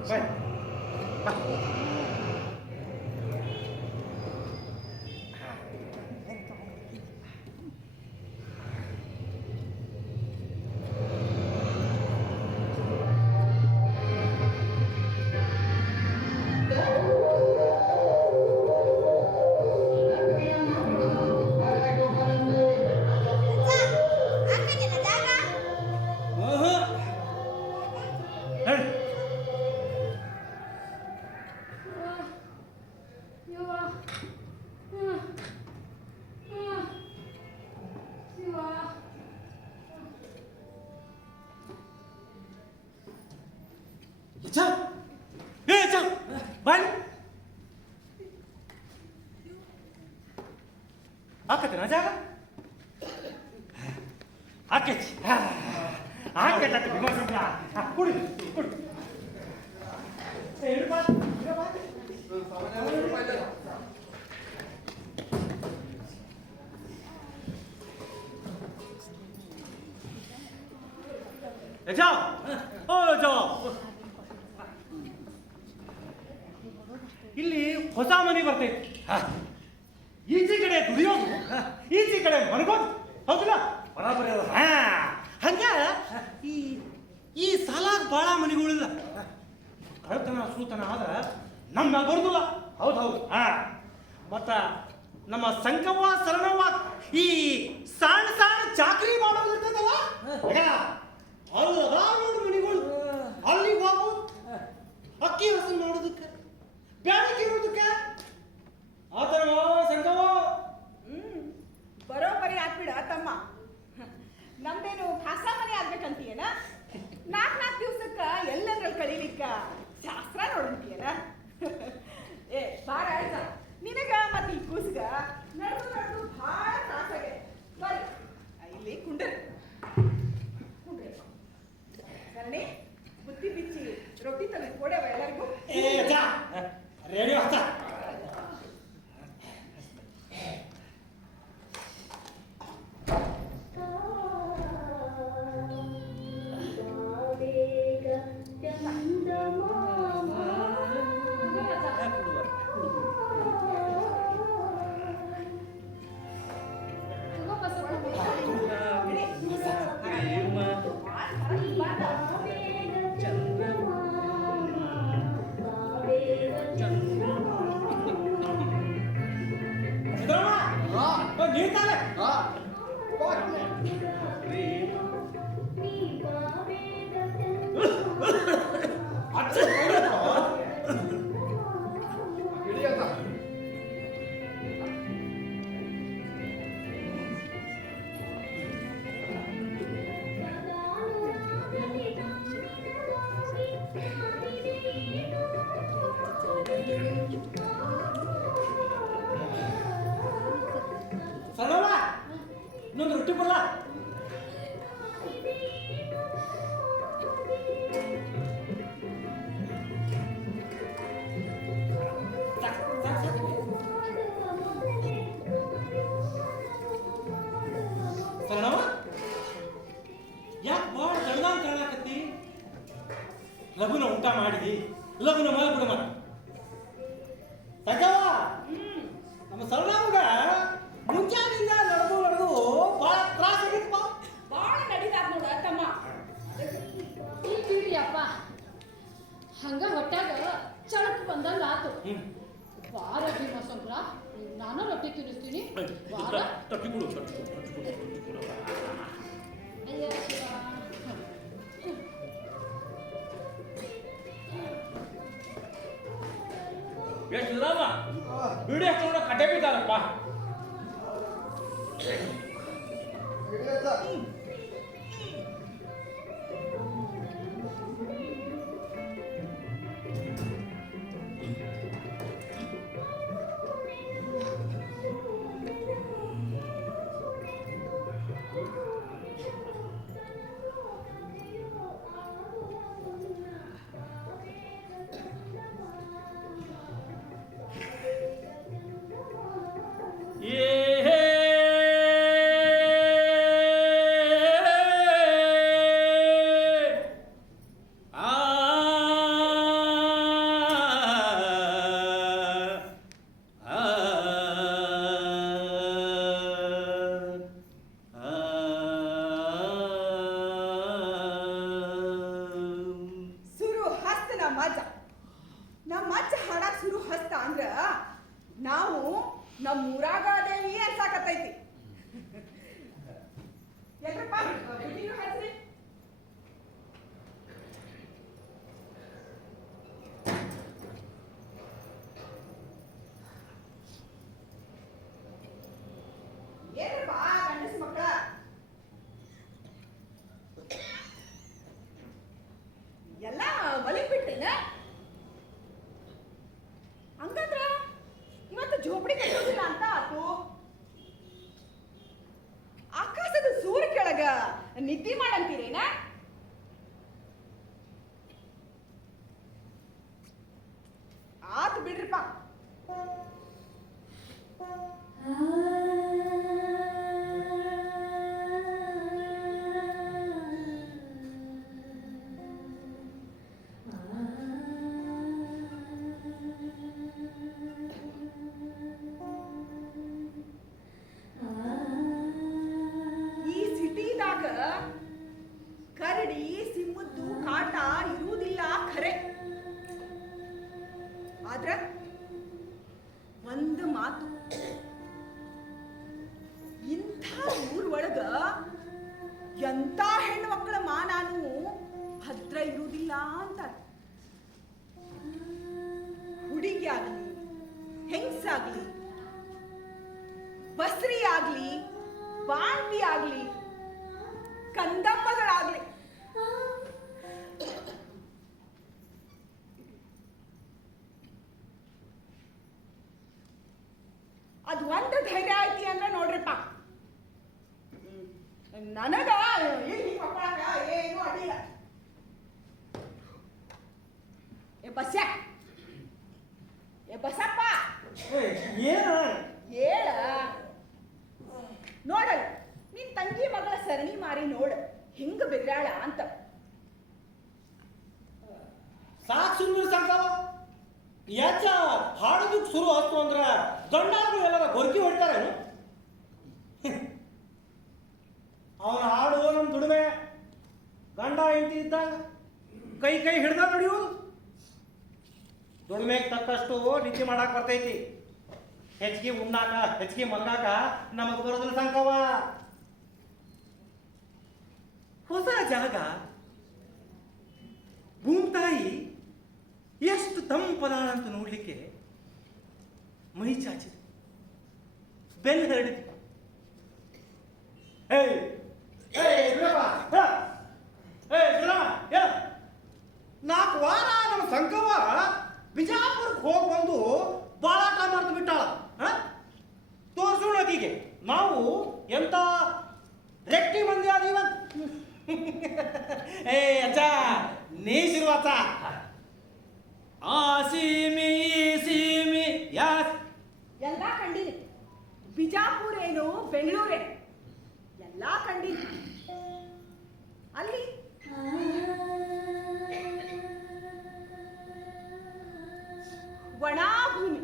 ಬಾಯ್ ಬಾ ಹಾಕತ್ತೇನ ಜಾಗ ಹಾಕೈತಿ ಹಾಕೈತ ಕುಡಿ ಕುಡಿ ಇಲ್ಲಿ ಹೊಸ ಮನೆ ಬರ್ತೈತಿ ಈಚೆ ಕಡೆ ದುಡಿಯೋದು ಈಚೆ ಕಡೆ ಮನಗೋದು ಹೌದಿಲ್ಲ ಬರಾಬರಿ ಹಂಗ ಈ ಈ ಸಾಲಾಗ ಭಾಳ ಮನೆಗಳಿಲ್ಲ ಕಳ್ತನ ಸೂತನ ಆದ್ರೆ ನಮ್ಮ ಬರುದಿಲ್ಲ ಹೌದು ಹೌದು ಮತ್ತ ನಮ್ಮ ಸಂಕವ್ವ ಸರಣವ್ವ ಈ ಸಣ್ಣ ಸಣ್ಣ ಚಾಕ್ರಿ ಮಾಡೋದು ಇರ್ತದಲ್ಲ ಅಲ್ಲಿ ನೋಡು ಮನೆಗಳು ಅಲ್ಲಿ ಹೋಗು ಅಕ್ಕಿ ಹಸು ಮಾಡೋದಕ್ಕೆ ಬ್ಯಾಡಿಕೆ ಇರೋದಕ್ಕೆ ಆ ಥರ ಸಂಕವ್ವ ಬರೋಬ್ಬರಿ ಆಗ್ಬಿಡ ತಮ್ಮ ನಮ್ದೇನು ಹೊಸ ಮನೆ ಆಗ್ಬೇಕಂತೀಯನ 4 ದಿವ್ಸಕ್ಕ ಎಲ್ಲಂದ್ರಲ್ಲಿ ಕಳೀಲಿಕ್ಕ ಶಾಸ್ತ್ರ ನೋಡಂತೀಯನ ಏ ಬಾರ ಆಯ್ತ ನಿನಗ ಮತ್ತೆ ಈ ಕೂಸ್ಗ ನಡೆದು ಭಾಳ ತ್ರಾಸಾಗೆ ಬರ್ರಿ ಇಲ್ಲಿ ಕುಂಡ್ರಿ ಕರಣಿ ಬುದ್ಧಿ ಬಿಚ್ಚಿ ರೊಟ್ಟಿ ತಂದು ಕೊಡವ ಎಲ್ಲರಿಗೂ ರೇಡಿಯೋ ಹತ್ತ ಇನ್ನೊಂದು ರೊಟ್ಟಿ ಬರಲ್ಲ ಸರಣವ ಯಾಕೆ ಭಾಳ ದಡ್ದಾನ್ ಕಾಣಕತ್ತಿ ಲಘುನ ಊಟ ಮಾಡಿದಿ ಲಘುನ ಮಲ್ ಬಿಡ ಮಾಡ ತಗವ ನಮ್ಮ ಸರಣವಾಗ ಮುಂಜಾನಿಂದ ನಡೆದು ಭಾಳ ತ್ರಾಸ ಆಗಿತ್ತು ಭಾಳ ನಡೀತಾರ ನೋಡ ತಮ್ಮ ಅಪ್ಪ ಹಂಗ ಹೊಟ್ಯಾಗ ಚಳಕ್ ಬಂದಂಗ ಆತು ಬಾರ ಭೀಮಸಂದ್ರ ನಾನು ರೊಟ್ಟಿ ತಿನ್ನಿಸ್ತೀನಿ ಬಾರ ಅಯ್ಯ ಶಿವ ಎಷ್ಟು ರಾಮ ವಿಡಿಯೋ ನೋಡ ಕಟ್ಟೆ ಬಿದ್ದಾರಪ್ಪ ನಮ್ಮ ಅಜ್ಜ ಹಾಡಕ್ ಶುರು ಹಸ್ತ ಅಂದ್ರ ನಾವು ನಮ್ಮ ಊರಾಗ ಅದೇವಿ ಅನ್ಸಾಕತ್ತೈತಿ. ಎಲ್ರಪ್ಪ ಬುಟ್ಟಿನೂ ಹಚ್ರಿ. ಏನ್ರಪ್ಪ ಗಂಡಸ ಮಕ್ಕಳ ಎಲ್ಲ ಮಲಿಗ್ ಬಿಟ್ಟೇನ? ಹಂಗಂದ್ರ ಇವತ್ತು ಜೋಪಡಿ ಕಟ್ಟೋದಿಲ್ಲ ಅಂತ ಆತು. ಆಕಾಶದ ಸೂರ್ಯ ಕೆಳಗ ನಿದ್ದೆ ಮಾಡಂತೀರೇನ? ಆತು ಬಿಡ್ರಿಪ್ಪ. ಈ ಸಿಟಿದಾಗ ಕರಡಿ ಸಿಂಹದ್ದು ಕಾಟ ಇರುವುದಿಲ್ಲ ಖರೆ. ಆದ್ರ ಒಂದು ಮಾತು, ಇಂಥ ಊರೊಳಗ ಎಂಥ ಹೆಣ್ಮಕ್ಳ ಮಾನಾನು ಭದ್ರ ಇರುವುದಿಲ್ಲ ಅಂತಾರೆ. ಹುಡುಗಿ ಆಗಲಿ, ಹೆಂಗಸಾಗ್ಲಿ, ಬಸ್ರಿ ಆಗ್ಲಿ, ಬಾಂಟಿ ಆಗ್ಲಿ, ಕಂದಮ್ಮಗಳಾಗ್ಲಿ, ಅದು ಒಂದು ಧೈರ್ಯ ಐತಿ ಅಂದ್ರೆ ನೋಡ್ರಿಪ್ಪ, ನನಗ ಇಲ್ಲಿ ಮಕ್ಕಳಾಗ ಏನು ಅಡ್ಡಿಲ್ಲ. ಏ ಬಸ್ಯ, ಏ ಬಸಪ್ಪ, ಏನ ಹೇಳ ನೋಡಲ್ಲ ನಿನ್ ತಂಗಿ ಮಗಳ ಸರಣಿ ಮಾರಿ ನೋಡ ಹಿಂಗ ಬೆದ್ರಾಳ ಅಂತ. ಸಾಕ್ ಸುಮ್ಮನೆ ಸಾಕಾವ. ಯಾಚ ಹಾಡೋದಕ್ಕೆ ಶುರು ಆಯ್ತು ಅಂದ್ರ ಗಂಡಾಗಳು ಎಲ್ಲರ ಗೊರ್ಕಿ ಹೊಡ್ತಾರೇನು? ಅವನ ಹಾಡು ನಮ್ಮ ದುಡಿಮೆ. ಗಂಡ ಹೆಂಡತಿ ಇದ್ದಾಗ ಕೈ ಕೈ ಹಿಡ್ದ ನಡೆಯೋದು. ದುಡಿಮೆಗೆ ತಕ್ಕಷ್ಟು ನಿದ್ದೆ ಮಾಡಾಕ್ ಬರ್ತೈತಿ. ಹೆಚ್ಚಿಗೆ ಉಣ್ಣಾಕ, ಹೆಚ್ಚಿಗೆ ಮಲ್ಗಾಕ ನಮಗ್ ಬರೋದಿಲ್ಲ ಸಂಕವ. ಹೊಸ ಜಾಗ, ಭೂಮ್ತಾಯಿ ಎಷ್ಟು ತಂಪದಾಳ ಅಂತ ನೋಡ್ಲಿಕ್ಕೆ ಮೈ ಚಾಚಿದೆ, ಬೆನ್ನು ಹರಡಿದೆ. ನಾಲ್ಕು ವಾರ ನಮ್ಮ ಸಂಕವ ಬಿಜಾಪುರಕ್ಕೆ ಹೋಗಿ ಬಂದು ಬಾಳಾಟ ಮಾಡ್ತು ಬಿಟ್ಟಾಳ. ತೋರ್ಸೋಣ ಆಕಿಗೆ ನಾವು ಎಂತ ರೆಟ್ಟಿ ಮಂದಿ ಅದೀವಂತ. ಅಜ್ಜ ನೀಸಿರುವತ್ತ ಆ ಸೀಮಿ ಈ ಸೀಮಿ ಎಲ್ಲ ಕಂಡಿನಿ. ಬಿಜಾಪುರ ಏನು ಬೆಂಗಳೂರೇನು ಎಲ್ಲ ಕಂಡಿನಿ. ಅಲ್ಲಿ ಒಣ ಭೂಮಿ,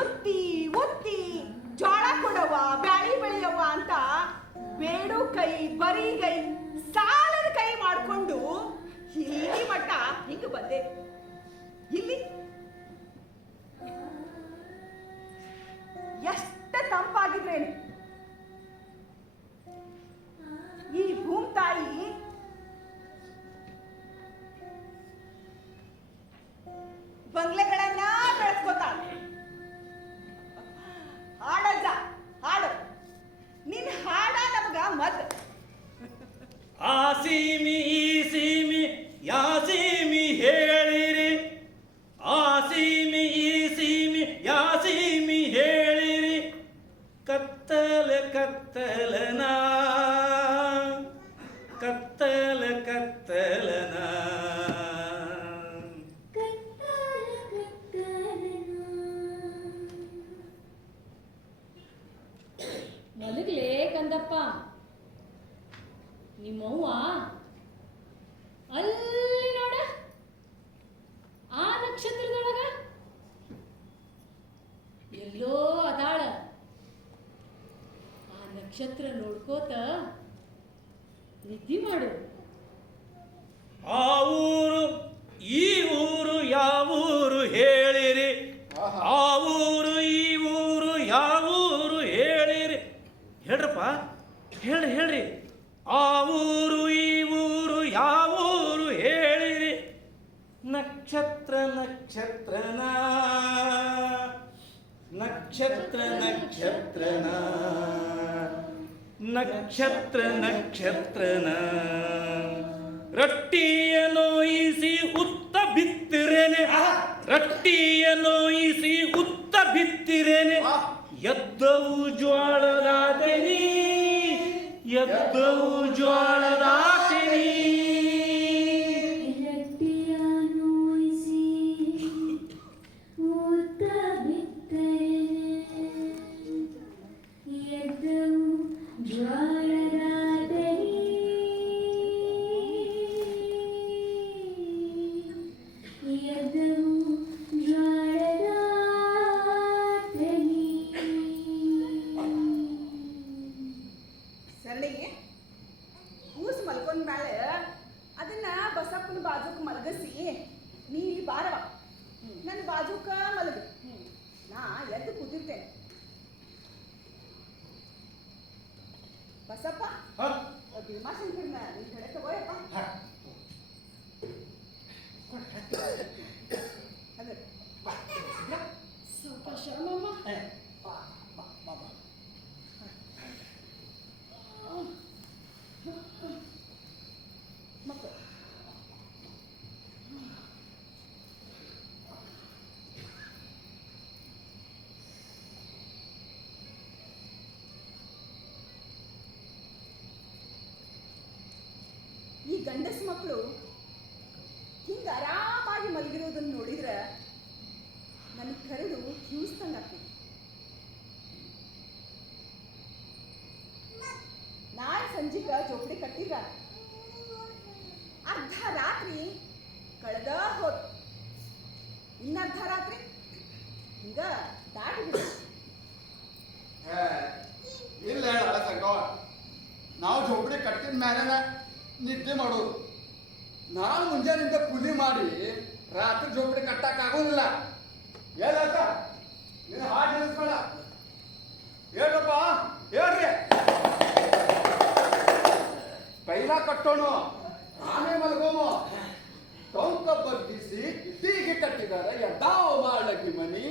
ಉತ್ತಿ ಉತ್ತಿ ಜೋಳ ಕೊಡವ, ಬ್ಯಾಳಿ ಬೆಳೆಯವ ಅಂತ ಬೇಡು ಕೈ ಬರಿಗೈ ಸಾಲದ ಕೈ ಮಾಡಿಕೊಂಡು ಇಲ್ಲಿ ಮಟ್ಟ ಹಿಂಗ ಬಂದೆ. ಇಲ್ಲಿ ಎಷ್ಟ ತಂಪಾಗಿದ್ರೇನು. ಈ ಭೂಮ್ತಾಯಿ ಬಂಗ್ಲೆಗಳನ್ನ ಬೆಳೆಸ್ಕೋತಾಳ. ಹಾಡಜ್ಜ ಹಾಡು, ನಿನ್ ಹಾಡ ನಮಗ ಮದ್. ಆ ಸೀಮಿ ಈ ಸೀಮಿ ಯಾ ಸೀಮಿ ಹೇಳಿರಿ, ಆ ಸೀಮಿ ಈ ಸೀಮಿ ಯಾ ಸೀಮಿ ಹೇಳಿರಿ. ಕತ್ತಲ ಕತ್ತಲನ ಕತ್ತಲ ಕತ್ತಲನ ಮಲಗ್ಲೇ ಕಂದಪ್ಪ. ನಿಮ್ಮವ್ವ ಅಲ್ಲಿ ನೋಡ ಆ ನಕ್ಷತ್ರದೊಳಗ ಎಲ್ಲೋ ಅದಾಳ. ಆ ನಕ್ಷತ್ರ ನೋಡ್ಕೋತ ನಿದ್ದೆ ಮಾಡು. ಆ ಊರು ಹೇಳ್ರಿ ಹೇಳ್ರಿ. ಆ ಊರು ಈ ಊರು ಯಾವ ಊರು ಹೇಳಿರಿ. ನಕ್ಷತ್ರ ನಕ್ಷತ್ರನ ನಕ್ಷತ್ರ ನಕ್ಷತ್ರನ ನಕ್ಷತ್ರ ನಕ್ಷತ್ರನ ರೊಟ್ಟಿಯ ನೋಯಿಸಿ ಉತ್ತ ಬಿತ್ತಿರೇನೆ, ರೊಟ್ಟಿಯ ನೋಯಿಸಿ ಉತ್ತ ಬಿತ್ತಿರೇನೆ, ಎದ್ದವು ಜ್ವಾಳದ ತೆನಿ, ಎದ್ದವು ಜ್ವಾಳದ ತೆನಿ. ಸರಳಿಗೆ ಕೂಸು ಮಲ್ಕೊಂಡ ಮೇಲೆ ಅದನ್ನ ಬಸಪ್ಪನ ಬಾಜುಕ್ ಮಲಗಿಸಿ ನೀ ಇಲ್ಲಿ ಬಾರವ ನನ್ನ ಬಾಜುಕ ಮಲಗು, ನಾ ಎದ್ದು ಕೂತಿರ್ತೇನೆ. ಬಸಪ್ಪ ಭೀಮಾಶಂಕರ್ನ ನಿನ್ ಕಡೆ ತಗೋಯಪ್ಪ. ಅದೇ ಸಾವಕಾಶ ಮಾಮ. ಮಕ್ಕಳು ಈ ಗಂಡಸ ಮಕ್ಕಳು ಹಿಂಗ ಆರಾಮಾಗಿ ಮಲಗಿರೋದನ್ನ ನೋಡಿದ್ರೆ ನನಗೆ ಕರೆದು ಹಿಡಿಸ್ತಂಗ ಆಗ್ತದೆ. ನಾಳೆ ಸಂಜಿಕ ಜೋಪಡಿ ಕಟ್ಟಿದ್ರ ಅರ್ಧ ರಾತ್ರಿ ಕಳೆದ ಹೋತ್, ಇನ್ನರ್ಧ ರಾತ್ರಿ ಹಿಂಗ ದಾಟಿ ಬಿಡ. ಇಲ್ಲ ಹೇಳ ಸಂಗವ, ನಾವು ಜೋಪಡಿ ಕಟ್ಟಿದ ಮೇಲೆ ನಿದ್ದೆ ಮಾಡೋದು. ನಾವು ಮುಂಜಾನಿಂದ ಕೂಲಿ ಮಾಡಿ ರಾತ್ರಿ ಜೋಪಡಿ ಕಟ್ಟಕ್ ಆಗೋದಿಲ್ಲ. ಹೇಳಕ್ಕ ನೀನು ಹಾಡು ನಿಲ್ಲಿಸ್ಬೇಡ. ಹೇಳಪ್ಪ ಹೇಳ್ರಿ. ಪೈಲ ಕಟ್ಟೋಣ, ಆಮೇಲೆ ಮಲಗೋಮು. ಟೊಂಕ ಬಗ್ಗಿಸಿ ಇಟ್ಟಿಗೆ ಕಟ್ಟಿದ್ದಾರೆ ಎದ್ದಾವ ಮಾಡಲಕ್ಕಿ ಮನಿ.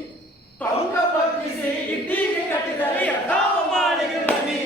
ಟೊಂಕ ಬಗ್ಗಿಸಿ ಇಟ್ಟಿಗೆ ಕಟ್ಟಿದರೆ ಎದ್ದಾವ ಮಾಳಿಗೆ ಮನಿ.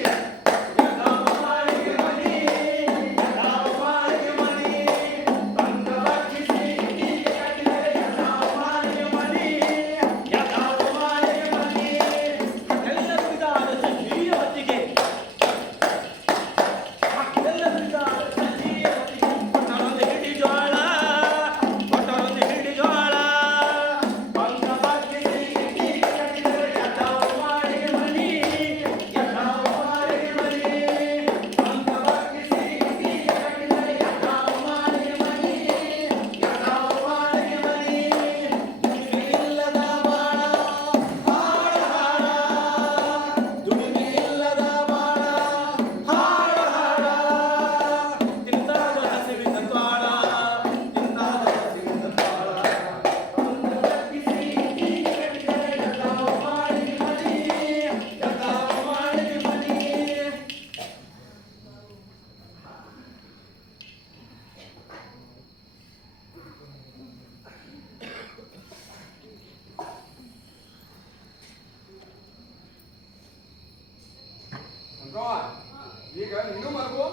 ಈಗ ನೀನು ಮಲಗೋ,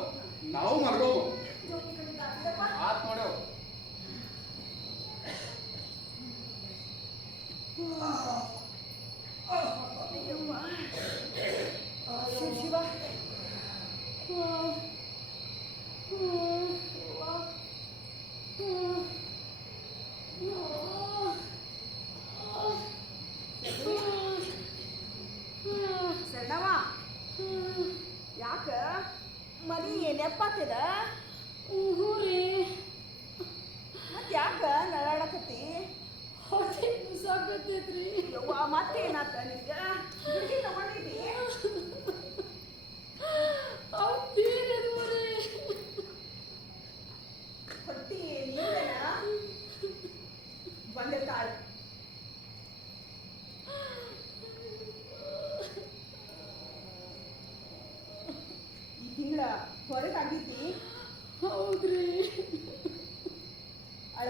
ನಾವು ಮಲಗೋವು. ಆತ್ ನೋಡೇವು. ಶಿವ ಸಣ್ಣವ ಯಾಕ ಮನಿ ನೆಪ್ಪಾಗ್ತದ? ಊರೇ ಮತ್ ಯಾಕ ನಳಾಡಕತ್ತಿ? ಹೊಟ್ಟೆ ಸಾಕತ್ತೈತ್ರಿ. ಯವ್ವ ಮತ್ತೇನಾತ ನಿಂಗ? ಗುಳಿಗೆ ತಗೊಂಡಿದ್ದಿ? ಬೇರೆದು ಊರೇ ಹೊಟ್ಟಿ ನೀವೇನ ಬಂದಿರ್ತಾಳ. ಈಗ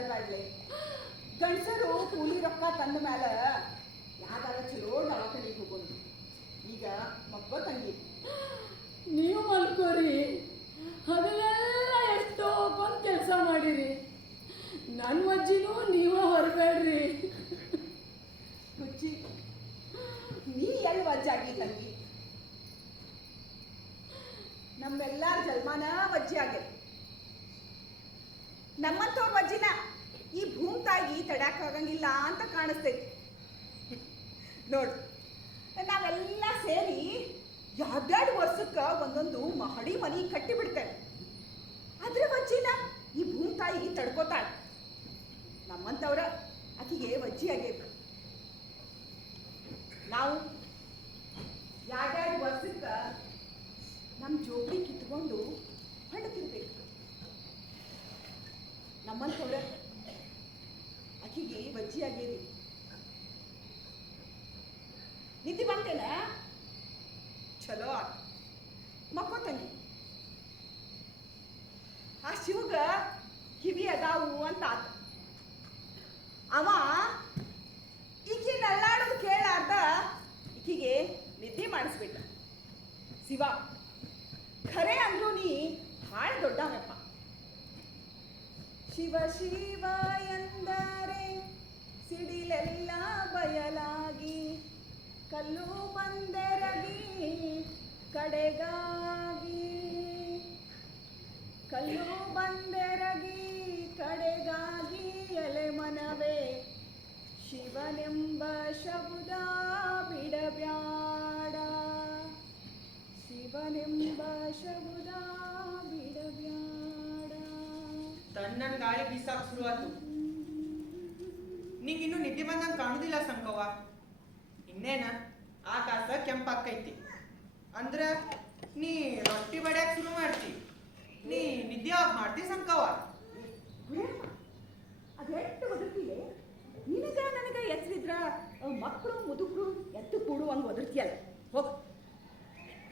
ಹೇಳಬೇಡ್ಲಿ. ಗಂಡಸರು ಕೂಲಿ ರೊಕ್ಕ ತಂದ ಮೇಲೆ ಯಾವ್ದಾರ ಚಲೋ ದವಾಖಾನಿಗೆ ಹೋಗೋದು. ಈಗ ಮಕ್ಕಳು ತಂಗಿ ನೀವು ಮಲ್ಕೋರಿ, ಹಗಲೆಲ್ಲ ಎಷ್ಟೋ ಬಂದು ಕೆಲಸ ಮಾಡಿರಿ. ನನ್ನ ಅಜ್ಜಿನೂ ನೀವು ಹೊರಬೇಡ್ರಿ. ಹುಚ್ಚಿ, ನೀ ಎಲ್ಲಿ ವಜ್ಜಾಗಿ ತಂಗಿ? ನಮ್ಮೆಲ್ಲಾರ ಜಲ್ಮಾನ ವಜ್ಜಿ ಆಗೈತಿ. ನಮ್ಮಂತವ್ರ ವಜ್ಜಿನ ಈ ಭೂಮಿ ತಾಯಿ ತಡ್ಯಾಕಾಗಂಗಿಲ್ಲ ಅಂತ ಕಾಣಿಸ್ತೈತಿ. ನೋಡು, ನಾವೆಲ್ಲ ಸೇರಿ 2 ವರ್ಷಕ್ಕೆ ಒಂದೊಂದು ಮಹಡಿ ಮನಿ ಕಟ್ಟಿ ಬಿಡ್ತೇವೆ. ಅದ್ರ ವಜ್ಜಿನ ಈ ಭೂಮಿ ತಾಯಿ ತಡ್ಕೋತಾಳೆ. ನಮ್ಮಂತವ್ರ ಆಕಿಗೆ ವಜ್ಜಿ ಆಗೈತಿ. ನಾವು 2 ವರ್ಷಕ್ಕೆ ನಮ್ಮ ಜೋಬಿ ಕಿತ್ಕೊಂಡು ಹೊಂಡತಿರ್ಬೇಕು. ನಮ್ಮಂತವ್ರ ಆಕಿಗೆ ವಜ್ಜಿ ಆಗೇರಿ. ನಿದ್ದೆ ಬಂತೇನ? ಚಲೋ ಆತ, ಮಕ್ಕೋತಂಗಿ. ಆ ಶಿವಗ ಕಿವಿ ಅದಾವು ಅಂತ ಆತ. ಅವ ಈಕಿ ನಳ್ಳಾಡೋದು ಕೇಳಾರ್ದ ಈಕಿಗೆ ನಿದ್ದೆ ಮಾಡಿಸ್ಬಿಟ್ಟ. ಶಿವ ಖರೆ ಅಂದ್ರೂ ನೀ ಭಾಳ ದೊಡ್ಡವಪ್ಪ. ಶಿವ ಶಿವ ಎಂದರೆ ಸಿಡಿಲೆಲ್ಲ ಬಯಲಾಗಿ, ಕಲ್ಲು ಬಂದೆರಗಿ ಕಡೆಗಾಗಿ, ಕಲ್ಲು ಬಂದೆರಗಿ ಕಡೆಗಾಗಿ ಎಲೆ ಮನವೇ ಶಿವನೆಂಬ ಶಬ್ದ ಬಿಡಬ್ಯಾಡ, ಶಿವನೆಂಬ ಶಬ್ದ ಬಿಡಬ್ಯಾಡ. ತಣ್ಣನ್ ಗಾಳಿ ಬೀಸಾಕ್ ಶುರುವಾತು. ನಿಂಗಿನ್ನೂ ನಿದ್ದೆ ಬಂದಂಗೆ ಕಾಣುದಿಲ್ಲ ಸಂಕವ್ವ. ಇನ್ನೇನ ಆಕಾಶ ಕೆಂಪಾಕೈತಿ ಅಂದ್ರ ನೀ ರೊಟ್ಟಿ ಬಡ್ಯಾಕ ಶುರು ಮಾಡ್ತಿ. ನೀ ನಿದ್ದೆ ಯಾವಾಗ ಮಾಡ್ತಿ ಸಂಕವ್ವ? ಅದೆಷ್ಟು ಒದರ್ತಿಲೆ ನಿನಗ ನನಗ ಎಚ್ಚರಿದ್ರ ಮಕ್ಕಳು ಮುದುಕರು ಎತ್ತು ಕೂಡುವಂಗೆ ಒದರ್ತಿಯಲ್ಲ. ಹೋಗ್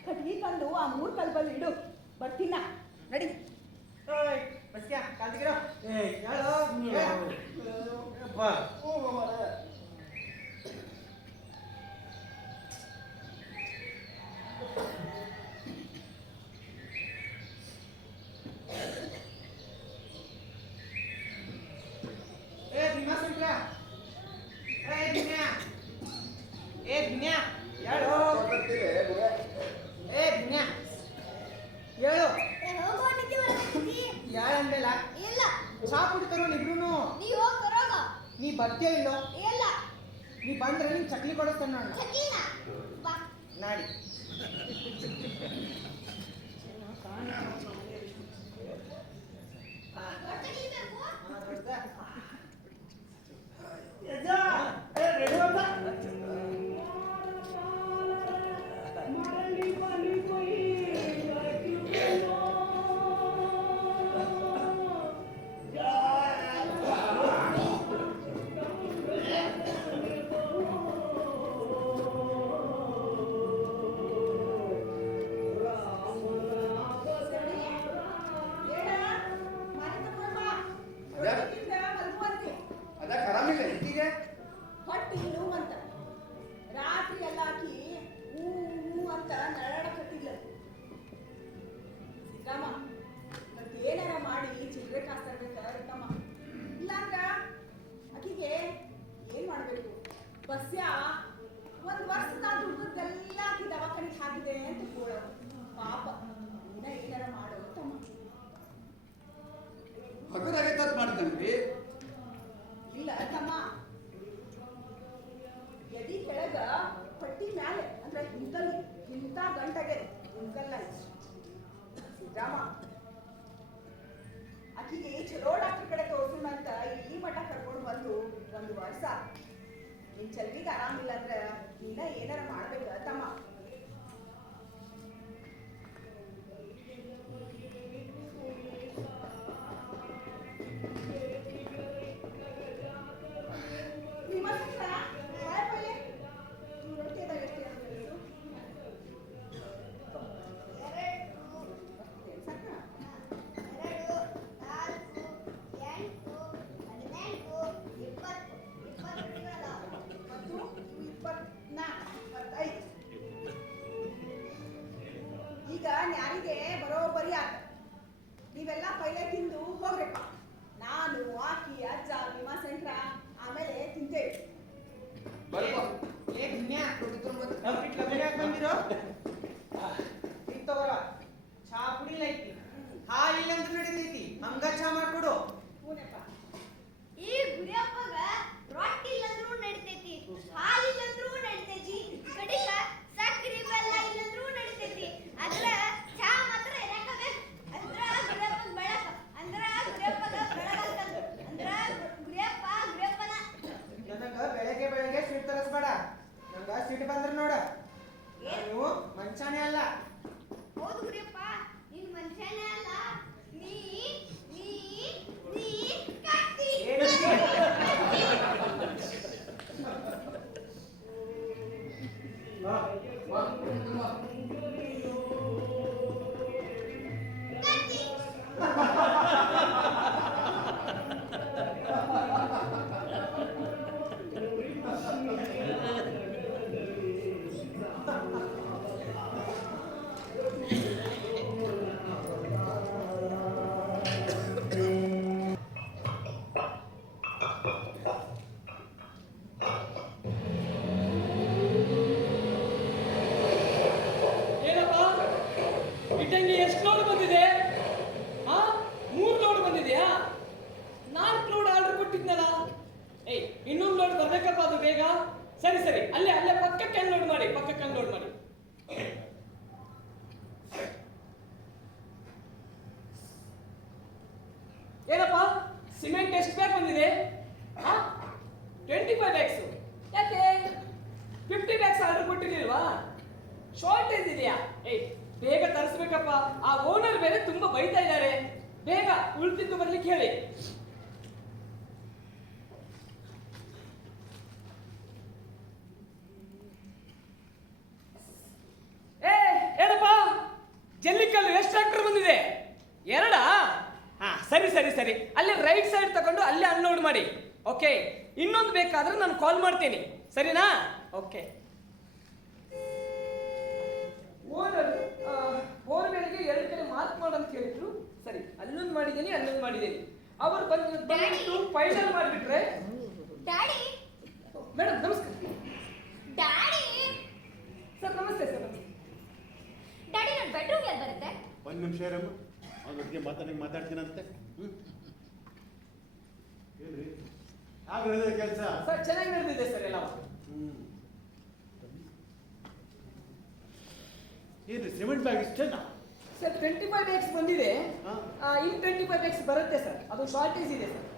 ಕಟ್ಗಿ ತಂದು ಆ 3 ಕಲ್ಬಲ್ಲಿ ಇಡು, ಬರ್ತೀನ ನಡಿ. ಬಸ್ಯಾ ಕಾಲ್ತಿಗಿರೋ. ನೀ ಬರ್ತೀಯ ಇಲ್ಲೋ? ನೀ ಬಂದ್ರೆ ನಿನ್ ಚಕ್ಲಿ ಕೊಡಿಸ್ತಾನ ನಾಡಿ. ಬಸ್ಯಾ 1 ವರ್ಷದ ದುಡ್ಡದೆಲ್ಲ ಆಕಿ ದವಾಖಾನಿಗೆ ಹಾಕಿದೆ ಅಂತ ಕೂಳ. ಪಾಪ ಇನ್ನ ಏನಾರ ಮಾಡೋ ತಮ್ಮ. ಹಗರಾಗೈತೆ ಮಾಡ್ತಾನ್ರಿ. ಇಲ್ಲ ತಮ್ಮ, ಎದಿ ಕೆಳಗ ಪಟ್ಟಿ ಮ್ಯಾಲೆ ಅಂದ್ರೆ ಇಂಥ ಗಂಟಗೆ ಹಿಂಗಲ್ಲ ಸಿದ್ದರಾಮ. ಆಕಿಗೆ ಚಲೋ ಡಾಕ್ಟರ್ ಕಡೆ ತೋರ್ಸೋಣ ಅಂತ ಈ ಮಠ ಕರ್ಕೊಂಡು ಬಂದು 1 ವರ್ಷ. ನಿನ್ ಚಲ್ವಿಗೆ ಆರಾಮಿಲ್ಲ ಅಂದ್ರೆ ನೀನ ಏನಾರ ಮಾಡ್ಬೇಕ ತಮ್ಮ. ಈಗ? ಸರಿ ಸರಿ, ಅಲ್ಲೇ ಅಲ್ಲೇ ಪಕ್ಕಕ್ಕೆ ಅನ್ಲೋಡ್ ಮಾಡಿ, ಪಕ್ಕಕ್ಕೆ ಅನ್ಲೋಡ್ ಮಾಡಿ. ಏನಪ್ಪ ಸಿಮೆಂಟ್ ಎಷ್ಟು ಬ್ಯಾಗ್ ಬಂದಿದೆ? 25 ಬ್ಯಾಗ್ಸ್. ಯಾಕೆ 50 ಬ್ಯಾಗ್ಸ್ ಆರ್ಡರ್ ಕೊಟ್ಟಿರ್ಲಿಲ್ವಾ? ಶಾರ್ಟೇಜ್ ಇದೆಯಾ? ಏಯ್ ಬೇಗ ತರಿಸ್ಬೇಕಪ್ಪ, ಆ ಓನರ್ ಬೇರೆ ತುಂಬಾ ಬೈತಾ ಇದ್ದಾರೆ. ಬೇಗ ಉಳ್ತಿದ್ದು ಬರ್ಲಿಕ್ಕೆ ಹೇಳಿ. ಏನಪ್ಪ ಜಲ್ಲಿಕಲ್ಲು ಎಷ್ಟು ಟ್ರ್ಯಾಕ್ಟರ್ ಬಂದಿದೆ? 2? ಹಾ ಸರಿ ಸರಿ ಸರಿ, ಅಲ್ಲಿ ರೈಟ್ ಸೈಡ್ ತಗೊಂಡು ಅಲ್ಲೇ ಅನ್ಲೋಡ್ ಮಾಡಿ. ಓಕೆ, ಇನ್ನೊಂದು ಬೇಕಾದ್ರೆ ನಾನು ಕಾಲ್ ಮಾಡ್ತೀನಿ, ಸರಿನಾ? ಓಕೆ. ಓನರ್ ಬೋರ್ವೆಲ್ಗೆ 2 ಕಡೆ ಮಾರ್ಕ್ ಮಾಡಂತ ಹೇಳಿದ್ರು. ಸರಿ, ಅಲ್ಲೊಂದು ಮಾಡಿದ್ದೀನಿ, ಅಲ್ಲೊಂದು ಮಾಡಿದ್ದೀನಿ. ಅವರು ಬಂದು ಫೈನಲ್ ಮಾಡಿಬಿಟ್ರೆ. ಡ್ಯಾಡಿ ಮೇಡಮ್ ನಮಸ್ಕಾರ. ಡ್ಯಾಡಿ ಸರ್ ನಮಸ್ತೆ ಸರ್. ನಮಸ್ತೆ ಡ್ಯಾಡಿ, ನನ್ನ ಬೆಡ್ರೂಮ್ ಎಲ್ಲಿ ಬರುತ್ತೆ? ಒಂದು ನಿಮಿಷ ಇರಮ್ಮ, ಅವ್ನ ಜೊತೆಗೆ ಮಾತಾಡ್ತೀನಂತೆ. ಹೇಳ್ರಿ, ಆಗ್ರಹದ ಕೆಲಸ. ಸರ್ ಚೆನ್ನಾಗಿ ನಡೆದಿದೆ ಸರ್ ಎಲ್ಲ. ಏನ್ರಿ ಸಿಮೆಂಟ್ ಬ್ಯಾಗ್ ಇಷ್ಟೇನಾ? ಸರ್ 25 ಬ್ಯಾಗ್ಸ್ ಬಂದಿದೆ. ಹಾ. ಇನ್ನು 25 ಬ್ಯಾಗ್ಸ್ ಬರುತ್ತೆ ಸರ್, ಅದು ಶಾರ್ಟೇಜ್ ಇದೆ ಸರ್.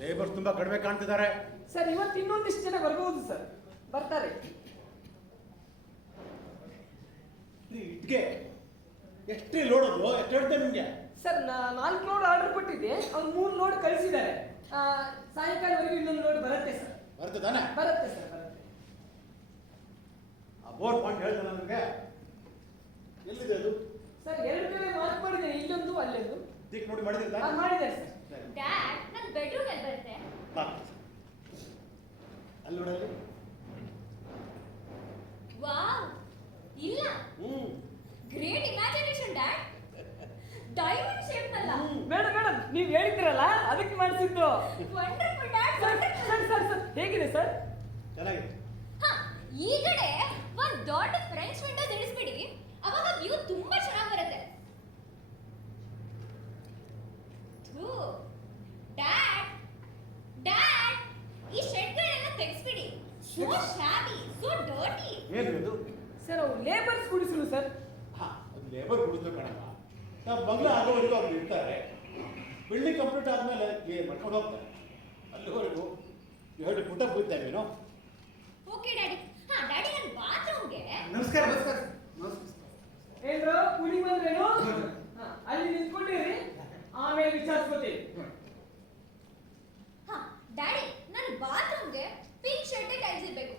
ಲೇಬರ್ಸ್ ತುಂಬಾ ಕಡಿಮೆ ಕಾಣ್ತಿದ್ದಾರೆ. ಸರ್ ಇವತ್ತು ಇನ್ನೊಂದಿಷ್ಟು ಜನ ಬರ್ಬೋದು ಸರ್, ಬರ್ತಾರೆ. ಇಟ್ಗೆ ಎಷ್ಟೇ ಲೋಡೋದು? ಎಷ್ಟು ಹೇಳ್ತೇನೆ ನಿಮ್ಗೆ? ಸರ್ 4 ಲೋಡ್ ಆರ್ಡರ್ ಕೊಟ್ಟಿದ್ದೆ, ಅವ್ರು 3 ಲೋಡ್ ಕಳಿಸಿದ್ದಾರೆ. ಸಾಯಂಕಾಲವರೆಗೂ ಇನ್ನೊಂದು ಲೋಡ್ ಬರುತ್ತೆ ಸರ್. ಬರ್ತದಾನೆ? ಬರುತ್ತೆ ಸರ್, ಬರುತ್ತೆ. ಆ ಬೋರ್ ಪಾಯಿಂಟ್ ಹೇಳ್ತಾನೆ ನನಗೆ. ಎಲ್ಲಿದೆ ಅದು? ಸರ್ 2 ಕಡೆ ಮಾರ್ಕ್ ಮಾಡಿದ್ದೇನೆ, ಇಲ್ಲೊಂದು ಅಲ್ಲೊಂದು. ದಿಕ್ ನೋಡಿ ಮಾಡಿದ್ರೆ ಮಾಡಿದ್ದಾರೆ ಸರ್. ಡ್ಯಾಡ್, ನನ್ನ ಬೆಡ್ರೂಮ್ ಎಲ್ಲಿ ಬರುತ್ತೆ? ಅಲ್ಲಿ ನೋಡಲ್ಲಿ. ವಾವ್, ಇಲ್ಲ. Great imagination dad. Diamond shape ನಲ್ಲ. ಮೇಡಮ್ ಮೇಡಮ್, ನೀವು ಹೇಳಿದ್ರಲ್ಲ ಅದಕ್ಕೆ ಮಾಡಿಸಿದ್ದು. Wonderful dad, sir wonderful. Sir sir sir ಹೇಗಿದೆ ಸರ್? ಚೆನ್ನಾಗಿದೆ. ಹಾ, ಈ ಕಡೆ ಒಂದು ದೊಡ್ಡ ಫ್ರೆಂಚ್ ವಿಂಡೋಸ್ ಇಳಿಸ್ಬಿಡಿ, ಅವಾಗ ವ್ಯೂ ತುಂಬಾ ಚೆನ್ನಾಗಿ ಬರುತ್ತೆ. ಡ್ಯಾಡ್ ಡ್ಯಾಡ್, ಈ ಶೆಡ್ಗಳೆಲ್ಲ ತೆಗೆಸ್ಬಿಡಿ. So shabby, so dirty. ಏನ್ರಿ ಅದು? ಸರ್ ಅವು ಲೇಬರ್ಸ್ ಗುಡಿಸಲು ಸರ್. ಹಾ, ಅದು ಲೇಬರ್ ಹುಡುಕ್ಬೇಕು ಕಣಮ್ಮ. ನಾವು ಬಂಗ್ಲೆ ಆಗೋವರೆಗೂ ಅವ್ರು ಇರ್ತಾರೆ. ಬಿಲ್ಡಿಂಗ್ ಕಂಪ್ಲೀಟ್ ಆದ್ಮೇಲೆ ಕ್ಲಿಯರ್ ಮಾಡ್ಕೊಂಡು ಹೋಗ್ತಾರೆ. ಅಲ್ಲಿವರೆಗೂ ಎರಡು ಪುಟ ಬೀಳ್ತೇವೇನೋ. Okay daddy. ಹಾ ಡ್ಯಾಡಿ, ನನ್ನ ಬಾತ್ರೂಮ್ಗೆ. ನಮಸ್ಕಾರ ನಮಸ್ಕಾರ. ಏನ್ರೋ ಕೂಲಿ ಬಂದ್ರೇನು? ಅಲ್ಲಿ ನಿಂತ್ಕೊಂಡಿರಿ, ಆಮೇಲೆ ವಿಚಾರಿಸ್ಕೋತೀವಿ. ಹಾ ಡ್ಯಾಡಿ, ನನ್ನ ಬಾತ್ರೂಮ್ಗೆ ಪಿಂಕ್ ಶರ್ಟ್ ಟೈಲ್ಸ್ ಇರಬೇಕು.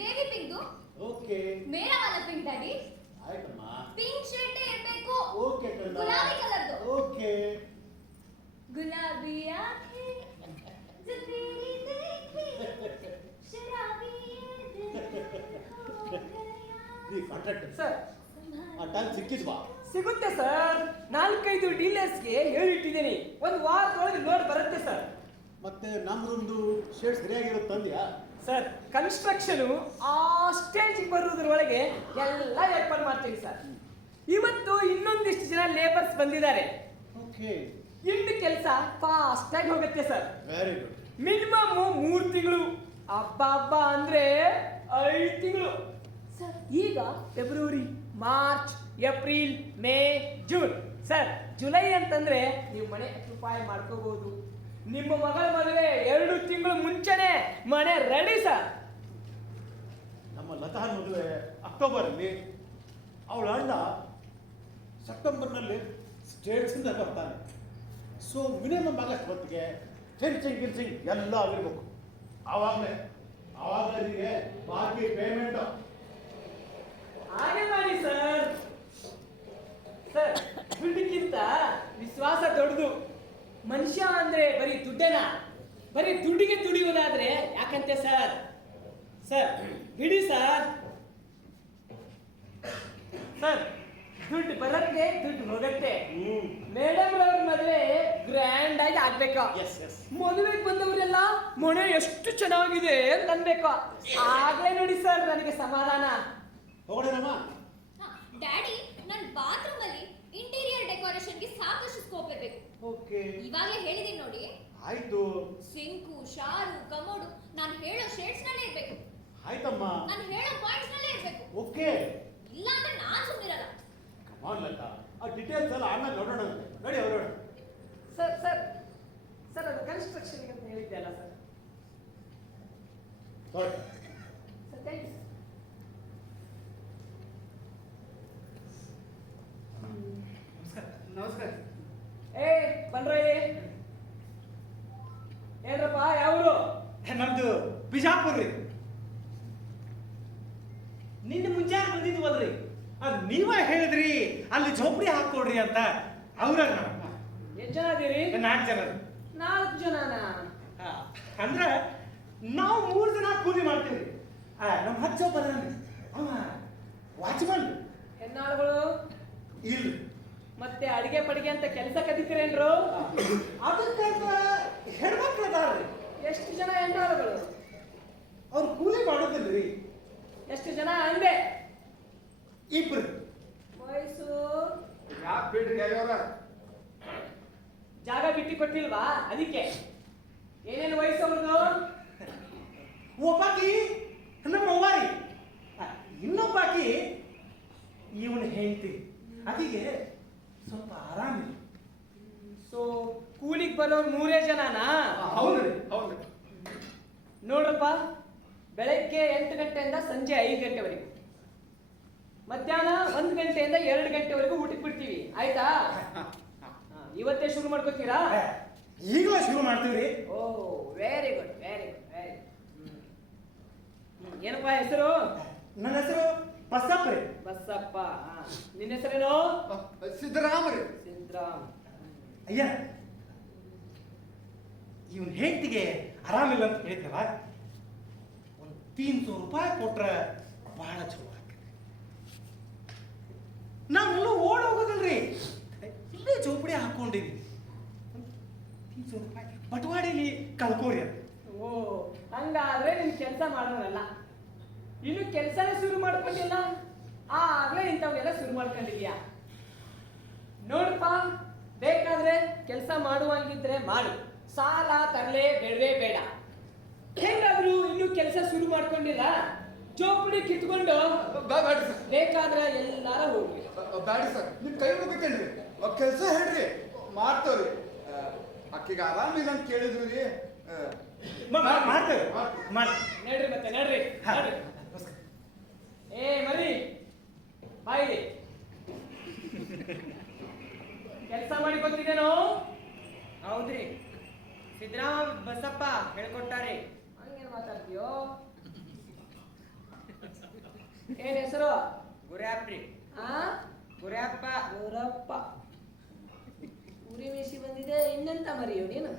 ಬೇಬಿ ಪಿಂಕ್ದು. ಓಕೆ. ಮೇರಾ ವಾಲ ಪಿಂಕ್ ಡ್ಯಾಡಿ. ಆಯ್ತಮ್ಮ. ಪಿಂಕ್ ಶರ್ಟ್ ಇರಬೇಕು. ಓಕೆ ಕಣ್ಣ. ಗುಲಾಬಿ ಕಲರ್ದು. ಓಕೆ. ಗುಲಾಬಿ ಆಂಖೆ जो तेरी देखी शराबी ये दिल हो गया. ಈ ಕಾಂಟ್ರಾಕ್ಟ್ ಸರ್ ಆ ಟೈಮ್ ಸಿಕ್ಕಿದ್ವಾ? ಸಿಗುತ್ತೆ ಸರ್, 4-5 ಡೀಲರ್ಸ್ಗೆ ಹೇಳಿಟ್ಟಿದ್ದೀನಿ. ಒಂದು ವಾರದೊಳಗೆ ಲೋಡ್ ಬರುತ್ತೆ ಸರ್. ಮತ್ತೆ ನಮ್ದೊಂದು ಶೇಡ್ ಸರಿಯಾಗಿರುತ್ತೆ ತಂದ್ಯಾ? ಸರ್ ಕನ್ಸ್ಟ್ರಕ್ಷನು ಆ ಸ್ಟೇಜಿಗೆ ಬರುವುದರೊಳಗೆ ಎಲ್ಲ ಏರ್ಪಾಡು ಮಾಡ್ತೀವಿ ಸರ್. ಇವತ್ತು ಇನ್ನೊಂದಿಷ್ಟು ಜನ ಲೇಬರ್ಸ್ ಬಂದಿದ್ದಾರೆ. ಓಕೆ. ಇನ್ನು ಕೆಲಸ ಫಾಸ್ಟ್ ಆಗಿ ಹೋಗುತ್ತೆ ಸರ್. Very good. ಮಿನಿಮಮ್ 3 ತಿಂಗಳು, ಹಬ್ಬ ಅಂದ್ರೆ 5 ತಿಂಗಳು ಸರ್. ಈಗ February, March, April, May, June sir. July ಅಂತಂದ್ರೆ ನೀವು ಮನೆ ಅಕ್ಯುಪೈ ಮಾಡ್ಕೋಬಹುದು. ನಿಮ್ಮ ಮಗಳ ಮದುವೆ 2 ತಿಂಗಳು ಮುಂಚೆನೆ ಮನೆ ರೆಡಿ ಸರ್. ನಮ್ಮ ಲತಾನ್ ಮದುವೆ ಅಕ್ಟೋಬರಲ್ಲಿ, ಅವಳ ಅಣ್ಣ ಸೆಪ್ಟೆಂಬರ್ನಲ್ಲಿ ಸ್ಟೇಟ್ಸಿಂದ ಬರ್ತಾನೆ. ಸೊ ಮಿನಿಮಮ್ ಆಗಸ್ಟ್ ಹೊತ್ತಿಗೆ ಫೆನ್ಸಿಂಗ್ ಗಿನ್ಸಿಂಗ್ ಎಲ್ಲ ಆಗಿರ್ಬೇಕು. ಆವಾಗಲೇ ನಿಮಗೆ ಬಾಕಿ ಪೇಮೆಂಟ್. ಹಾಗೆ ಮಾಡಿ ಸರ್. ಸರ್ ದುಡ್ಡಿಗಿಂತ ವಿಶ್ವಾಸ ದೊಡ್ಡದು. ಮನುಷ್ಯ ಅಂದ್ರೆ ಬರೀ ದುಡ್ಡೇನಾ? ಬರೀ ದುಡ್ಡಿಗೆ ದುಡಿಯೋದಾದ್ರೆ ಯಾಕಂತೆ ಸರ್? ಸರ್ ಬಿಡಿ ಸರ್. ಸರ್ ದುಡ್ಡು ಬರತ್ತೆ, ದುಡ್ಡು ಹೋಗತ್ತೆ. ಮೇಡಮ್ ಅವ್ರ ಮದುವೆ ಗ್ರ್ಯಾಂಡ್ ಆಗಿ ಆಗ್ಬೇಕು. ಮದುವೆಗೆ ಬಂದವರೆಲ್ಲ ಮನೆ ಎಷ್ಟು ಚೆನ್ನಾಗಿದೆ ಅಂತ ಅನ್ಬೇಕು. ಆಗ್ಲೇ ನೋಡಿ ಸರ್ ನನಗೆ ಸಮಾಧಾನ. ಹೋಗೋಣಮ್ಮ. ಹಾ ಡ್ಯಾಡಿ, ನನ್ನ ಬಾತ್ರೂಮ್ ಅಲ್ಲಿ ಇಂಟೀರಿಯರ್ ಡೆಕೋರೇಷನ್ಗೆ ಸಾಕಷ್ಟು ಸ್ಕೋಪ್ ಇರಬೇಕು. ಓಕೆ. ಇವಾಗಲೇ ಹೇಳಿದೀನಿ ನೋಡಿ. ಆಯ್ತು. ಸಿಂಕು, ಶಾರು, ಕಮೋಡು ನಾನು ಹೇಳೋ ಶೇಡ್ಸ್ ನಲ್ಲೇ ಇರ್ಬೇಕು. ಆಯ್ತಮ್ಮ. ನಾನು ಹೇಳೋ ಪಾಯಿಂಟ್ಸ್ ನಲ್ಲೇ ಇರ್ಬೇಕು. ಓಕೆ. ಇಲ್ಲ ಅಂದ್ರೆ ನಾನ್ ಸುಮ್ಮನಿರಲ್ಲ. ಕಮಾನ್ ಲತಾ, ಆ ಡೀಟೇಲ್ಸ್ ಎಲ್ಲ ಆಮೇಲೆ ನೋಡೋಣ. ನೋಡಿ ಹೊರಡೋಣ. ಸರ್ ಸರ್ ಸರ್ ಅದು ಕನ್ಸ್ಟ್ರಕ್ಷನ್ ಅಂತ ಹೇಳಿದ್ದೆ ಅಲ್ಲ ಸರ್. ಹೊರಡು. Sir thank you sir. ನಮಸ್ಕಾರ. ಏ ಬನ್ರಿ. ಏನ್ರಪ್ಪ ಯಾವರು? ನಮ್ದು ಬಿಜಾಪುರ ರೀ. ನಿನ್ನೆ ಮುಂಜಾನೆ ಬಂದಿದ್ವಲ್ರಿ, ಅದು ನೀವೇ ಹೇಳಿದ್ರಿ ಅಲ್ಲಿ ಝೋಪಡಿ ಹಾಕೊಡ್ರಿ ಅಂತ. ಅವ್ರ ಎಷ್ಟು ಜನ ಅದೀರಿ? 4 ಜನ. 4 ಜನನಾ? ಅಂದ್ರೆ ನಾವು 3 ಜನ ಕೂಲಿ ಮಾಡ್ತೀವಿ. ನಮ್ಮ ಹಚ್ಚ ಬದಾನ್ರಿ, ಅವ ವಾಚ್ಮನ್. ಹೆಣ್ಣಾಳುಗಳು ಇಲ್ರಿ. ಮತ್ತೆ ಅಡಿಗೆ ಪಡಿಗೆ ಅಂತ ಕೆಲಸ ಕದಿತೀರೇನ್ರು? ಅದಕ್ಕಂತ ಹೆಣ್ಮಕ್ಳು ಅದಾರ್ರಿ. ಎಷ್ಟು ಜನ ಹೆಣ್ಣಾಳುಗಳು? ಅವ್ರು ಕೂಲಿ ಮಾಡೋದಿಲ್ರಿ. ಎಷ್ಟು ಜನ ಅಂದೆ? 2. ವಯಸ್ಸು? ಯಾಕೆ ಬಿಡ್ರಿ ಅವ್ರ? ಜಾಗ ಬಿಟ್ಟು ಕೊಟ್ಟಿಲ್ವಾ ಅದಕ್ಕೆ? ಏನೇನು ವಯಸ್ಸು ಅವ್ರದ್ದು? ಒಬ್ಬಾಕಿ ನಮ್ಮ ಅವ್ವಾರಿ, ಇನ್ನೊಬ್ಬಾಕಿ ಇವನ ಹೆಂಡತಿ. ಅದಕ್ಕೆ ಸ್ವಲ್ಪ ಆರಾಮಿಲ್ಲ. ಸೊ ಕೂಲಿಗೆ ಬರೋರು 3 ಜನನಾ? ಹೌದ್ರಿ ಹೌದ್ರಿ. ನೋಡ್ರಪ್ಪ, ಬೆಳಗ್ಗೆ 8 ಗಂಟೆಯಿಂದ ಸಂಜೆ 5 ಗಂಟೆವರೆಗೂ, ಮಧ್ಯಾಹ್ನ 1 ಗಂಟೆಯಿಂದ 2 ಗಂಟೆವರೆಗೂ ಊಟಕ್ಕೆ ಬಿಡ್ತೀವಿ. ಆಯ್ತಾ? ಇವತ್ತೇ ಶುರು ಮಾಡ್ಕೋತೀರಾ? ಈಗಲೇ ಶುರು ಮಾಡ್ತೀವ್ರಿ. ಓ very good very good very good. ಏನಪ್ಪ ಹೆಸರು? ನನ್ನ ಹೆಸರು ಬಸಪ್ಪ ರೀ. ಬಸಪ್ಪ. ನಿನ್ನ ಹೆಸರೇನು? ಸಿದ್ದರಾಮರಿ. ಸಿದ್ರಾಮ್. ಅಯ್ಯ, ಇವನ್ ಹೆಂಡತಿಗೆ ಆರಾಮಿಲ್ಲ ಅಂತ ಹೇಳಿದ್ರಲ್ಲ, ಒಂದು 300 ರೂಪಾಯಿ ಕೊಟ್ರೆ ಬಹಳ ಚಲೋ ಆಗ್ತದೆ. ನಾವೆಲ್ಲೂ ಓಡ್ ಹೋಗೋದಲ್ರಿ, ಇಲ್ಲೇ ಚೌಪಡಿ ಹಾಕೊಂಡಿವಿ. 300 ರೂಪಾಯಿ ಬಟವಾಡಿಲಿ ಕಳ್ಕೋರಿ ಅದು. ಓ ಹಂಗಾದ್ರೆ ನಿನ್ ಕೆಲಸ ಮಾಡೋನಲ್ಲ, ಇನ್ನು ಕೆಲಸನೇ ಶುರು ಮಾಡ್ಕೊಂಡಿಲ್ಲ, ಆಗ್ಲೇ ಇಂಥವೆಲ್ಲ ಶುರು ಮಾಡ್ಕೊಂಡಿದ್ಯಾ? ನೋಡಪ್ಪ, ಬೇಕಾದ್ರೆ ಕೆಲಸ ಮಾಡುವಂಗಿದ್ರೆ ಮಾಡು, ಸಾಲ ತರಲೆ ಬೇಡವೇ ಬೇಡ. ಹೆಂಗಾದ್ರು ಇನ್ನು ಕೆಲಸ ಶುರು ಮಾಡ್ಕೊಂಡಿಲ್ಲ, ಚೌಪಡಿ ಕಿತ್ಕೊಂಡು ಬ್ಯಾಡ್ರಿ ಸರ್, ಬೇಕಾದ್ರೆ ಎಲ್ಲಾರ ಹೋಗ್ಲಿ. ಬ್ಯಾಡ್ರಿ ಸರ್, ನಿಮ್ ಕೈ ಮುಗಿತೇನ್ರಿ. ಕೆಲಸ ಹೇಳ್ರಿ, ಮಾಡ್ತೇವ್ರಿ. ಅಕ್ಕಿಗೆ ಆರಾಮಿಲ್ಲ ಅಂತ ಕೇಳಿದ್ರು ರೀ. ಮಾಡ್ತೇವೆ. ನಡ್ರಿ ಮತ್ತೆ ನಡ್ರಿ ನಡ್ರಿ. ಏ ಮರಿ ಬಾಯಿಲಿ ಕೆಲಸ ಮಾಡಿ ಗೊತ್ತಿದೇನೋ? ಹೌದ್ರಿ, ಸಿದ್ದರಾಮ ಬಸಪ್ಪ ಹೇಳ್ಕೊಟ್ಟಾರೆ. ಹಂಗೇನು ಮಾತಾಡ್ತೀಯೋ? ಏನ್ ಹೆಸರು? ಗುರ್ಯಾಪ್ರಿ. ಆ ಗುರ್ಯಾಪ್ಪ. ಗೌರಪ್ಪ. ಉರಿ ಮೀಸಿ ಬಂದಿದೆ, ಇನ್ನೆಂತ ಮರಿಯೋ ನೀನು?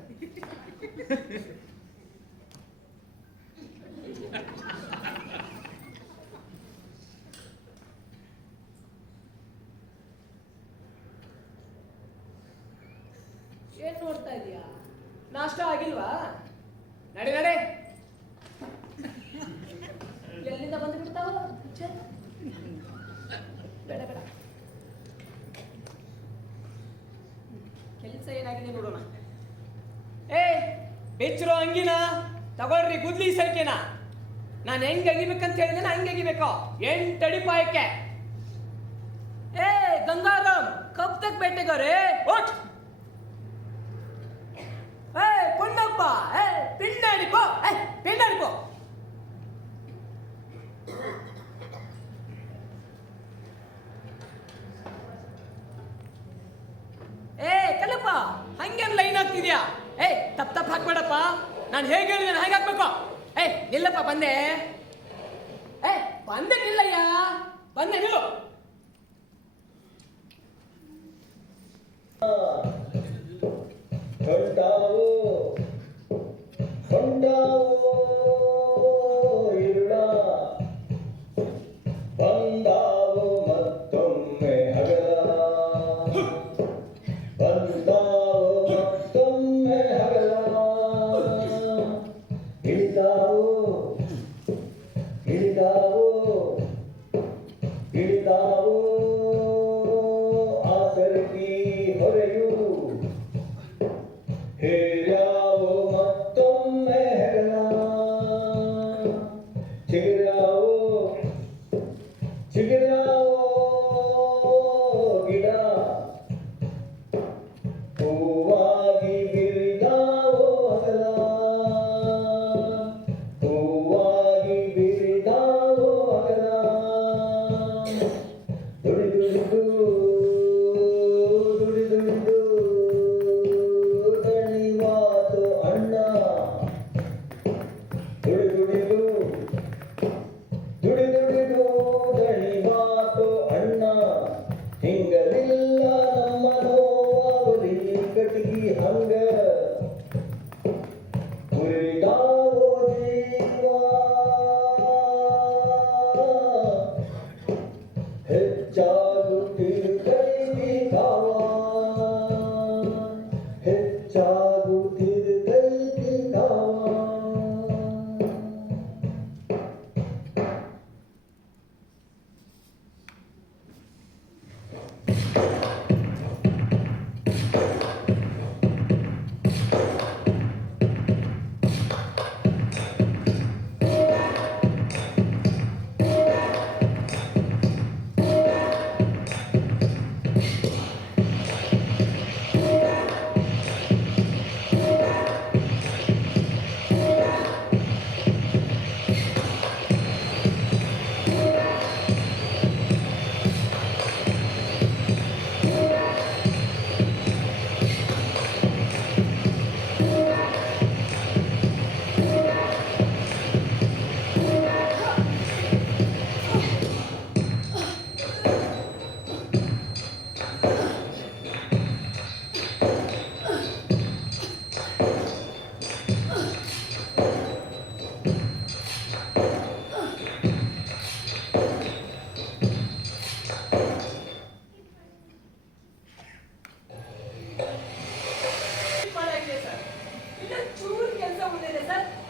ಏನ್ ನೋಡ್ತಾ ಇದೀಯಾ? ನಾಷ್ಟ ಆಗಿಲ್ವಾ? ನಡೆ ನಡೆ. ಎಲ್ಲಿಂದ ಬಂದು ಬಿಡ್ತಾವ? ಬೇಡ ಬೇಡ, ಕೆಲಸ ಏನಾಗಿದೆ ನೋಡೋಣ. ಏ ಬೆಚ್ಚರೋ ಅಂಗಿನ ತಗೊಳ್ರಿ, ಗುದ್ಲಿ ಸರಿಕೆನ. ನಾನು ಹೆಂಗ್ ಅಗಿಬೇಕಂತ ಹೇಳಿದ್ರೆ ಹಂಗೆ ಅಗಿಬೇಕು. 8 ಅಡಿ ಪಾಯಕ್ಕೆ. ಏ ಗಂಗಾರಾಮ್, ಕಬ್ ತಕ್ ಬೇಟೆಗಾರೆ ಓಟ್. ಏ ಪುಣ್ಣಪ್ಪ, ಏ ಪಿಂಡಾಡಿಪೋ, ಏ ಪಿಂಡಾಡಿಪೋ. ಏ ಕಲ್ಲಪ್ಪ, ಹಂಗೇನು ಲೈನ್ ಆಗ್ತಿದ್ಯಾ? ಏ ತಪ್ಪ ಹಾಕ್ಬೇಡಪ್ಪ, ನಾನು ಹೇಗೆ ಹೇಳಿದ್ದೇನೆ ಹಾಗೆ ಹಾಕ್ಬೇಕು. ಏ ನಿಲ್ಲಪ್ಪ, ಬಂದೆ. ಏ ಬಂದೆ, ನಿಲ್ಲಯ್ಯ, ಬಂದೆ, ನಿಲ್ಲು. ಹೊಂಟಾವೋ ಹೊಂಟಾವೋ ಇರುಳ, ಬಂದಾವೋ ಮತ್ತೊಮ್ಮೆ ಹಗಲ, ಬಂದಾವೋ ಮತ್ತೊಮ್ಮೆ ಹಗಲ. ಇಳಿದಾವೋ ಇಳಿದಾವೋ ಇಳಿದಾವೋ ಆಸರಗಿ ಹೊರೆಯು, ಹೇರ್ಯಾವೋ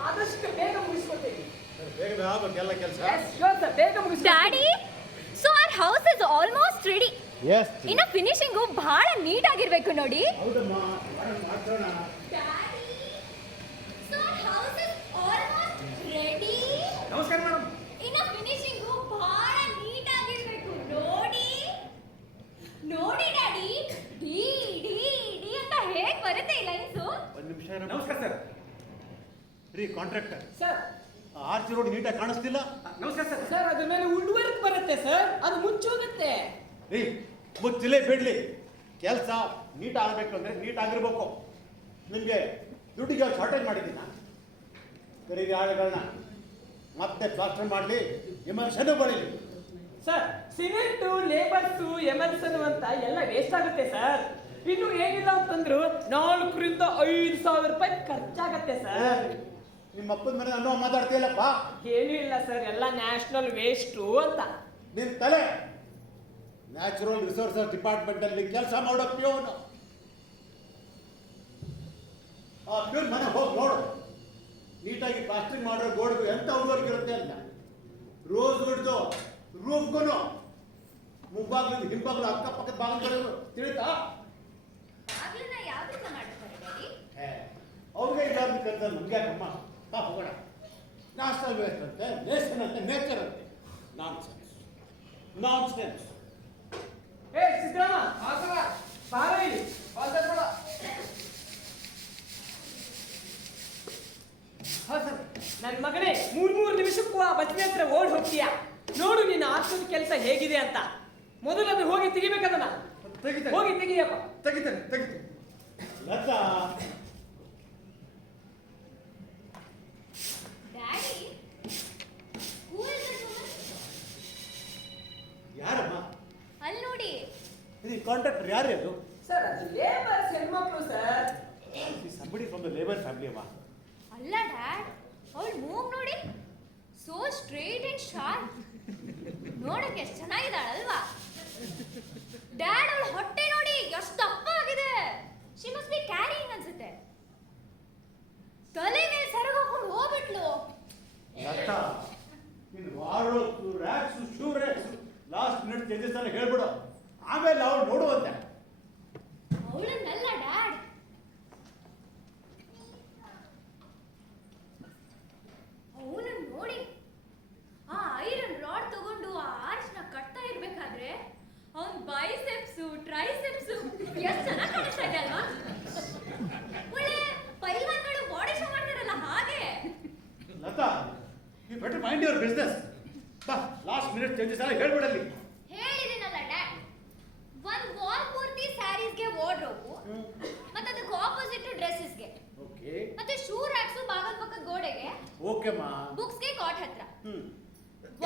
ಆದಷ್ಟು ಬೇಗ ಮುಗಿಸ್ಕೊಡ್ತೀನಿ. ಬೇಗ ಆಗ್ಬೇಕು ಎಲ್ಲ ಕೆಲಸ. ಶೋರ್ ಸರ್, ಬೇಗ ಮುಗಿಸ್ಕೊಡ್ತೀನಿ. Daddy, so our house is almost ready. Yes ಇನ್ನು ಫಿನಿಶಿಂಗು ಬಹಳ ನೀಟ್ ಆಗಿರ್ಬೇಕು ನೋಡಿ. ಹೌದಮ್ಮ, ಮಾಡ್ಸೋಣ. Daddy, so our house is almost ready. ನಮಸ್ಕಾರ ಮೇಡಮ್. ಇನ್ನು ಫಿನಿಶಿಂಗು ಬಹಳ ನೀಟ್ ಆಗಿರ್ಬೇಕು ನೋಡಿ. ನೋಡಿ ಡ್ಯಾಡಿ, ಡಿ ಡಿ ಡಿ ಅಂತ ಹೇಗ್ ಬರುತ್ತೆ ಈ ಲೈನ್ಸು? ಒಂದು ನಿಮಿಷ ನಮಸ್ಕಾರ ಸರ್. ರೀ ಕಾಂಟ್ರಾಕ್ಟರ್, ಸರ್ ಆರ್ಚ್ ರೋಡ್ ನೀಟಾಗಿ ಕಾಣಿಸ್ತಿಲ್ಲ. ನಮಸ್ಕಾರ ಸರ್. ಸರ್ ಅದ್ರ ಮೇಲೆ ವುಡ್ ವರ್ಕ್ ಬರುತ್ತೆ ಸರ್, ಅದು ಮುಚ್ಚೋಗುತ್ತೆ. ರೀ ಮುಚ್ಚಿಲೇ ಬಿಡ್ಲಿ, ಕೆಲಸ ನೀಟ್ ಆಗಬೇಕು ಅಂದ್ರೆ ನೀಟ್ ಆಗಿರ್ಬೇಕು. ನಿಮಗೆ ದುಡ್ಡಿಗೆ ಶಾರ್ಟೇಜ್ ಮಾಡಿದ್ದೀನಿ ನಾನು. ಕರೀರಿ ಆಳುಗಳನ್ನ, ಮತ್ತೆ ಪ್ಲಾಸ್ಟರ್ ಮಾಡಲಿ, ಎಮರ್ಷನ್ ಬಳಿಲಿ. ಸರ್ ಸಿಮೆಂಟು, ಲೇಬರ್ಸು, ಎಮರ್ಸನ್ ಅಂತ ಎಲ್ಲ ವೇಸ್ಟ್ ಆಗುತ್ತೆ ಸರ್. ಇನ್ನು ಏನಿಲ್ಲ ಅಂತಂದ್ರು 4 ರಿಂದ 5 ಸಾವಿರ ರೂಪಾಯಿ ಖರ್ಚಾಗತ್ತೆ ಸರ್. ನಿಮ್ಮ ಅಪ್ಪನ ಮನೆ ಅನ್ನೋ ಮಾತಾಡ್ತೀಯಲ್ಲಪ್ಪ. ಏನೂ ಇಲ್ಲ ಸರ್, ಎಲ್ಲ ನ್ಯಾಷನಲ್ ವೇಸ್ಟು ಅಂತ. ನಿನ್ನ ತಲೆ ನ್ಯಾಚುರಲ್ ರಿಸೋರ್ಸಸ್ ಡಿಪಾರ್ಟ್ಮೆಂಟ್ ಅಲ್ಲಿ ಕೆಲಸ ಮಾಡೋ ಪ್ಯೂನ್. ಆ ಪ್ಯೂನ್ ಮನೆ ಹೋಗಿ ನೋಡು, ನೀಟಾಗಿ ಪ್ಲಾಸ್ಟಿಂಗ್ ಮಾಡೋ ಗೋಡೆಗೂ ಎಂತ ವರ್ಕ್ ಇರುತ್ತೆ ಅಂತ. ರೋಸ್ ವುಡ್ದು ರೂಫ್ಗೂ ಮುಂಬಾಗ್ಲಿಂದ ಹಿಂಬಾಗ್ಲು ಅಕ್ಕಪಕ್ಕದ ಬಾಗಿಲು ತಿಳಿತಾ? ಆಗ್ಲನ್ನ ಯಾವ್ದನ್ನ ಮಾಡ್ತಾರೆ ಡ್ಯಾಡಿ? ಅವ್ರಿಗೆ ಇಲ್ಲಾರ್ದು ಕೆಲಸ ನಮ್ಗೆ ಅಮ್ಮ. ಹೋಗೋಣ. ನ್ಯಾಷನಲ್ ವೇಸ್ಟ್ ಅಂತೆ, ನೇಷನ್ ಅಂತೆ, ನೇಚರ್ ಅಂತೆ. Nonsense, nonsense. ಏ ಸಿದ್ದರಾಮ, ಬಾರ ಇಲ್ಲಿ. ನನ್ನ ಮಗನೇ, 3 ನಿಮಿಷಕ್ಕೂ ಆ ಬಸ್ನಿ ಹತ್ರ ಓಡ್ ಹೋಗ್ತೀಯಾ? ನೋಡು ನಿನ್ನ ಆರ್ಸದ ಕೆಲಸ ಹೇಗಿದೆ ಅಂತ. ಮೊದಲು ಅದು ಹೋಗಿ ತೆಗಿಬೇಕದನ್ನ. ತೆಗಿತೇನೆ. ಹೋಗಿ ತೆಗಿಯಪ್ಪ. ತೆಗಿತೇನೆ. Lata, daddy, who is this woman? ಯಾರಮ್ಮ? ಅಲ್ಲಿ ನೋಡಿ. ಇದು ಕಾಂಟ್ರಾಕ್ಟರ್ ಯಾರೇ ಅದು? ಸರ್ ಅದು ಲೇಬರ್ಸ್ ಹೆಣ್ಮಕ್ಳು sir. Somebody from the labour family ಅಮ್ಮ. ಅಲ್ಲ ಡ್ಯಾಡ್, ಅವಳ ಮೂಗ್ ನೋಡಿ, ಸೋ ಸ್ಟ್ರೇಟ್ ಅಂಡ್ ಶಾರ್ಪ್. ನೋಡಕ್ಕೆ ಎಷ್ಟು ಚೆನ್ನಾಗಿದ್ದಾಳಲ್ವಾ? ಡ್ಯಾಡ್, ಅವಳ ಹೊಟ್ಟೆ ನೋಡಿ ಎಷ್ಟು ದಪ್ಪ ಆಗಿದೆ. ಶಿ ಮಸ್ಟ್ ಬಿ ಕ್ಯಾರಿಯಿಂಗ್ ಅನ್ಸುತ್ತೆ. ತಲೆ ಮೇಲೆ ಸರಗಾಕೊಂಡು ಹೋಗ್ಬಿಟ್ಲು. ಲತಾ, ಇನ್ನು wardrobes, racks, shoe racks last minute changes ಅನ್ನ ಹೇಳ್ಬಿಡು. ಆಮೇಲೆ ಅವ್ರು ನೋಡುವಂತೆ. ಅವಳನ್ನಲ್ಲ ಡ್ಯಾಡ್, ಅವನು ನೋಡಿ, ಆ ಐರನ್ ರಾಡ್ ತಗೊಂಡು ಆ ಆರ್ಚ್ನ ಕಟ್ತಾ ಇರ್ಬೇಕಾದ್ರೆ ಅವನ್ ಬೈಸೆಪ್ಸು, ಟ್ರೈಸೆಪ್ಸು ಎಷ್ಟು ಚೆನ್ನಾಗಿ ಕಾಣಿಸ್ತಾ ಇದೆ ಅಲ್ವಾ? ಒಳ್ಳೆ ಪೈಲ್ವಾನ್ಗಳು ಬಾಡಿ ಶೋ ಮಾಡ್ತಾರಲ್ಲ ಹಾಗೆ. Lata, you better mind your business. Last minute changes ಎಲ್ಲ ಹೇಳ್ಬಿಡಲ್ಲಿ. ಹೇಳಿದಿನಲ್ಲ ಡ್ಯಾಡ್, ಒಂದ್ ವಾಲ್ ಪೂರ್ತಿ ಸ್ಯಾರೀಸ್ಗೆ ವಾರ್ಡ್ರೋಬು, ಮತ್ತೆ ಅದಕ್ಕೆ ಆಪೋಸಿಟ್ ಡ್ರೆಸ್ಸಸ್ಗೆ, ಓಕೆ ಮತ್ತೆ ಶೂ ರ್ಯಾಕ್ಸು ಬಾಗಲ್ ಪಕ್ಕ ಗೋಡೆಗೆ, ಓಕೆ ಮಾ. ಬುಕ್ಸ್ಗೆ ಕಾಟ್ ಹತ್ರ,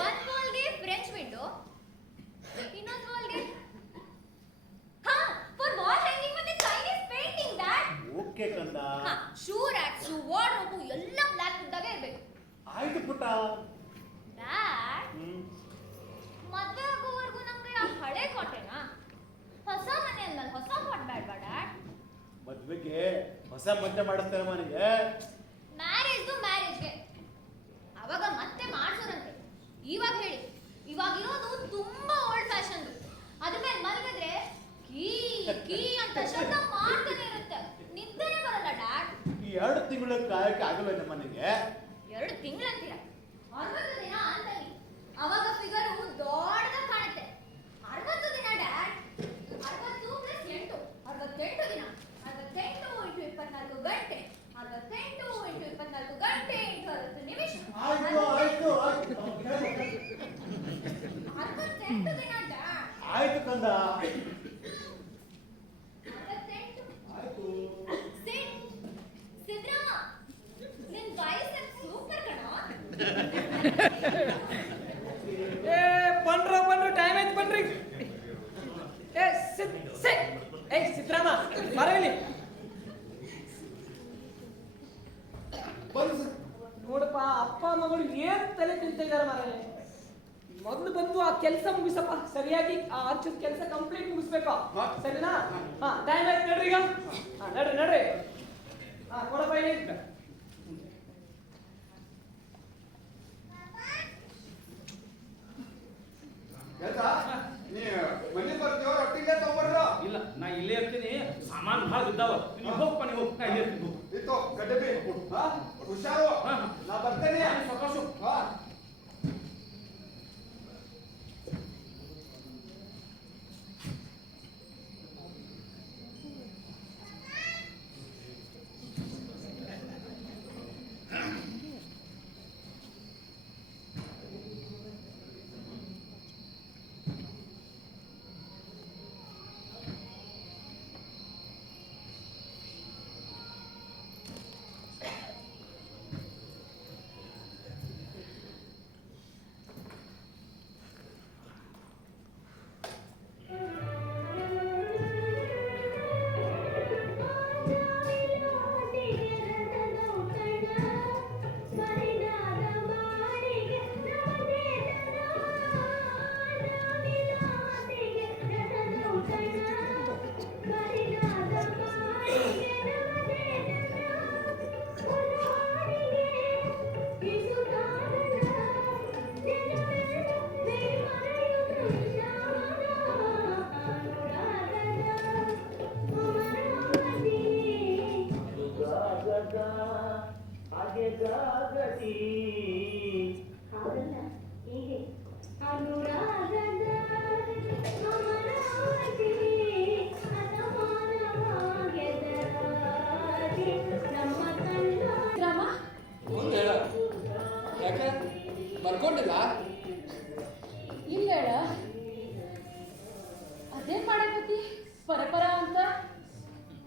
ಒಂದ್ ವಾಲ್ಗೆ ಫ್ರೆಂಚ್ ವಿಂಡೋ, ಇನ್ನೊಂದ್ ವಾಲ್ಗೆ ಫಾರ್ ವಾಲ್ ಹ್ಯಾಂಗಿಂಗ್ ಮತ್ತೆ ಚೈನೀಸ್ ಪೇಂಟಿಂಗ್ ಡ್ಯಾಡ್. ಓಕೆ ಕಂದ. ಶೂ ರ್ಯಾಕ್ಸು, ವಾರ್ಡ್ರೋಬು ಎಲ್ಲ ಬ್ಲಾಕ್ ವುಡ್ಡಾಗೆ ಇರ್ಬೇಕು. ಆಯ್ತು ಪುಟ್ಟ. ಡ್ಯಾಡ್, ಮದ್ವೆ ಆಗೋವರೆಗೂ ನಮ್ಗೆ ಆ ಹಳೆ ಕೋಟೆನಾ? ಹೊಸ ಮನೆ ಅಂದ್ಮೇಲೆ ಹೊಸ ಕೋಟೆ ಬೇಡ್ವಾ ಡ್ಯಾಡ್? ಮದ್ವೆಗೆ ಹೊಸ ಮದ್ವೆ ಮಾಡಿಸ್ತಾರೆ ಮನೆಗೆ. ಮ್ಯಾರೇಜ್ಗೆ ಅವಾಗ ಮತ್ತೆ ಮಾಡ್ಸೋರಂತೆ. ಇವಾಗ ಹೇಳಿ, ಇವಾಗ ಇರೋದು ತುಂಬಾ ಓಲ್ಡ್ ಫ್ಯಾಷನ್. ಅದ್ರ ಮೇಲೆ ಮಲಗಿದ್ರೆ ಕೀ ಕೀ ಅಂತ ಶಬ್ದ ಮಾಡ್ತಾನೆ ಇರುತ್ತೆ, ನಿದ್ದೆನೇ ಬರಲ್ಲ ಡ್ಯಾಡ್. ಈ 2 ತಿಂಗಳು ಕಾಯಕ್ಕೆ ಆಗಲ್ಲ ನಮ್ಮ ಮನೆಗೆ. 2 ತಿಂಗಳಂತೀರ? 60 ದಿನ ಅಂತಾನೆ, ಅವಾಗ ಫಿಗರು ದೊಡ್ಡದಾಗಿ ಕಾಣುತ್ತೆ. 60 ದಿನ ಡ್ಯಾಡ್, 60 ಪ್ಲಸ್ 8, 68 ದಿನ. 68 ಇಂಟು 24 ಗಂಟೆ, 68 ಇಂಟು 24 ಗಂಟೆ ಇಂಟು 60 ನಿಮಿಷ. ಆಯ್ತು ಆಯ್ತು ಆಯ್ತು 68 ದಿನ ಡ್ಯಾಡ್. ಆಯ್ತು ಕಂದ. 68. ಆಯ್ತು. ಸಿದ್ರಾಮ, ನಿನ್ ಬೈಸೆಪ್ಸ್ ಸೂಪರ್ ಕಣೋ. ಏ ಬನ್ರ ಟೈಮ್ ಆಯ್ತು ಬನ್ರಿ. ಏ ಏ ಸಿದ್ದರಾಮ, ಬರ ಇಲ್ಲಿ. ನೋಡಪ್ಪ, ಅಪ್ಪ ಮಗಳು ಏನ್ ತಲೆ ತಿಂತಿದ್ದಾರೆ ಮಾರಾಯ. ಮೊದಲು ಬಂದು ಆ ಕೆಲಸ ಮುಗಿಸಪ್ಪ, ಸರಿಯಾಗಿ ಆ ಆರ್ಚದ ಕೆಲಸ ಕಂಪ್ಲೀಟ್ ಮುಗಿಸ್ಬೇಕು, ಸರಿನಾ? ಟೈಮ್ ಆಯ್ತು ನಡ್ರಿ ಈಗ. ನಡ್ರಿ ಕೊಡಪ್ಪ ಇಲ್ಲಿ. ಹುಷಾರು ಹಾ. ನಾ ಬರ್ತೇನೆ ಸಾಕಾಸು. ಹಾ. ಹಾಗಲ್ಲ ಹೀಗೆ ಅನುರಾಗದ ಅಮರಾವತಿ ಅಸಮಾನವಾಗೆದರಾಗಿ ನಮ್ಮ ಕಣ್ಣ ರಾಮ ಮುಂದೆ ಹೇಳ ಯಾಕೆ ಬರ್ಕೊಂಡಿಲ್ಲ ಇಲ್ಲ ಹೇಳ ಅದೇನ್ ಮಾಡಕತ್ತಿ ಪರಪರ ಅಂತ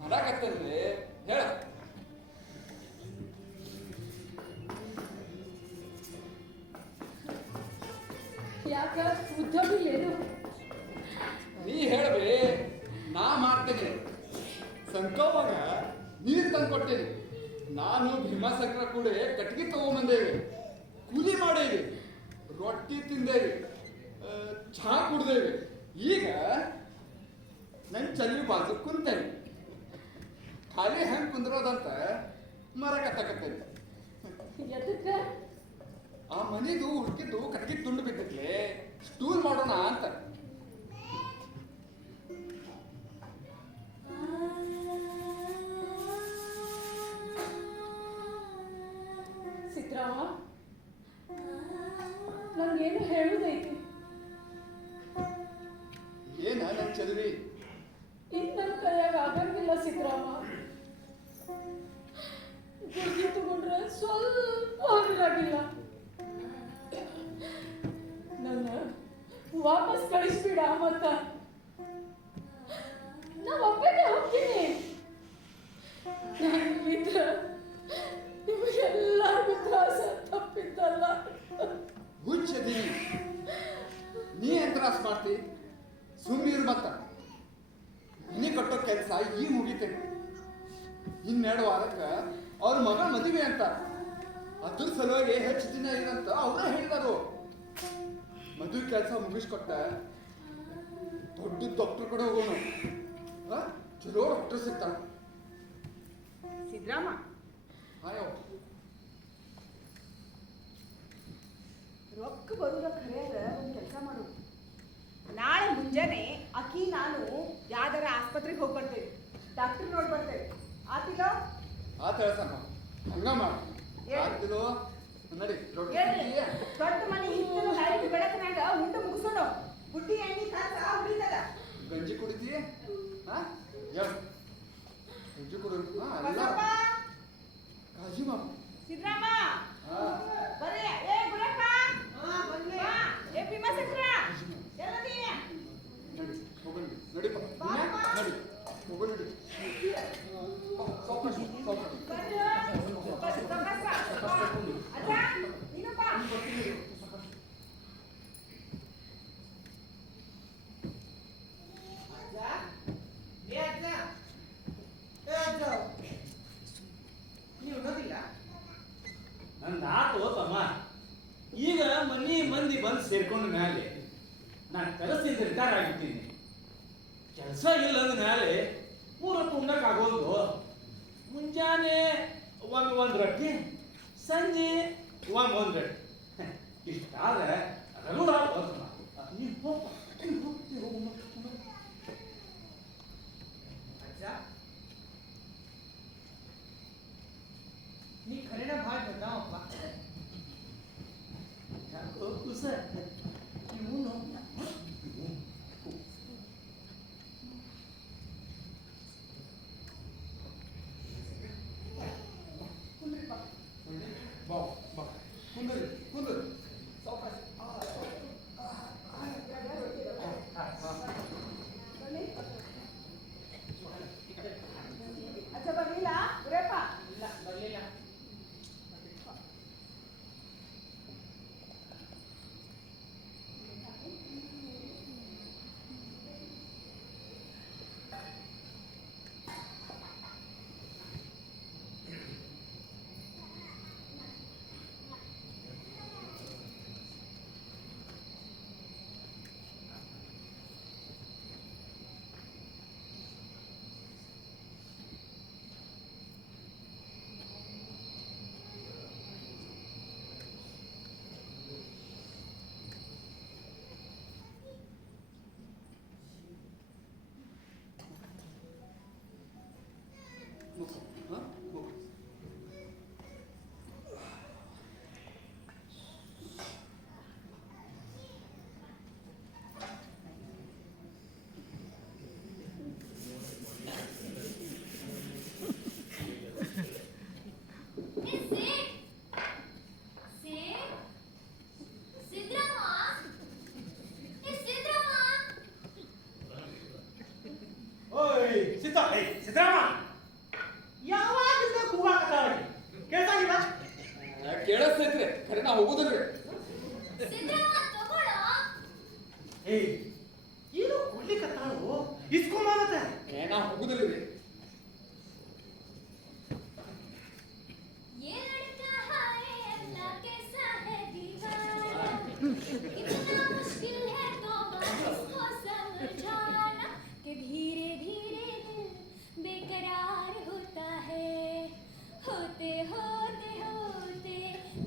ಮಾಡಾಕತ್ತಂದ್ರೆ ಹೇಳ ಯಾಕ ಉದ್ಯೋಗಿ ಏನು ನೀ ಹೇಳ್ಬೇ ನಾ ಮಾಡ್ತೇನೆ ಸಂಕೋವಾಗ ನೀರು ತಂದು ಕೊಟ್ಟೇನೆ ನಾನು ಭೀಮಾಸಂಕ್ರ ಕೂಡ ಕಟ್ಗೆ ತಗೊಂಬಂದೇವೆ ಕೂಲಿ ಮಾಡೇವಿ ರೊಟ್ಟಿ ತಿಂದೇವಿ ಚಹಾ ಕುಡ್ದೇವಿ ಈಗ ನನ್ನ ಚಲಿ ಬಾಜು ಕುಂತೇನೆ ಖಾಲಿ ಹೆಂಗೆ ಕುಂದ್ರೋದಂತ ಮರ ಕತ್ತಕತ್ತೇನೆ ಎದಕ್ಕ ಆ ಮನೆದು ಹುಡುಕಿದ್ದು ಕಟ್ಗೆ ತುಂಡು ಬಿದ್ದಕ್ಲೆ ಸ್ಟೂಲ್ ಮಾಡೋಣ ಅಂತ ಸಿದ್ರಾಮ ನಂಗೇನು ಹೇಳುದೈತಿ ಏನ ನನ್ನ ಚದುರಿ ಇನ್ ನನ್ನ ಕೈಯಾಗ ಆಗಂಗಿಲ್ಲ ಸಿದ್ರಾಮ ಗುರ್ಗಿ ತಗೊಂಡ್ರೆ ಸ್ವಲ್ಪ ಆಗಿಲ್ಲ ನನ್ನ ವಾಪಸ್ ಕಳಿಸ್ಬಿಡ ಮತ್ತ ನಾ ಒಬ್ಬನೇ ಹೋಗ್ತೀನಿ ಇದ್ರ ನಿಮಗೆಲ್ಲರಿಗೂ ತ್ರಾಸ ತಪ್ಪಿದ್ದಲ್ಲ ಹುಚ್ಚದೀನಿ ನೀ ಏನ್ ತ್ರಾಸ ಮಾಡ್ತಿ ಸುಮ್ಮೀರು ಮತ್ತ ಮನೆ ಕಟ್ಟೋ ಕೆಲಸ ಈಗ ಮುಗಿತೇನೆ ಇನ್ನೆರಡು ವಾರಕ್ಕೆ ಅವ್ರ ಮಗ ಮದುವೆ ಅಂತ ಅದ್ರ ಸಲುವಾಗಿ ಹೆಚ್ಚು ದಿನ ಇರಂತ ಅವರೇ ಹೇಳಿದರು ಮದುವೆ ಕೆಲಸ ಮುಗಿಸ್ಕೊಟ್ಟ ದೊಡ್ಡ ಡಾಕ್ಟರ್ ಕಡೆ ಹೋಗೋಣ ಚಲೋ ಡಾಕ್ಟರ್ ಸಿಗ್ತಾನ ಸಿದ್ರಾಮ ಆಯೋ ರೊಕ್ಕ ಬರುದ ಖರೆಯಾದ ಒಂದು ಕೆಲಸ ಮಾಡು. ನಾಳೆ ಮುಂಜಾನೆ ಅಕ್ಕಿ ನಾನು ಯಾವ್ದಾರ ಆಸ್ಪತ್ರೆಗೆ ಹೋಗಿ ಬರ್ತೇವೆ, ಡಾಕ್ಟರ್ ನೋಡಿ ಬರ್ತೇವೆ. ಆತಿಲ್ಲ ಆತ ಹೇಳ್ತಾನ ಹಂಗ ಮಾಡು ಏನ್? ಆಗ್ತಿರೋ ನಡಿ ರೊಟ್ಟಿ ಹೇಳ್ರಿ, ತಿಂತೀಯ? ದೊಡ್ಡ ಮನೆ ಹಿತ್ತಲು ಹಳೆ ಬೆಳಕಿನಾಗ ಉಂಡು ಮುಗಿಸೋಣ. ಬುಡ್ಡಿ ಎಣ್ಣೆ ಕಾಸ ಉಳಿತದ. ಗಂಜಿ ಕುಡಿತೀಯ ಹಾ ಹೇಳು ಗಂಜಿ ಕುಡಿ ಹಾ ಎಲ್ಲ ಬಸಪ್ಪ, ಕಾಜಿ ಮಾಮ ಸಿದ್ರಾಮ ಹಾ ಬರ್ರಿ. ಏ ಗುರಪ್ಪ, ಬಾ. ಏ ಭೀಮಸಂದ್ರ ಎಲ್ಲದಿ? ನಡಿ ಹೋಗೋಣ ನಡಿಪ್ಪ ಬಾರಪ್ಪ. ನಡಿ ಹೋಗೋಣ ನಡಿ ಸಾವ್ಕಾಶ ಸಾವ್ಕಾಶ ಬರ್ರಿ. ಸಾವ್ಕಾಸ. ಬಾ. ಅಜ್ಜ, ನೀನು ಬಾ. ಅಜ್ಜ, ಏ ಅಜ್ಜ, ಏ ಅಜ್ಜ, ನೀವು ನೋಡಿಲ್ಲ? ನನ್ನ ಆತು ತಮ್ಮ ಈಗ ಮನಿ ಮಂದಿ ಬಂದು ಸೇರ್ಕೊಂಡ ಮೇಲೆ ನಾನು ಕೆಲಸದಿಂದ ರಿಟೈರ್ ಆಗಿದ್ದೀನಿ. ಕೆಲಸ ಇಲ್ಲ ಅಂದ ಮೇಲೆ ಮೂರೊತ್ತು ಉಣ್ಣಕ್ಕಾಗೋದು. ಮುಂಜಾನೆ ಒಂದು ರೊಟ್ಟಿ, ಸಂಜೆ ಒಂದು ರೊಟ್ಟಿ, ಇಷ್ಟಾದ್ರೆ ರಗಡ ನೀವು ಹೋಗಪ್ಪ, ನೀವು ಹೋಗು. ಅಜ್ಜ, ನೀ ಖರೇನ ಭಾಳ ದೊಡ್ಡವಪ್ಪ. ಇವನು ಬಾ ಬಾ ಕುಂದರಿ ಕುಂದರಿ ಅಚ್ಚ ಬರ್ಲಿಲ್ಲ ಗುರೇಪ್ಪ? ಇಲ್ಲ ಬರ್ಲಿಲ್ಲ. ಸಿದ್ದರಾಮ ಯಾವಾಗಿಂದ ಕೂಗಾಕತ್ತಾವ ಕೇಳ್ತಾಗಿಲ್ಲ? ಕೇಳಿಸ್ತೈತ್ರಿ ಖರೆ ನಾ ಹೋಗುದಿಲ್ರಿ. ಏಯ್ ಏನು ಕೊಡ್ಲಿಕ್ಕತ್ತಾಳು ಇಸ್ಕೊಂಬಾರತ್ತೆ. ನಾ ಹೋಗುದಿಲ್ರಿ. धीरे धीरे दिल बेकरार होता है, होते होते होते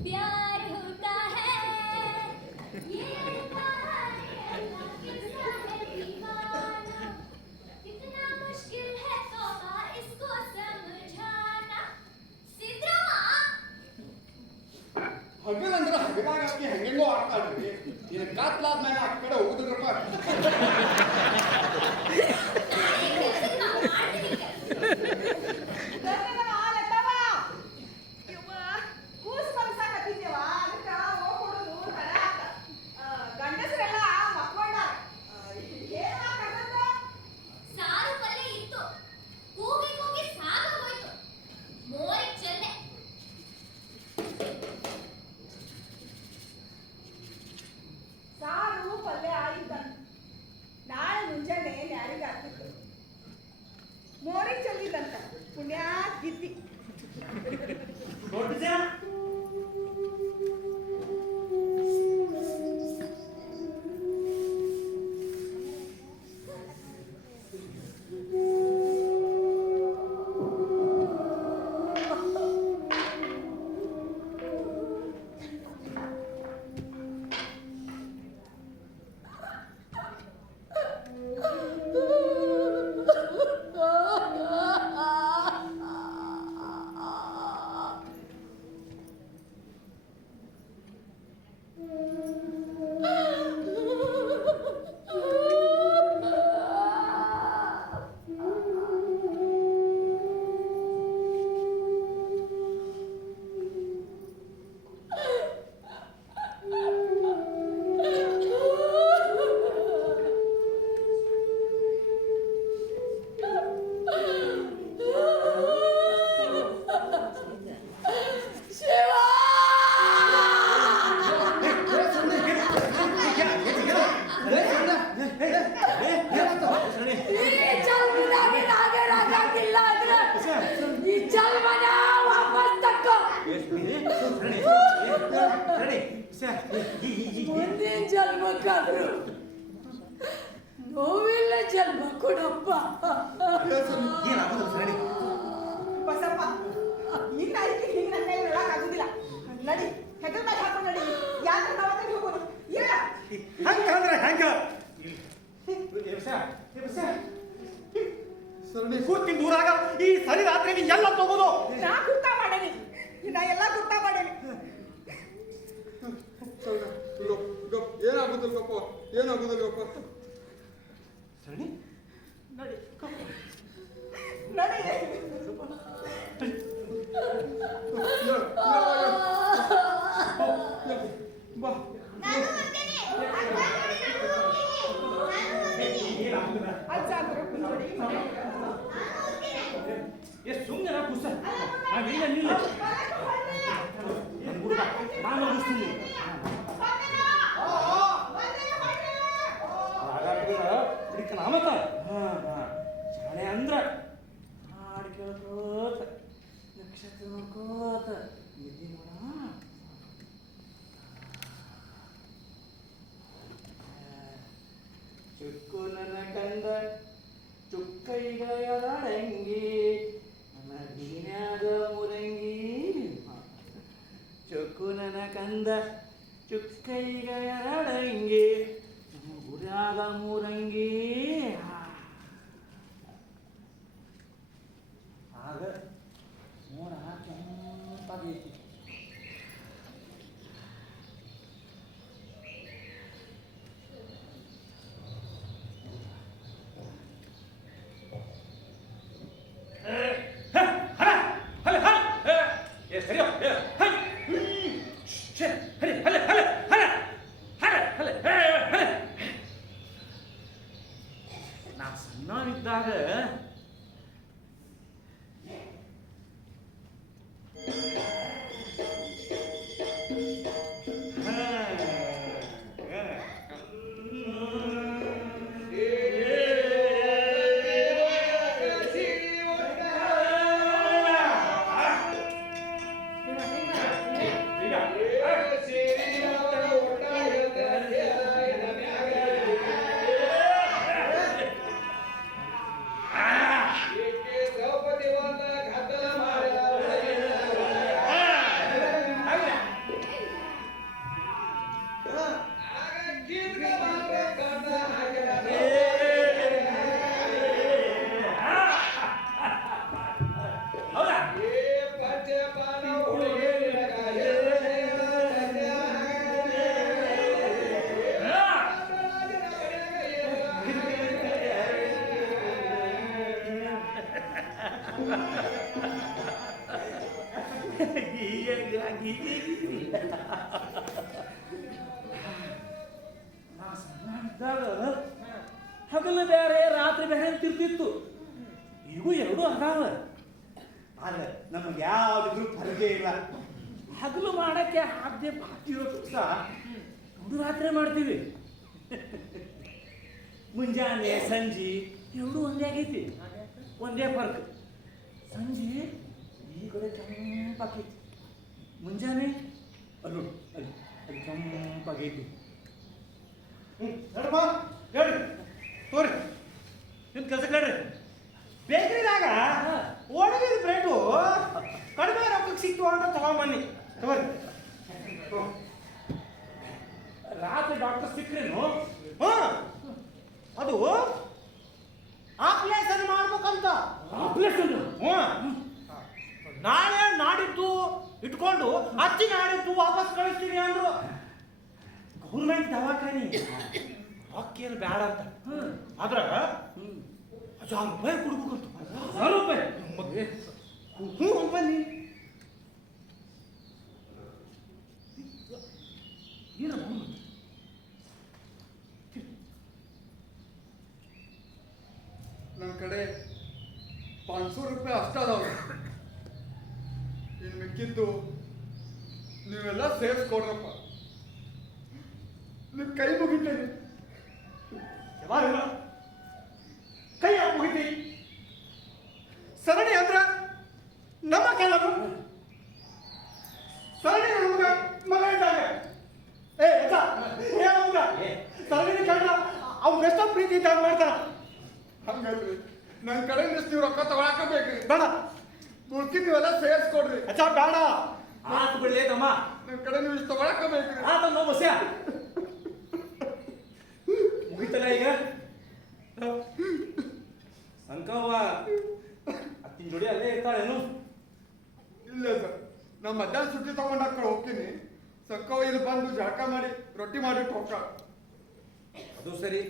प्यार होता है। ये लड़का है अल्लाह के साथ दीवाना, कितना मुश्किल है तौबा इसको समझाना। सिद्रामा ಹಗಲಂದ್ರ ಹಗಲಾಗ ಆಕಿ ಹೆಂಗೆಂಗೋ ಆಡ್ತಾಳ್ರಿ. ಇನ್ನು ಕಾತ್ಲಾದ್ಮೇಲೆ ಆ ಕಡೆ ಹೋಗುದಿಲ್ರಪ್ಪ. ಸಾರು ಪಲ್ಯ ಇತ್ತು, ಕೂಗಿ ಕೂಗಿ ಸಾಕಾಗೋಯ್ತು. ಮೋರಿಗೆ ಚೆಲ್ಲೆ. ಸಾರು ಪಲ್ಯ ಆಯ್ತಂತ ನಾಳೆ ಮುಂಜಾನೆ ಯಾರಿಗೆ ಆಗ್ತಿತ್ತು ಮೋರಿಗೆ ಚೆಲ್ಲಿದಂತ ಪುಣ್ಯ ಗಿದ್ದಿ. ದೊಡ್ಡ ಜನ ಮುಂದಿನ ಜನ್ಮಕ್ಕಾದ್ರು ನೋವಿಲ್ಲ ಜನ್ಮ ಕೊಡಪ್ಪ. ಬಸಪ್ಪ ಇನ್ನ ಐತಿ ಹಿಂಗ್ ನನ್ನ ಕೈಲಿ ನೋಡಕ್ ಆಗುದಿಲ್ಲ. ನಡಿ ಹೆಗಲ್ ಮೇಲೆ ಹಾಕೊಂಡು ನಡಿ. ಯಾಕೆ ದವಾಖಾನೆ ಹೋಗೋದು? ಇಲ್ಲ ಹಂಗಂದ್ರೆ ಹೆಂಗ ಕೂತಿನ ದೂರಾಗ ಈ ಸರಿ ರಾತ್ರಿ ಎಲ್ಲ ತಗೋದು. ನಾ ಗುರ್ತ ಮಾಡೇನಿ. ನಾ ಎಲ್ಲ ಗುರ್ತ ಏನಾಗುದಿಲ್ಲ ಒಪ್ಪ. ಸರಣಿ ನೋಡಿ ನೋಡಿ ಬಾ ಅಜ್ಜ ಅಂದ್ರೆ ನೋಡಿ ಎಷ್ಟು ಸುಮ್ಮನೆ ಪುಸ್ತ ನಾವಿಲ್ಲ ನಿಲ್ಲ ನಾನು ಮುಗಿಸ್ತೀನಿ ನಾಮತ್ತ ಶಾಲೆ ಅಂದ್ರ ಹಾಡು ಕೇಳ್ಕೋತ ನಕ್ಷತ್ರ ನೋಡ್ಕೋತ ನಿದ್ದೆ ಮಾಡ ಚುಕ್ಕು ನನ್ನ ಕಂದ ಚುಕ್ಕೈಗ ಎಡಂಗಿ ನನ್ನ ಬೀನ್ಯಾಗ ಮುರಂಗಿ ಚುಕ್ಕು ನನ್ನ ಕಂದ ಚುಕ್ಕೈಗ ಎಡಂಗಿ ನಮ್ಮ ಗುರ್ಯಾಗ ಮುರಂಗಿ ಆಗ ಮೋಡ ಕೆಂಪಾಗೈತಿ ನಾ ಸಣ್ಣವನಿದ್ದಾಗ ಹಗಲು ಬೇರೆ ರಾತ್ರಿ ಬೇರೆ ಅಂತಿರ್ತಿತ್ತು. ಈಗೂ ಎರಡೂ ಅದಾವ. ಆದ್ರೆ ನಮಗೆ ಯಾವ್ದಿದ್ರು ಫರ್ಗೆ ಇಲ್ಲ. ಹಗಲು ಮಾಡಕ್ಕೆ ಆದ್ಯ ಬಾತಿರೋ ಸಹ ಎರಡು ರಾತ್ರಿ ಮಾಡ್ತೀವಿ. ಮುಂಜಾನೆ ಸಂಜೆ ಎರಡೂ ಒಂದೇ ಆಗೈತಿ. ಒಂದೇ ಫರ್ಕ್. ಸಂಜೆ ಈ ಕಡೆ ಕೆಂಪಾಗೈತಿ, ಮುಂಜಾನೆ ಅಲ್ಲೂ ಅಲ್ಲಿ ಅಲ್ಲಿ ಕೆಂಪಾಗೈತಿ. ನಡ್ಬಾ ಹೇಳಿ ತೋರಿ ನಿಮ್ಮ ಕೆಲಸಕ್ಕೆ ಹೇಳ್ರಿ. ಬೇಕ್ರಿದಾಗ ಒಣಗಿದ ಬ್ರೆಡ್ಡು ಕಡಿಮೆ ರೊಕ್ಕಕ್ಕೆ ಸಿಕ್ತು ಅಂತ ತಗೊಂಬನ್ನಿ ತಗೋರಿ. ರಾತ್ರಿ ಡಾಕ್ಟರ್ ಸಿಕ್ರೇನು? ಹಾಂ ಅದು ಆಪ್ಲೇಷನ್ ಮಾಡ್ಬೇಕಂತ. ಆಪರೇಷನ್? ಹ್ಞೂ ನಾಳೆ ನಾಡಿದ್ದು ಇಟ್ಕೊಂಡು ಹಚ್ಚಿ ನಾಡಿದ್ದು ವಾಪಸ್ ಕಳಿಸ್ತೀನಿ ಅಂದ್ರು. ಗೌರ್ಮೆಂಟ್ ದವಾಖಾನಿ ರೊಕ್ಕೇನು ಬೇಡ ಅಂತ. ಆದ್ರೆ 1000 ರೂಪಾಯಿ ಕೊಡ್ಬೇಕಂತ. 1000 ರೂಪಾಯಿ? ಹ್ಞೂ ಬನ್ನಿ. ನನ್ನ ಕಡೆ 500 ರೂಪಾಯಿ ಅಷ್ಟೇ ಅದಾವ. ಇನ್ನು ಮಿಕ್ಕಿದ್ದು ನೀವೆಲ್ಲ ಸೇರಿಸ್ಕೊಡ್ರಪ್ಪ. ನಿಮ್ಮ ಕೈ ಮುಗಿತೇನೆ. ಯಾವಾಗ ಕೈ ಮುಗಿತಿ ಸರಣಿ ಅಂದ್ರ ನಮ್ಮ ಕೆಲವು ಸರಣಿ ನಮ್ಗ ಮಗ ಇದ್ದಾಗ ಸರಣಿ ಕಂಡ್ರ ಅವ್ರು ಎಷ್ಟೋ ಪ್ರೀತಿ ಇದ್ದಾಗ ಮಾಡ್ತಾರ. ಹಂಗಲ್ರಿ, ನನ್ನ ಕಡೆ ನೀವು ರೊಕ್ಕ ತಗೊಳಕ ಬೇಕ್ರಿ. ಬೇಡ ಉಳ್ಕಿ ನೀವೆಲ್ಲ ಸೇರಿಸ್ಕೊಡ್ರಿ. ಅಚ್ಚ ಬೇಡ. ಆತು ಬಿಡ್ಲೇ ತಮ್ಮ, ನನ್ನ ಕಡೆ ನೀವು ಇಷ್ಟು ತಗೊಳಕ ಬೇಕ್ರಿ. ಆತಮ್ಮ ಬಸ್ಯ ಮುಗಿತಲ್ಲ ಈಗ. ಸಂಕವ್ವ ಅತ್ತಿನ ಜೋಡಿ ಅಲ್ಲೇ ಇರ್ತಾಳೇನು? ಇಲ್ಲ ಸರ್, ನಮ್ಮ ಮಧ್ಯಾಹ್ನ ಸುಟ್ಟಿ ತಗೊಂಡು ಹಾಕೊಂಡು ಹೋಗ್ತೀನಿ. ಸಕ್ಕವ ಇಲ್ಲಿ ಬಂದು ಜಳಕ ಮಾಡಿ ರೊಟ್ಟಿ ಮಾಡಿಟ್ಟು ಹೋಗ್ತಾಳ. ಅದು ಸರಿ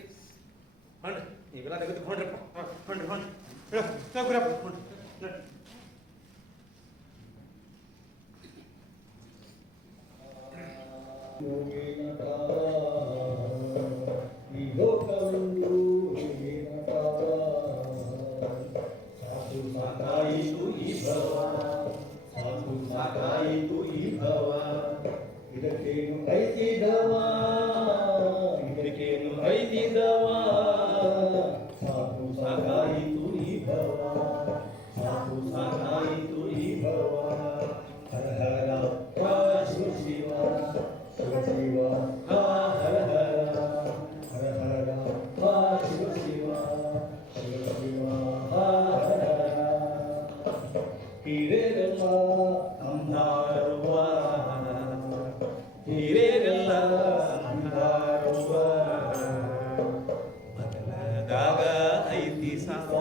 ಹೊಂಡ್ರಿ ನೀವೆಲ್ಲ ತೆಗೆದುಕೊಂಡ್ರಪ್ಪ ಹೊಂಡ್ರಿ ಹೊಂಡ್ರಿ ಈ ಲೋಕವನ್ನು ಸಾಕು ಸಾಕಾಯಿತು ಈ ಭವ ಸಾಕು ಸಾಕಾಯಿತು ಈ ಭವ ಇದಕ್ಕೇನು ಐತಿದವ ಇದಕ್ಕೇನು ಐತಿದವ ಸಾಕು ಸಾಕಾಯಿತು ಈ ಭವ ಸಾಕು ಸಾಕಾಯಿತು ಈ ಭವ ಹರ ಹರ ಶಿವ ಶಿವ ಶಿವ ಶಿವ ಹರ ಹರ ಹರ ಹರ ಶಿವ ಶಿವ ಶಿವ ಶಿವ ಹರ ಹರ ಹಿರೇರಲ್ಲ ಅಂಧಾರುವ ಹಿರೇರಲ್ಲ ಅಂಧಾರುವ ಬದಲದಾಗ ಐತಿ ಸಾವ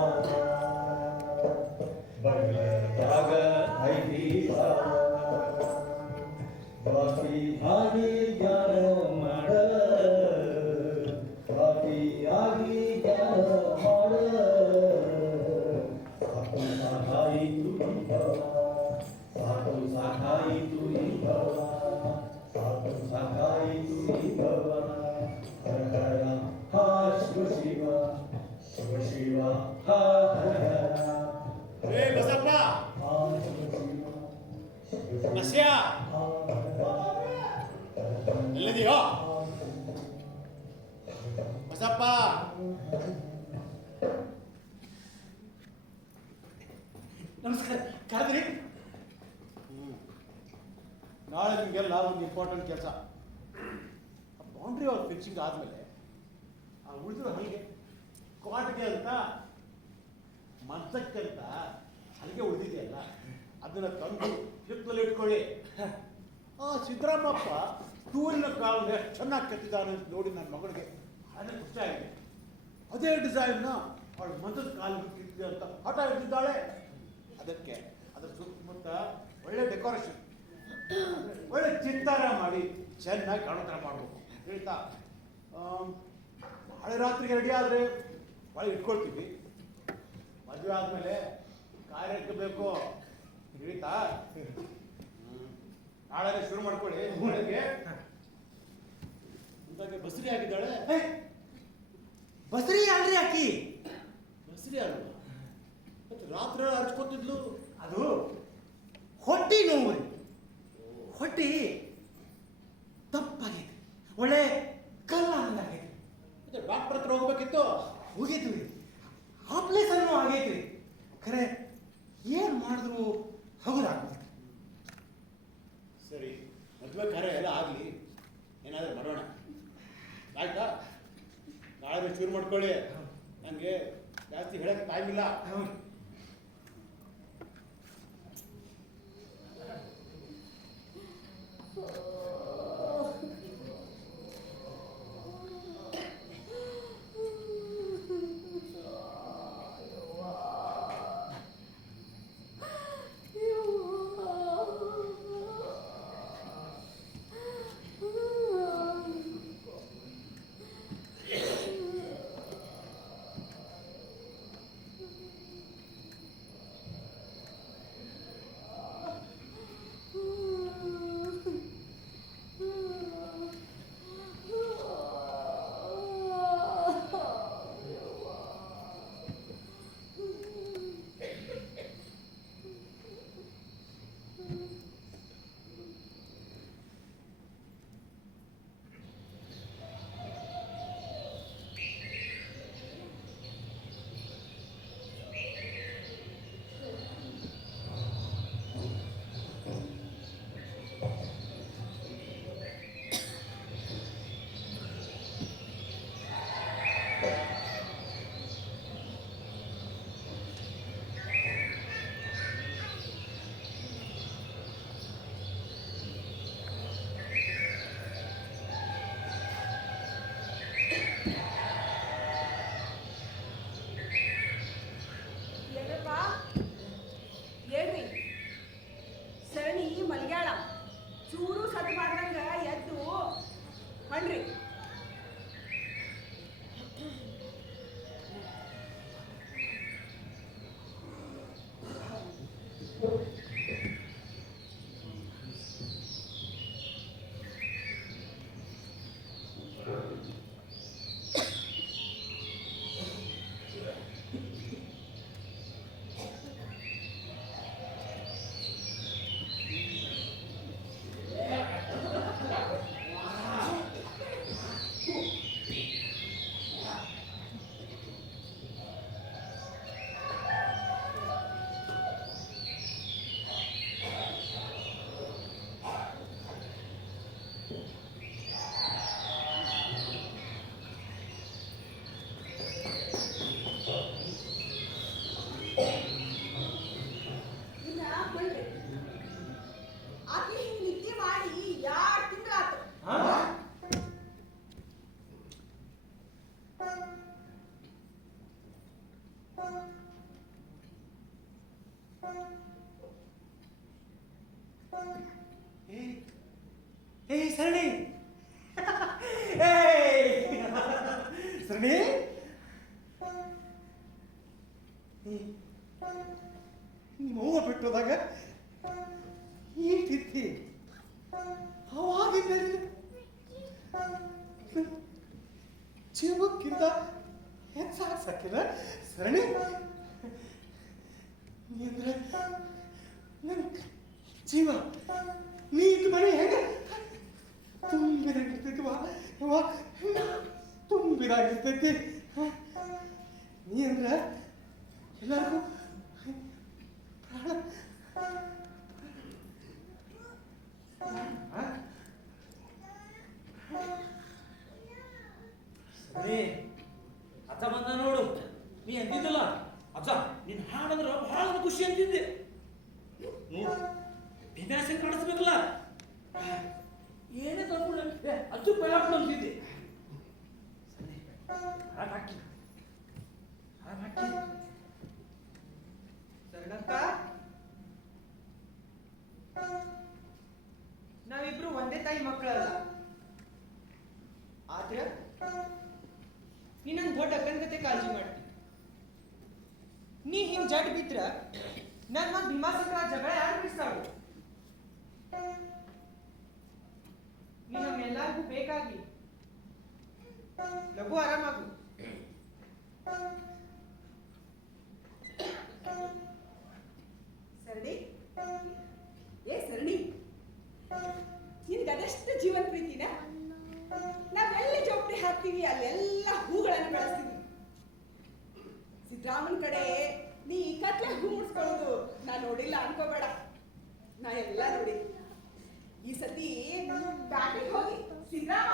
ಬದಲದಾಗ ಐತಿ ಸಾವ ಬಾಕಿ ಆಗಿ ಜ್ಞಾನ ಮಾಡ ಬಾಕಿ ಆಗಿ ಜ್ಞಾನ ಮಾಡ ಸಾಕು ಸಾಕಾಯಿತು ಈ ಭವ ಸಾಕು ಸಾಕಾಯಿತು ಈ ಭವ ಸಾಕು ಸಾಕಾಯಿತು ಈ ಭವ ಹರ ಹರ ಹಾ ಶಿವ ಶಿವ ಶಿವ ಶಿವ ಹಾ ಹರ ಹರ ಏ ಬಸಪ್ಪ ಹಾ ಶಿವ ಶಿವ ಶಿವ ಬಸ್ಯ ಎಲ್ಲಿದೆಯೋ ಬಸಪ್ಪ ನಮಸ್ಕಾರ ಕರೆದ್ರಿ ನಾಳೆ ನಿಮಗೆಲ್ಲ ಒಂದು ಇಂಪಾರ್ಟೆಂಟ್ ಕೆಲಸ ಬೌಂಡ್ರಿ ಅವ್ರ ಫಿಕ್ಸಿಂಗ್ ಆದಮೇಲೆ ಆ ಉಳಿದಿರೋ ಹಲಿಗೆ ಕ್ವಾಟ್ಗೆ ಅಂತ ಮಂಚಕ್ಕೆ ಅಂತ ಹಲಿಗೆ ಉಳಿದಿದೆಯಲ್ಲ ಅದನ್ನು ತಂದು ಹಿತ್ತಲಲ್ಲಿ ಇಟ್ಕೊಳ್ಳಿ ಆ ಸಿದ್ದರಾಮಪ್ಪ ಟೂರಿನ ಕಾಲದಲ್ಲಿ ಎಷ್ಟು ಚೆನ್ನಾಗಿ ಕಟ್ಟಿದ್ದಾನೆ ಅಂತ ನೋಡಿ ನನ್ನ ಮಗಳಿಗೆ ಭಾಳ ಖುಷಿ ಆಗಿದೆ. ಅದೇ ಡಿಸೈನ್ನ ಅವಳು ಮಂಚದ ಕಾಲಿಗೆ ಕಿತ್ತಿದೆ ಅಂತ ಹಠ ಹಿಡಿದಿದ್ದಾಳೆ. ಅದಕ್ಕೆ ಅದರ ಸುತ್ತಮುತ್ತ ಒಳ್ಳೆ ಡೆಕೋರೇಷನ್ ಒಳ್ಳೆ ಚಿತ್ತಾರ ಮಾಡಿ ಚೆನ್ನಾಗಿ ಕಾಣೋ ಥರ ಮಾಡಬೇಕು ಹೇಳ್ತಾ ನಾಳೆ ರಾತ್ರಿಗೆ ರೆಡಿ ಆದರೆ ಭಾಳ ಇಟ್ಕೊಳ್ತೀವಿ. ಮದುವೆ ಆದಮೇಲೆ ಕಾರ್ಯಕ್ಕೆ ಬೇಕು ಹೇಳ್ತಾ ನಾಳೆ ಶುರು ಮಾಡ್ಕೊಳ್ಳಿ. ಬೆಳಗ್ಗೆ ಅಂತಾಗೆ ಬಸರಿ ಆಗಿದ್ದಾಳೆ. ಬಸ್ರಿ ಅಲ್ರಿ ಅಕ್ಕಿ ಬಸರಿ ಅಲ್ವಾ ಮತ್ತೆ ರಾತ್ರಿ ಹರ್ಚ್ಕೊತಿದ್ಲು. ಅದು ಹೊಟ್ಟಿ ನೋವು ರೀ. ಹೊಟ್ಟಿ ತಪ್ಪಾಗೈತಿ, ಒಳ್ಳೆ ಕಲ್ಲ ಹಂಗಾಗೈತಿ. ಮತ್ತೆ ಡಾಕ್ಟರ್ ಹತ್ರ ಹೋಗ್ಬೇಕಿತ್ತು. ಹೋಗಿದ್ವಿ ರೀ, ಆಪ್ರೇಷನ್ನು ಆಗೈತಿ. ಖರೆ ಏನು ಮಾಡಿದ್ರು ಹಗುರಾಗ್ಬೇಕು. ಸರಿ ಮದುವೆ ಕಾರ್ಯ ಎಲ್ಲ ಆಗಲಿ, ಏನಾದರೂ ಮಾಡೋಣ ಆಯ್ತಾ. ನಾಳೆ ಶುರು ಮಾಡ್ಕೊಳ್ಳಿ, ನನಗೆ ಜಾಸ್ತಿ ಹೇಳಕ್ಕೆ ಟೈಮ್ ಇಲ್ಲ. ಹೌದು. ಏ ಸರಣಿ ಸರಣಿ ನೋವ ಬಿಟ್ಟೋದಾಗ ಈಟಿತ್ತಿ ಅವಾಗಿಂದ ಜೀವಕ್ಕಿಂತ ಹೆಚ್ಚಾಗ್ಸಕ್ಕಿಲ್ಲ ಸರಣಿ ನೀ ಅಂದ್ರೆ ನನ್ನ ಜೀವ ನೀ ಇದು ಮನೆ ಹೆಂಗೆ ತುಂಬಿದಾಗಿರ್ತೈತಿ ತುಂಬಿದಾಗಿರ್ತೈತಿ ನೀ ಅಂದ್ರ ಎಲ್ಲರಿಗೂ ಪ್ರಾಣ ಸರಿ ಅಜ್ಜ ಬಂದ ನೋಡು ನೀ ಅಂತಿದ್ದಲ್ಲ ಅಜ್ಜ ನಿನ್ ಹಾಡಂದ್ರ ಬಹಳ ಖುಷಿ ಅಂತಿದ್ದೆ ನೋಡು ವಿನಾಶ ಕಾಣಿಸ್ಬೇಕಲ್ಲ ಏನೇ ತಂದ್ಬಿಡ ಅಜ್ಜು ಬೆಳಕು ಅಂತಿದ್ದೆ ಹಾಕಿ ಶರಣಕ್ಕ ನಾವಿಬ್ರು ಒಂದೇ ತಾಯಿ ಮಕ್ಕಳಲ್ಲ ಆದ್ರೆ ನೀನೊಂದು ದೊಡ್ಡ ಅಕ್ಕನ ಕತೆ ಕಾಳಜಿ ಮಾಡ್ತಿ ನೀ ಹಿಂಗ್ ಜಡ್ ಬಿದ್ರ ನನ್ ಮತ್ ಭೀಮಾಸಂದ್ರ ಜಗಳ ಯಾರು ಬಿಡಿಸ್ತಾಳು ನೀ ನಮ್ಮೆಲ್ಲರಿಗೂ ಬೇಕಾಗಿ ಲಘು ಆರಾಮಾಗು ಸರಣಿ ಸರಣಿ ನಿನ್ಗೆ ಅದೆಷ್ಟು ಜೀವನ ಪ್ರೀತಿನ ನಾವೆಲ್ಲಿ ಜೋಪಡಿ ಹಾಕ್ತೀವಿ ಅಲ್ಲೆಲ್ಲ ಹೂಗಳನ್ನು ಬೆಳೆಸ್ತೀವಿ ಸಿದ್ದರಾಮನ್ ಕಡೆ ನೀ ಕತ್ಲೆ ಹೂ ಮುಡ್ಸ್ಕೊಳ್ಳೋದು ನಾ ನೋಡಿಲ್ಲ ಅನ್ಕೋಬೇಡ ನಾ ಎಲ್ಲ ನೋಡಿ ಈ ಸತಿ ಬ್ಯಾಟಿಗೆ ಹೋಗಿ ಸಿದ್ದರಾಮ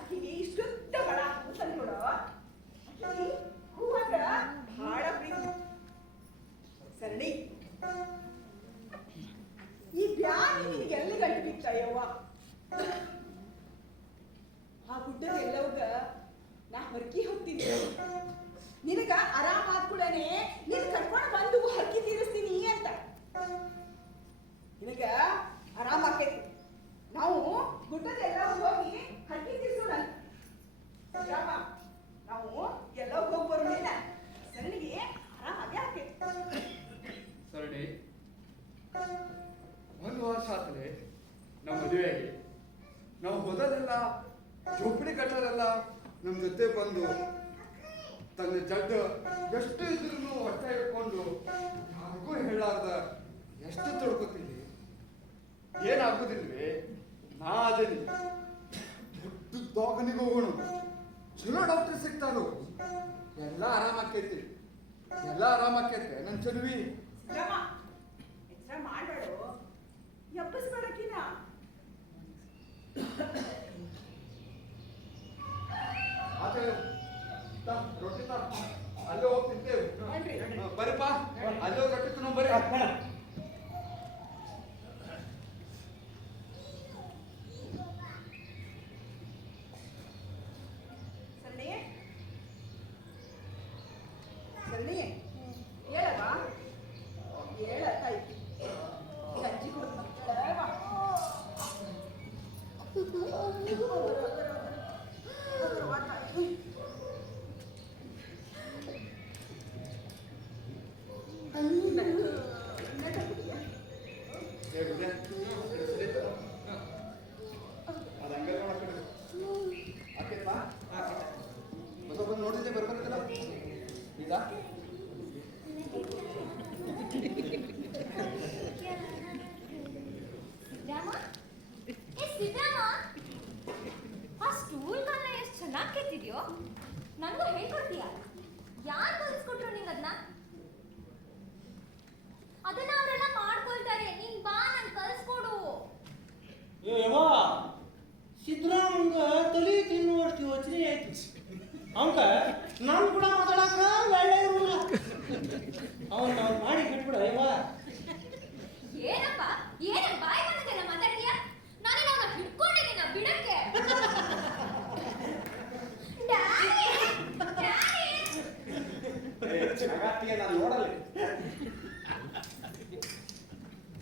ಆಕಿಗೆ ಇಷ್ಟುದ್ದ ಬಡ ಹೂ ತಂದ್ಕೊಡೋ ಹೂ ಅಂದ್ರ ಬಹಳ ಪ್ರೀತಿ ಸರಣಿ ಈ ಬ್ಯಾನಿ ನಿನಗೆ ಎಲ್ಲಿ ಗಂಟು ಬಿತ್ತಯ್ಯವ್ವ ಆ ಗುಡ್ಡದ ಎಲ್ಲವಗ ನಾ ಹೊರಕಿ ಹೋಗ್ತೀನಿ ನಿನಗ ಆರಾಮ ಆದ್ಕೂಡನೆ ನೀನ್ ಕರ್ಕೊಂಡು ಬಂದು ಹರಕಿ ತೀರಿಸ್ತೀನಿ ಅಂತ ನಿನಗ ಆರಾಮ ಆಕೈತಿ ನಾವು ಗುಡ್ಡದ ಎಲ್ಲ ಹೋಗಿ ಹರಕಿ ತೀರ್ಸೋಣ ನಾವು ಎಲ್ಲ ಹೋಗಿ ಬರೋಣ ಸರಣಿಗೆ ಆರಾಮಾಗೆ ಆಕೈತಿ ಸರಣಿ ಒಂದು ವರ್ಷ ಆತಲೆ ನಮ್ಮ ಮದುವೆಗೆ ನಾವು ಹೋದಲೆಲ್ಲ ಜೋಪಡಿ ಕಟ್ಟೋದೆಲ್ಲ ನಮ್ಮ ಜೊತೆ ಬಂದು ತನ್ನ ಜಡ್ಡು ಎಷ್ಟು ಇದ್ರೂ ಹೊಟ್ಟೆ ಇಟ್ಕೊಂಡು ಯಾರಿಗೂ ಹೇಳಾರ್ದ ಎಷ್ಟು ತೊಡ್ಕೊತೀನಿ ಏನಾಗುದಿಲ್ವೇ ನಾ ಅದೇನಿ ದೊಡ್ಡ ದವಾಖಾನಿಗೆ ಹೋಗೋಣ ಚಲೋ ಡಾಕ್ಟರ್ ಸಿಗ್ತಾರು ಎಲ್ಲ ಆರಾಮಾಕೈತಿ ಎಲ್ಲ ಆರಾಮಾಕೈತೆ ನನ್ನ ಚಲುವಿ ಎಚ್ಚರ ಮಾಡ್ಬೇಡು ಎಬ್ಬಸ್ಬೇಡಕಿನ ರೊಟ್ಟಿ ಅಲ್ಲೇ ಹೋಗಿ ತಿಂತೇವೆ ಬರ್ರಿಪ್ಪ ಅಲ್ಲೇ ರೊಟ್ಟಿ ತಿನ್ನೋ ಬರ್ರಿ ಸರಣಿ ಸರಣಿ ಹೇಳವಾ ಹೇಳ ತಾಯಿ ಗಂಜಿ ಕೊಡು ನೋಡಿದ್ರೆ ಬರ್ಬರ್ತಿಲ್ಲ ಈಗ ಸಿದ್ದರಾಮ ಆ ಸ್ಟೂಲ್ ಕಾಲ ಎಷ್ಟು ಚೆನ್ನಾಗಿ ಕೆತ್ತಿದ್ಯೋ ನನಗೂ ಹೇಳ್ಕೊಡ್ತೀಯ ಯಾರು ಕಲಿಸ್ಕೊಟ್ರು ನಿಂಗೆ ಅದನ್ನ ಅವರೆಲ್ಲ ಮಾಡ್ಕೊಳ್ತಾರೆ ನೀನ್ ಬಾ ನನ್ ಕಲಿಸ್ಕೊಡು ಸಿದ್ದರಾಮಂಗ ತಲೆ ತಿನ್ನುವಷ್ಟು ಯೋಚನೆ ಆಯ್ತು ಅವಂಕ ನಾನು ಕೂಡ ಮಾತಾಡಕ ಒಳ್ಳೆ ಇರೋಲ್ಲ ಅವನ್ ನಾವು ಮಾಡಿ ಬಿಟ್ಬಿಡ ಅಯ್ಯವ ಏನಪ್ಪ ಏನ ಬಾಯಿ ಬಂದದೆಲ್ಲ ಮಾತಾಡ್ತೀಯ ನಾನು ಅವನ ಹಿಡ್ಕೊಂಡಿದ್ದೀನ ಬಿಡಕ್ಕೆ ಜಗತ್ತಿಗೆ ನಾನು ನೋಡಲ್ಲ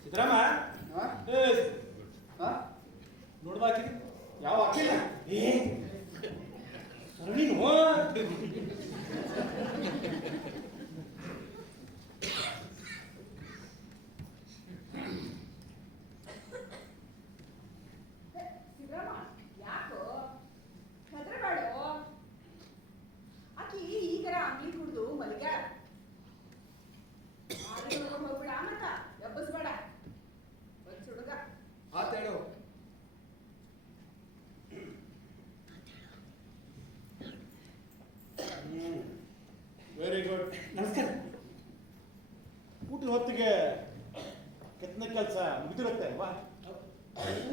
ಸಿದ್ದರಾಮ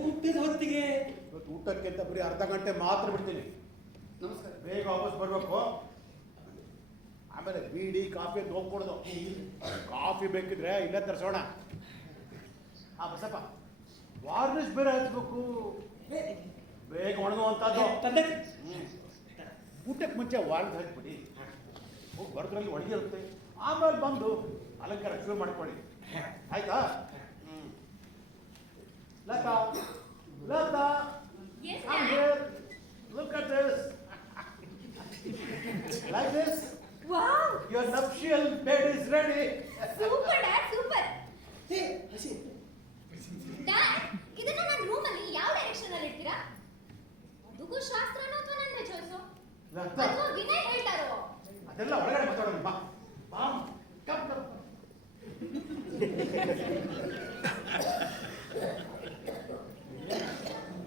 ಊಟದ ಹೊತ್ತಿಗೆ ಇವತ್ತು ಊಟಕ್ಕೆ ಅಂತ ಬರೀ ಅರ್ಧ ಗಂಟೆ ಮಾತ್ರ ಬಿಡ್ತೀನಿ. ನಮಸ್ಕಾರ. ಬೇಗ ವಾಪಸ್ ಬರ್ಬೇಕು. ಆಮೇಲೆ ಬೀಡಿ ಕಾಫಿ ಅಂತ ಹೋಗ್ಕೊಡೋದು. ಕಾಫಿ ಬೇಕಿದ್ರೆ ಇಲ್ಲೇ ತರಿಸೋಣ. ಬಸಪ್ಪ, ವಾರ್ನಿಷ್ ಬೇರೆ ಹಚ್ಬೇಕು, ಬೇಗ ಒಣಗುವಂಥದ್ದು. ತಂದೆ ಊಟಕ್ಕೆ ಮುಂಚೆ ವಾರ್ನಿಷ್ ಹಚ್ಬಿಡಿ. ಹೋಗಿ ಬರೋದ್ರಲ್ಲಿ ಒಣಗಿರುತ್ತೆ. ಆಮೇಲೆ ಬಂದು ಅಲಂಕಾರ ಶುರು ಮಾಡ್ಕೊಳ್ಳಿ. ಆಯ್ತಾ? Lata, Lata, Yes, come Dad. here. Look at this. Like this. Wow Your nuptial bed is ready. Super dad super. Hey ಹಸಿ ಡ್ಯಾಡ್ ಇದನ್ನ ನನ್ನ ರೂಮಲ್ಲಿ ಯಾವ ಡೈರೆಕ್ಷನ್ ಅಲ್ಲಿ ಇಡ್ತೀರಾ? ಅದಕ್ಕೂ ಶಾಸ್ತ್ರನೋ ಅಥವಾ ನನ್ನ ಚಾಯ್ಸೋ ಲತಾ, ಅಥವಾ ವಿನಯ್ ಹೇಳ್ತಾರೋ? ಅದೆಲ್ಲ ಒಳಗಡೆ ಮಾತಾಡೋಣ. ಬಾ ಬಾ, ಕಮ್ ಕಮ್.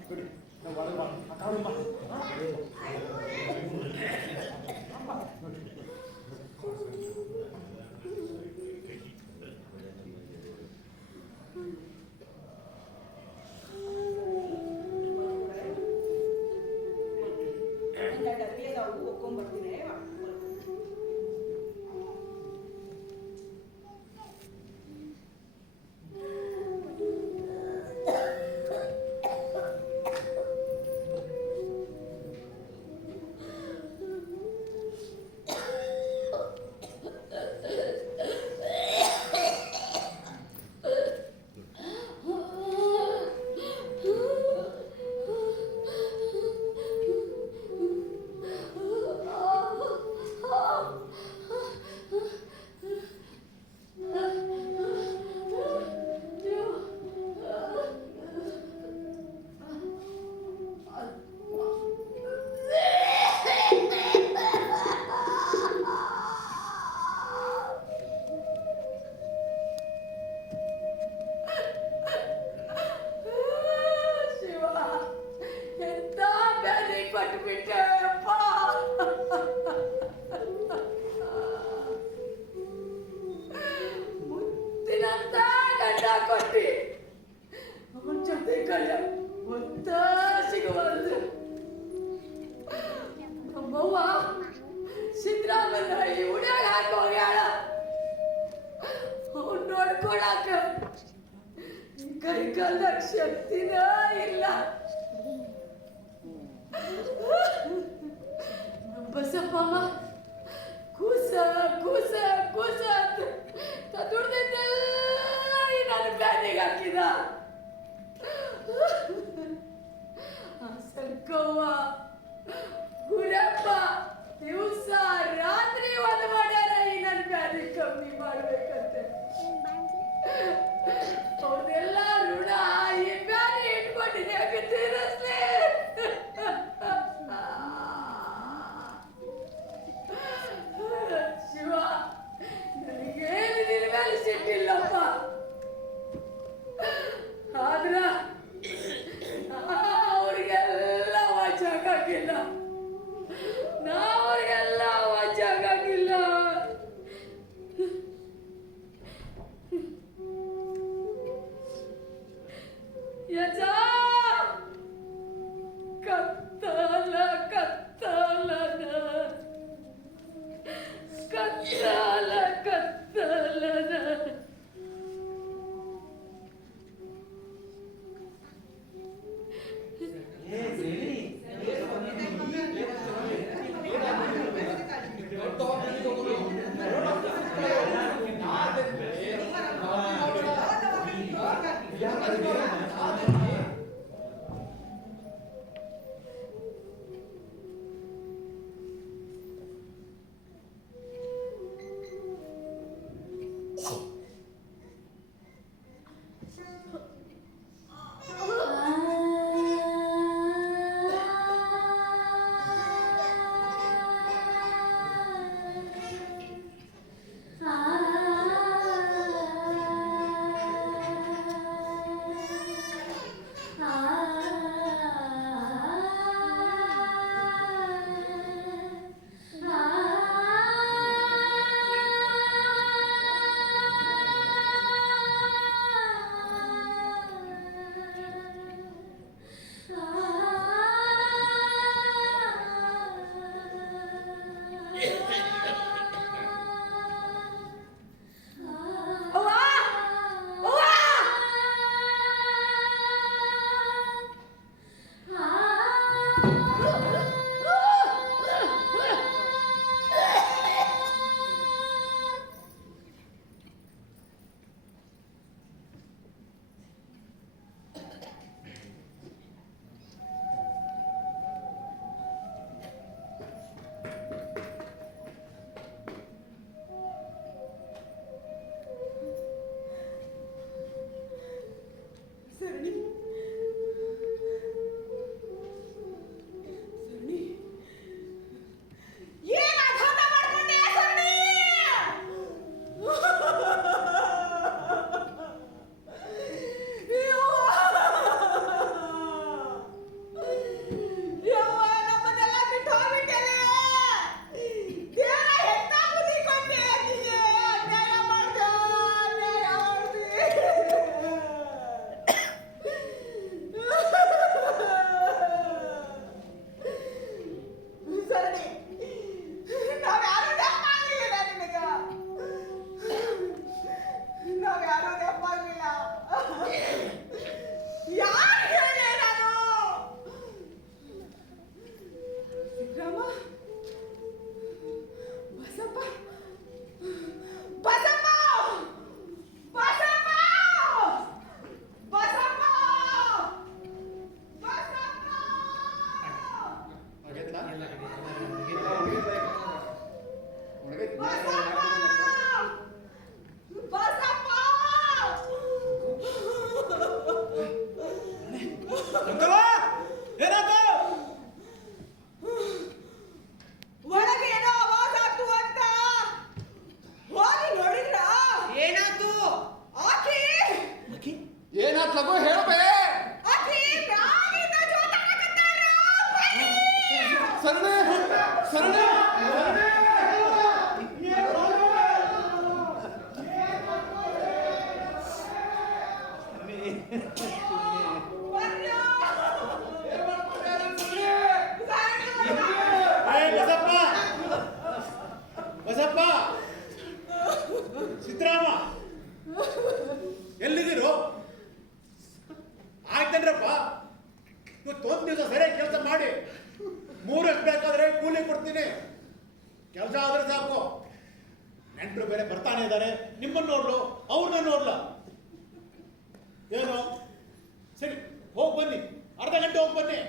ಬಿಡಿ, ನಾವು ಒಳಗೆ ಬಾ, ಮಾತಾಡೋಣ ಬಾ. ಶಕ್ತಿನ ಇಲ್ಲ. ಬಸಪ್ಪಮ್ಮ ಕೂಸ ಕೂಸ ಕೂಸ ಅಂತ ದುಡ್ದಿದ್ದೆಲ್ಲ ನನ್ನ ಬ್ಯಾನಿಗೆ ಹಾಕಿದ. ಸಂಕವ್ವ ಗುರಪ್ಪ ದಿವಸ ರಾತ್ರಿ ಒಂದು ಮಾಡ್ಯಾರ ಈ ನನ್ನ ಬ್ಯಾನಿ ಕಮ್ಮಿ ಮಾಡ್ಬೇಕಂತೆ. ಅವ್ರದೆಲ್ಲ ಋಣ ಈ ಬ್ಯಾನಿ ಇಟ್ಕೊಂಡಿದೆ ತೀರಿಸ್ಲಿ. ಶಿವ ನನಗೇನು ನಿನ್ನ ಮೇಲೆ ಸಿಟ್ಟಿಲ್ಲಪ್ಪ. ಒಳಗೆ ಏನೋ ಆವಾಜ್ ಆಗ್ತು ಅಂತ ಹೋಗಿ ನೋಡಿದ್ರ ಏನಾಯ್ತು? ಆಕಿ ಏನಾತ್ ಲಗು ಹೇಳಬೇ. ಆಕಿ ಮ್ಯಾಗಿಂದ ಜೋತಾಡಕತ್ತಾಳ. ಬನ್ನಿ. ಸರಣೆ ಸರಣೆ ಬರ್ರೋ. ಬಸಪ್ಪ ಬಸಪ್ಪ ಸಿದ್ದರಾಮ ಎಲ್ಲಿದ್ದೀರು? ಆಯ್ತೇನ್ರಪ್ಪ, ಇವತ್ತು ಒಂದು ದಿವಸ ಸರಿಯಾಗಿ ಕೆಲಸ ಮಾಡಿ 3 ಬೇಕಾದ್ರೆ ಕೂಲಿ ಕೊಡ್ತೀನಿ. ಕೆಲಸ ಆದ್ರೆ ಸಾಕು. ನೆಂಟರು ಬೇರೆ ಬರ್ತಾನೆ ಇದ್ದಾರೆ, ನಿಮ್ಮನ್ನು ನೋಡ್ಲು ಅವ್ರನ್ನ ನೋಡ್ಲ. ಏನು ಸರಿ, ಹೋಗಿ ಬನ್ನಿ, ಅರ್ಧ ಗಂಟೆ ಹೋಗಿ ಬನ್ನಿ.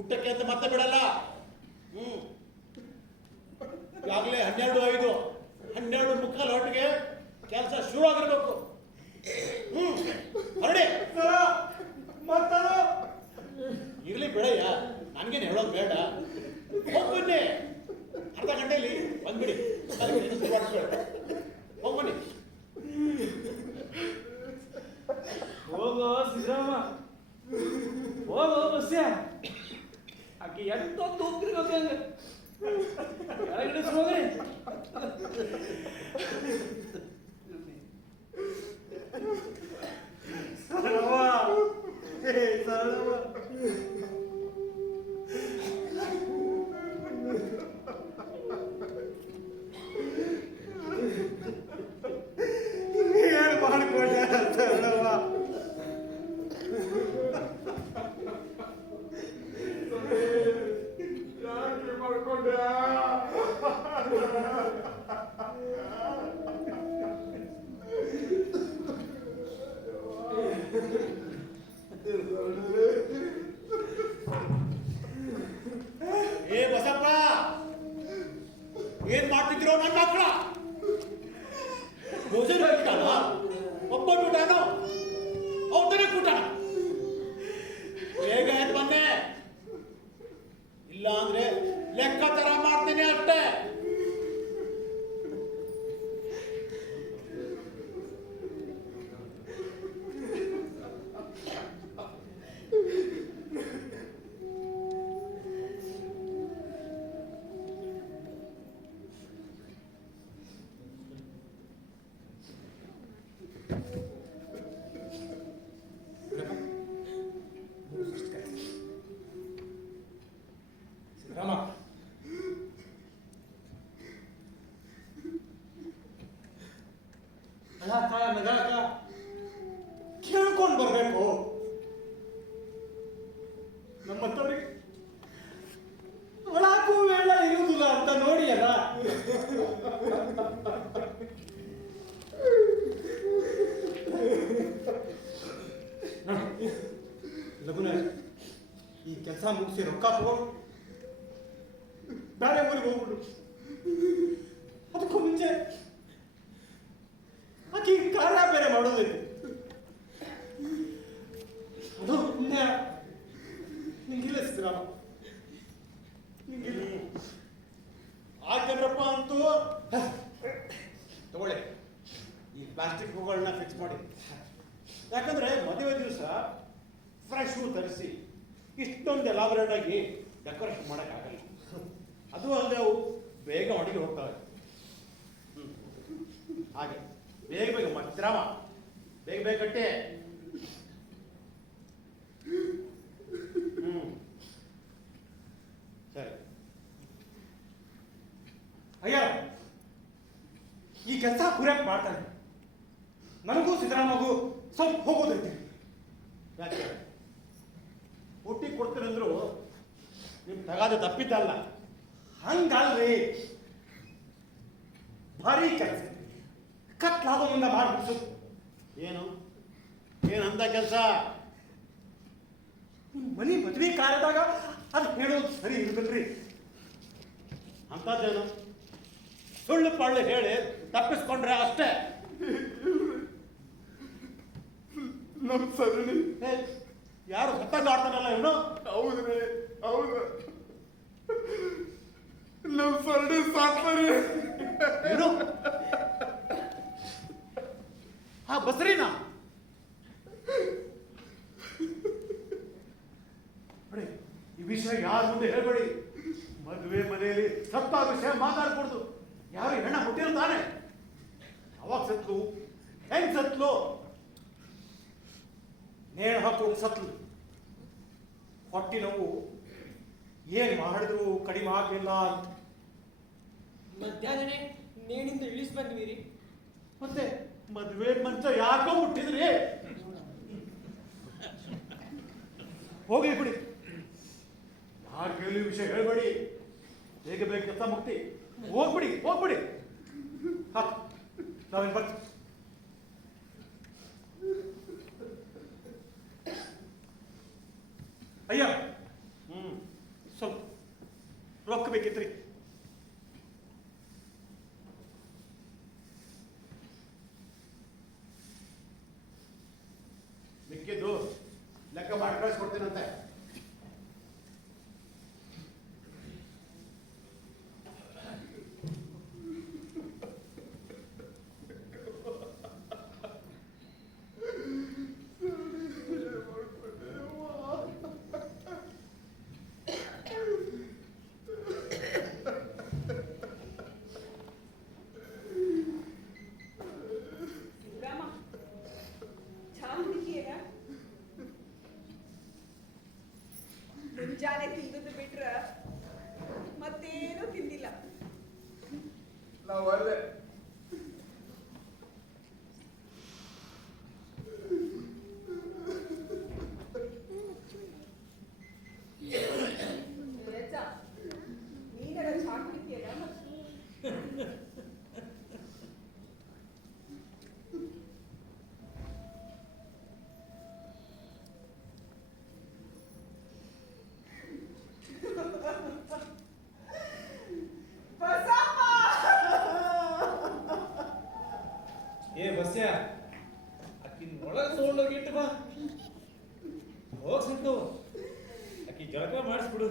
ಊಟಕ್ಕೆ ಅಂತ ಮತ್ತೆ ಬಿಡಲ್ಲ. ಈಗಾಗಲೇ 12:05, 12:45 ಹೊತ್ತಿಗೆ ಕೆಲಸ ಶುರು ಆಗಿರ್ಬೇಕು. ಹೊರಡಿ. ಇರ್ಲಿ ಬಿಡಯ್ಯ, ನನ್ಗೇನು ಹೇಳೋದು ಬೇಡ. ಹೋಗಿ ಬನ್ನಿ, ಅರ್ಧ ಗಂಟೆಯಲ್ಲಿ ಬಂದ್ಬಿಡಿ. ಹೋಗಿ ಬನ್ನಿ. ಹೋಗೋ ಸಿದ್ದರಾಮ, ಹೋಗೋ ಬಸ್ಯ. ಆಕೆ ಎಂತೊಂದು ಹೋಗ್ತಿರ್ಬೇಕಂಗ ಕೆಳಗಡೆ ಹೋಗ್ರಿ. ಏ ಬಸಪ್ಪ, ಏನ್ ಮಾಡ್ತಿದ್ರೋ ನನ್ನ ಮಕ್ಕಳ? ಭೋಜನ ಊಟನ, ಒಬ್ಬಟ್ಟು ಊಟನೋ, ಔತಣ ಊಟನ? ಬೇಗ ಎದ್ದು ಬಂದೆ, ಇಲ್ಲ ಅಂದ್ರೆ ಲೆಕ್ಕಾಚಾರ ಮಾಡ್ತೀನಿ ಅಷ್ಟೇ. ಸಿದ್ದರಾಮ, ಅಳಾಕ ನಗಾಕ ಕೇಳ್ಕೊಂಡು ಬರ್ಬೇಕು. ನಮ್ಮಂತವ್ರಿಗೆ ಅಳಾಕು ವೇಳ ಇರುವುದಿಲ್ಲ ಅಂತ ನೋಡಿ ಅಲ್ಲ. ಲಗುನ ಈ ಕೆಲಸ ಮುಗಿಸಿ ರೊಕ್ಕ ತಗೊಂಡು ಬೇರೆ ಊರಿಗೆ ಹೋಗ್ಬಿಡು. ಅದಕ್ಕೂ ಮುಂಚೆ ಆಕಿ ಕಾರ್ಯ ಬೇರೆ ಮಾಡೋದೈತಿ. ಅದು ಪುಣ್ಯ ನಿಂಗಿಲ್ಲ ಸಿದ್ದರಾಮ, ನಿಂಗಿಲ್ಲ. ಆಯ್ತೇನ್ರಪ್ಪ ಅಂತೂ ತಗೊಳ್ಳಿ, ಈ ಪ್ಲಾಸ್ಟಿಕ್ ಹೂಗಳನ್ನ ಫಿಕ್ಸ್ ಮಾಡಿ. ಯಾಕಂದ್ರೆ ಮದುವೆ ದಿವಸ ಫ್ರೆಶ್ ಹೂ ತರಿಸಿ ಇಷ್ಟೊಂದು ಎಲಾಬರೇಟ್ ಆಗಿ ಡೆಕೋರೇಷನ್ ಮಾಡೋಕ್ಕಾಗಲ್ಲ. ಅದು ಅಲ್ಲದೆ ಅವು ಬೇಗ ಒಣಗಿ ಹೋಗ್ತವೆ. ಹಾಗೆ ಬೇಗ ಬೇಗ ಮತ್ತಿರಾಮ, ಬೇಗ ಬೇಗ ಕಟ್ಟೆ. ಸರಿ. ಅಯ್ಯ, ಈ ಕೆಲಸ ಪೂರೈಕೆ ಮಾಡ್ತಾನೆ. ನನಗೂ ಸಿದ್ದರಾಮಗೂ ಸ್ವಲ್ಪ ಹೋಗೋದೈತಿ. ಯಾಕೆ ಊಟಿ ಕೊಡ್ತೀರಂದ್ರು ನಿಮ್ ತಗಾದೆ ತಪ್ಪಿದ್ದಲ್ಲ. ಹಂಗಲ್ರಿ, ಭಾರಿ ಕೆಲಸ ಕತ್ಲಾದ ಮುಂದೆ ಮಾಡ್ಬಿಡ್ಸು. ಏನು ಏನಂತ ಕೆಲಸ? ಮನಿ ಮದ್ವೆ ಕಾರ್ಯದಾಗ ಅದು ಹೇಳೋದು ಸರಿ ಇರ್ಬೇಕ್ರಿ. ಅಂತದ್ದೇನು ಸುಳ್ಳು ಪಳ್ಳು ಹೇಳಿ ತಪ್ಪಿಸ್ಕೊಂಡ್ರೆ ಅಷ್ಟೇ. ನಮ್ ಸರಣಿ ಯಾರು ಸತ್ತ ಇಷ್ಟೊಂದು ಆಡ್ತಾನಲ್ಲ ಇವನು. ಹೌದ್ರಿ, ಹೌದು. ನಮ್ ಸರ್ಡಿ ಸಾಕ್ತಾರೆ. ಏನು? ಹಾ, ಬಸ್ರಿನಾ? ನೋಡಿ, ಈ ವಿಷಯ ಯಾರ ಮುಂದೆ ಹೇಳ್ಬೇಡಿ. ಮದುವೆ ಮನೆಯಲ್ಲಿ ಸತ್ತ ವಿಷಯ ಮಾತಾಡ್ಕೊಡ್ದು. ಯಾರು ಹೆಣ್ಣ ಹುಟ್ಟಿರೋ ತಾನೆ? ಅವಾಗ ಸತ್ಲು, ಹೆಂಗ್ ಸತ್ಲು? ನೇಣು ಹಾಕೋದು ಸತ್ಲು. ಹೊಟ್ಟಿ ನೋವು ಏನ್ ಮಾಡಿದ್ರು ಕಡಿಮೆ ಆಗ್ಲಿಲ್ಲ ಅಂತ. ಮಧ್ಯಾಹ್ನನೇ ನೇಣಿಂದ ಇಳಿಸ್ ಬಂದ್ವಿ. ಮತ್ತೆ ಮದುವೆ ಮಂಚ ಯಾಕೋ ಮುಟ್ಟಿದ್ರಿ? ಹೋಗ್ಲಿ ಬಿಡಿ, ಯಾರ ಕೇಳಿ ವಿಷಯ ಹೇಳ್ಬೇಡಿ. ಹೇಗೆ ಬೇಕು ಕೆಲಸ ಮುಕ್ತಿ. ಹೋಗ್ಬಿಡಿ, ಹೋಗ್ಬಿಡಿ. ನಾವೇನ್ ಬರ್ತೀವಿ. ಅಯ್ಯ, ಸ್ವಲ್ಪ ರೊಕ್ಕ ಬೇಕಿತ್ರಿ. ಮಿಕ್ಕಿದ್ದು ಲೆಕ್ಕ ಮಾಡಿ ಕಳಿಸ್ಕೊಡ್ತೀನಂತೆ. ಮುಂಜಾನೆ ತಿಂದದ್ದು ಬಿಟ್ರ ಮತ್ತೇನು ತಿಂದಿಲ್ಲ. ನಾವು ಅಲ್ಲೇ ನೀನೆಲ್ಲ ಚಾ ಕುಡಿತೀಯಲ್ಲ? ಏ ಬಸ್ಯ, ಅಕ್ಕಿನ ಒಳಗೆ ತಗೊಂಡೋಗಿ ಇಟ್ಟು ಬಾ. ಹೋಗ್ ಸಿಟ್ಟು, ಅಕ್ಕಿ ಜಳಕ ಮಾಡಿಸ್ಬಿಡು.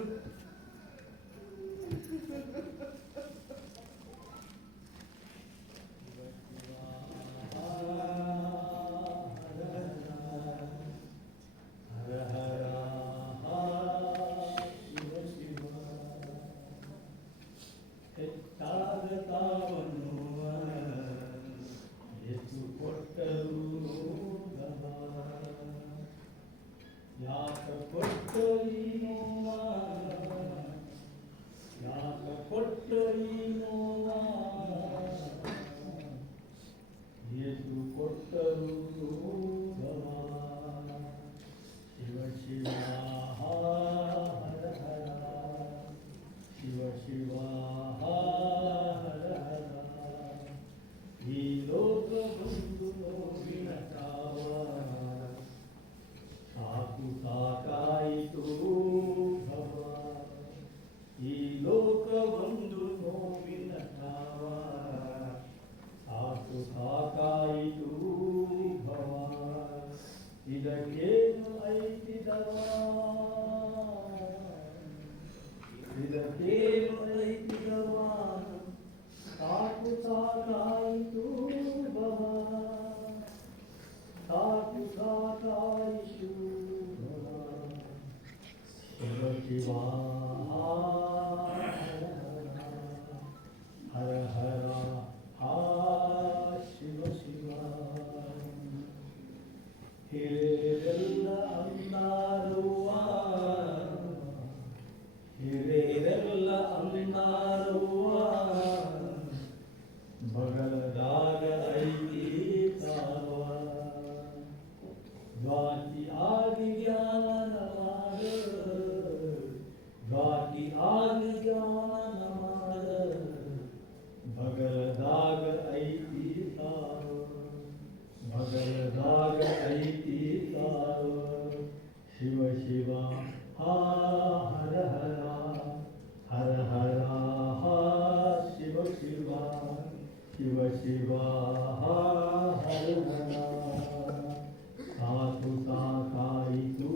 ಸಾಕು ಸಾಕಾಯಿತು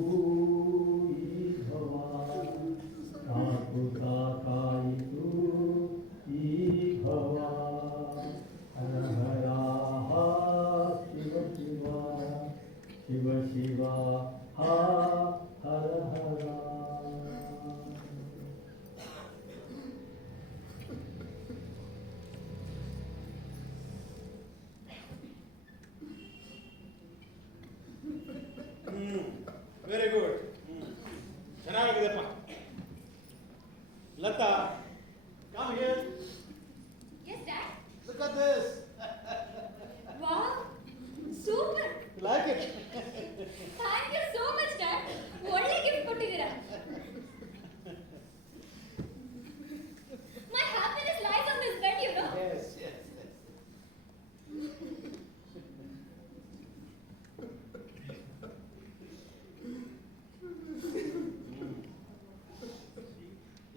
ಚೆನ್ನಾಗಿದೆಪ್ಪ. Lata, come here. Yes, Dad. Look at this. Wow, super. You like it? Thank you so much, Dad. ಒಳ್ಳೆ ಗಿಫ್ಟ್ ಕೊಟ್ಟಿದ್ದೀರಾ. My happiness lies on this bed, you know. Yes, yes, yes.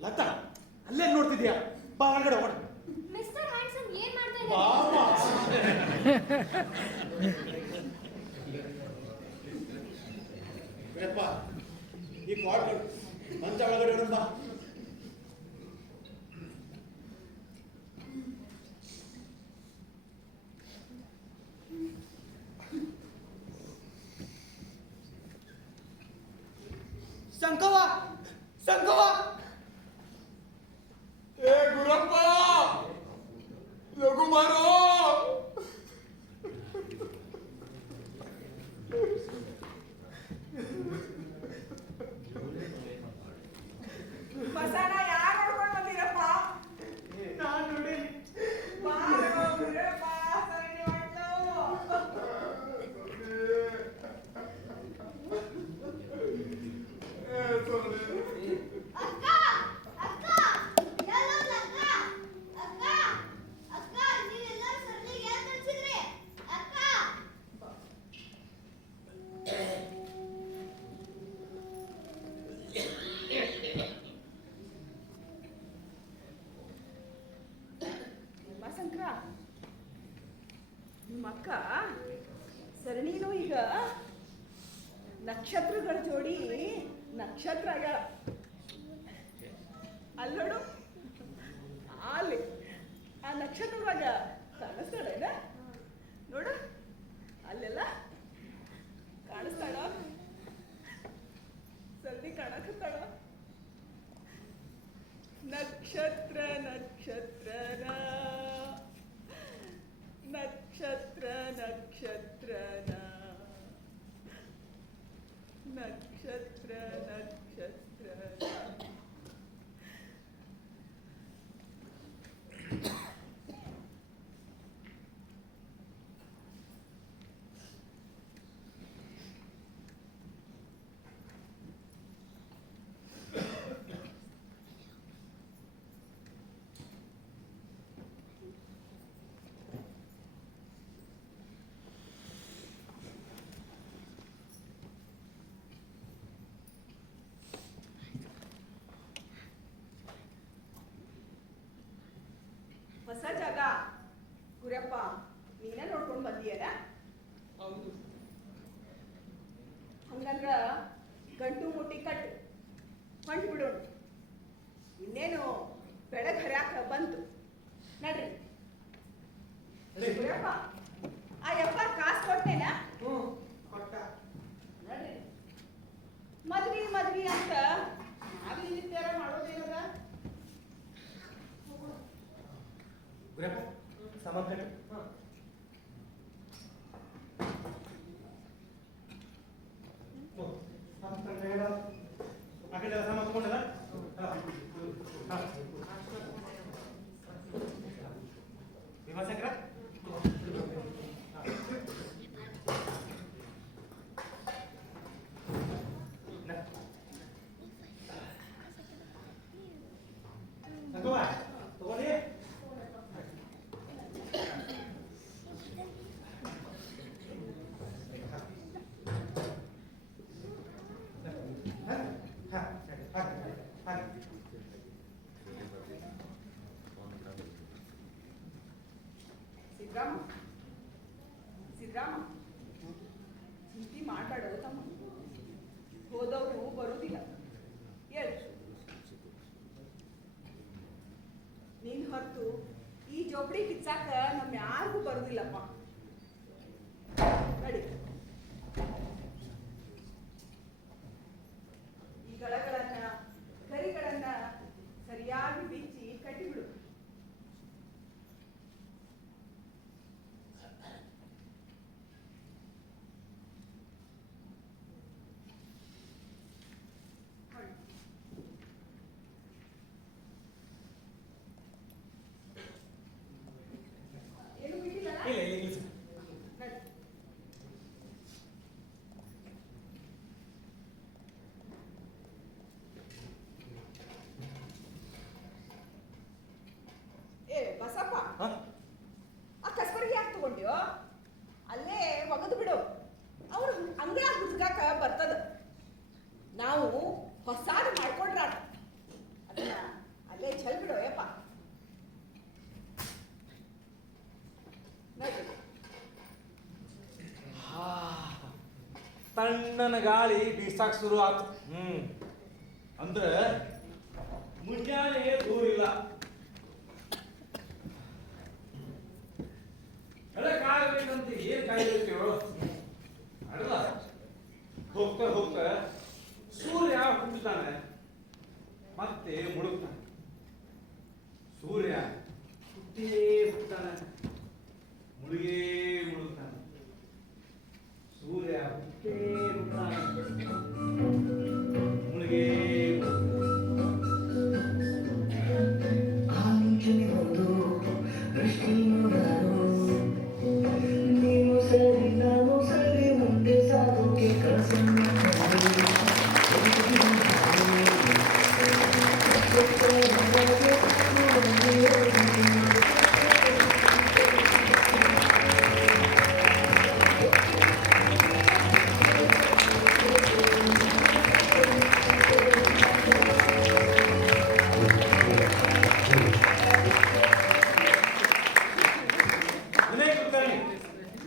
Lata, ಅಲ್ಲೇ ನೋಡ್ತಿದ್ಯಾ? ಬಾ ಒಳಗಡೆ ಹೋಗೋಣ. ಮಿಸ್ಟರ್ ಹ್ಯಾಂಡ್ಸಮ್ ಏನ್ ಮಾಡ್ತಾ ಬಾಮ್ಮ. ಬಿಡಪ್ಪ, ಈ ಕಾರ್ಡ್ಗಳು ಮಂಚ ಒಳಗಡೆ ಇಡೋಣ ಬಾ. ಸಂಕವ ಸಂಕವ ಏ ಗುರಪ್ಪ, ಲಘು ಮಾರೋ. ಬಸನ ಯಾರು ನೋಡ್ಕೊಂಡು ಬಂದಿರಪ್ಪ? ನಾನ್ ನೋಡಿ ಬಾರೋ ಗುರಪ್ಪ, ಸರಣಿ ಮಾಡ್ಲು. ಅಕ್ಕ ಅಕ್ಕ ಎಲ್ಲೋದ್ಲ ಅಕ್ಕ ಅಕ್ಕ ಅಕ್ಕ ನೀವೆಲ್ಲರೂ ಸರ್ಲಿಗೆ ಯಾಕೆ ಕಳ್ಸಿದ್ರಿ ಅಕ್ಕ ಶಂಕರ, ನಿಮ್ಮ ಅಕ್ಕ ಸರಣಿನೂ ಈಗ ನಕ್ಷತ್ರಗಳ ಜೋಡಿ ನಕ್ಷತ್ರ ಆಗ್ಯಾಳ. ಅಲ್ಲಿ ನೋಡು, ಅಲ್ಲಿ ಆ ನಕ್ಷತ್ರದಾಗ ಕಾಣಿಸ್ತಾಳ ನೋಡು, ಅಲ್ಲೆಲ್ಲ ಕಾಣಿಸ್ತಾಳ. ಸರದಿ ಕಾಣಕತ್ತಾಳ. ನಕ್ಷತ್ರ ನಕ್ಷತ್ರನ ನಕ್ಷತ್ರ ನಕ್ಷತ್ರನ ನಕ್ಷತ್ರ ನಕ್ಷತ್ರನ. ಹೊಸ ಜಾಗ ಗುರಪ್ಪ, ನೀನೇ ನೋಡ್ಕೊಂಡು ಬಂದಿಯಲ್ಲ? ಹೌದು. ಹಂಗಂದ್ರ ಗಂಟು ಮುಟ್ಟಿ ಕಟ್ಟು, ಹೊಂಟು ಬಿಡೋಣ. ಇನ್ನೇನು ಬೆಳಗ್ಗೆ ಹರ್ಯಾಕ ಬಂತು, ನಡ್ರಿ. ಗುರಪ್ಪ, ಆ ಯಪ್ಪ ಕಾಸು ಕೊಟ್ಟೇನಾ? ಕೊಟ್ಟ. ನಡ್ರಿ. ಮದ್ವಿ ಮದ್ವಿ ಅಂತ ನಾವೇ ನಿತ್ಯಾರ ಮಾಡೋದೇನದ? ಗುರಪ್ಪ, ಸಾಮಾನ್ ಕಟ್ಟು. ಆ ಕಡೆ ಸಾಮಾನು ತಗೊಂಡಲ್ಲ? ಭೀಮಾಶಂಕರ, ಸಂಗವ್ವ, ತಗೊಳ್ಳಿ. ಸಿದ್ರಾಮ, ಸಿದ್ರಾಮ, ಚಿಂತೆ ಮಾತಾಡೋ ತಮ್ಮ. ಹೋದವರು ಬರುವುದಿಲ್ಲ. ಹೇಳು, ನೀನ್ ಹೊರತು ಈ ಜೋಬಡಿ ಕಿಚ್ಚಾಕ ನಮ್ ಯಾರಿಗೂ ಬರುದಿಲ್ಲಪ್ಪ. ನಡಿ. ಈ ಗಳಗಳನ್ನ ಗರಿಗಳನ್ನ ಸರಿಯಾಗಿ ಬಿಚ್ಚಿ ಕಟ್ಟಿಬಿಡು. ತಣ್ಣನ ಗಾಳಿ ಬೀಸಾಕ್ ಶುರು ಆತು. ಅಂದ್ರೆ ಮುಂಜಾನೆ ದೂರ ಇಲ್ಲ. ಕಾಯ್ಬೇಕಂತ ಏನ್ ಕಾಯ್ಬೇಕೋ ಅಲ್ಲ. ಹೋಗ್ತಾ ಹೋಗ್ತಾ ಸೂರ್ಯ ಹುಟ್ಟುತ್ತಾನೆ ಮತ್ತೆ ಮುಳುಗ್ತಾನೆ. ಸೂರ್ಯ ಹುಟ್ಟೇ ಹುಟ್ಟುತ್ತಾನೆ, ಮುಳುಗೇ ಮುಳುಗ್ತಾನೆ. ಸೂರ್ಯ ಹುಟ್ಟೇ ಹುಟ್ಟುತ್ತಾನೆ, ಮುಳುಗೇ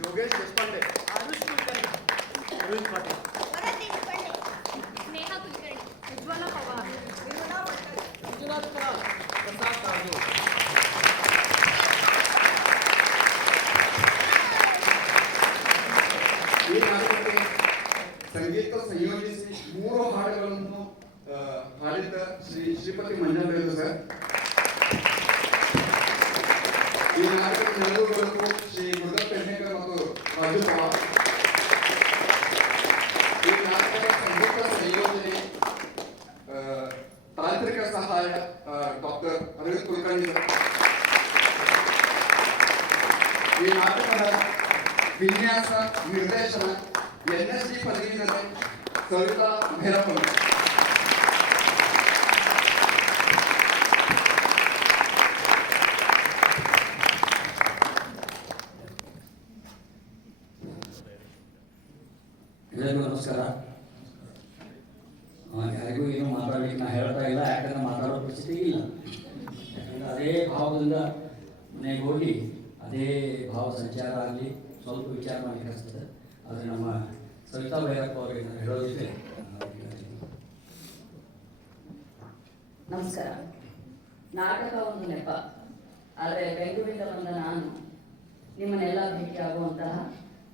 ಯೋಗೇಶ್ ದೇಶಪಾಂಡೆ, ಆರುಷ್ ಕುಲಕರ್ಣಿ, ಅರವಿಂದ್ ಪಾಟೀಲ್. ವರದಿ ಕುಲಕರ್ಣಿ, ಸ್ನೇಹ ಕುಲಕರ್ಣಿ, ಉಜ್ವಲ ಪವಾರ್, ನಿರ್ಮಲಾ ಭಟ್ಕರ್, ಮಂಜುನಾಥ್ ಕರಾಲ್, ಪ್ರಸಾದ್ ಕಾಜು. ಈ ನಾಟಕಕ್ಕೆ ಸಂಗೀತ ಸಂಯೋಜಿಸಿ 3 ಹಾಡುಗಳನ್ನು ಹಾಡಿದ್ದ ಶ್ರೀಪತಿ ಮಂಜಾಬೇರು ಸರ್. ಈ ನಾಟಕದ ನೆರವುಗಳು ಶ್ರೀ ಮುರುಘಾ ಪೆಡ್ನೇಕರ್ ಮತ್ತು ರಾಜು ಪವಾರ್. ಈ ನಾಟಕದ ಸಂಗೀತ ಸಂಯೋಜನೆ ತಾಂತ್ರಿಕ ಸಹಾಯ ಡಾಕ್ಟರ್ ಅರವಿಂದ್ ಕುಲಕರ್ಣಿ ಸರ್. ಈ ನಾಟಕದ ವಿನ್ಯಾಸ ನಿರ್ದೇಶನ NSD ಪದವೀಧರೆ ಸವಿತಾ ಭೈರಪ್ಪ. ಎಲ್ಲರಿಗೂ ನಮಸ್ಕಾರ. ಯಾರಿಗೂ ಏನು ಮಾತಾಡ್ಲಿಕ್ಕೆ ನಾ ಹೇಳ್ತಾ ಇಲ್ಲ, ಯಾಕಂದ್ರೆ ಮಾತಾಡೋ ಪರಿಸ್ಥಿತಿ ಇಲ್ಲ. ಯಾಕಂದ್ರೆ ಅದೇ ಭಾವದಿಂದ ಮನೆಗೆ ಹೋಗಿ ಅದೇ ಭಾವ ಸಂಚಾರ ಆಗಲಿ ಸ್ವಲ್ಪ ವಿಚಾರ ಮಾಡಿ ಕಳಿಸ್ತದೆ. ಆದರೆ ನಮ್ಮ ಸವಿತಾ ಭೈರಪ್ಪ ಅವರಿಗೆ ನಾನು ಹೇಳೋದಿದೆ. ನಮಸ್ಕಾರ. ನಾಟಕ ಒಂದು ನೆಪ, ಆದರೆ ಬೆಂಗಳೂರಿಂದ ಬಂದ ನಾನು ನಿಮ್ಮನ್ನೆಲ್ಲ ಭೇಟಿಯಾಗುವಂತಹ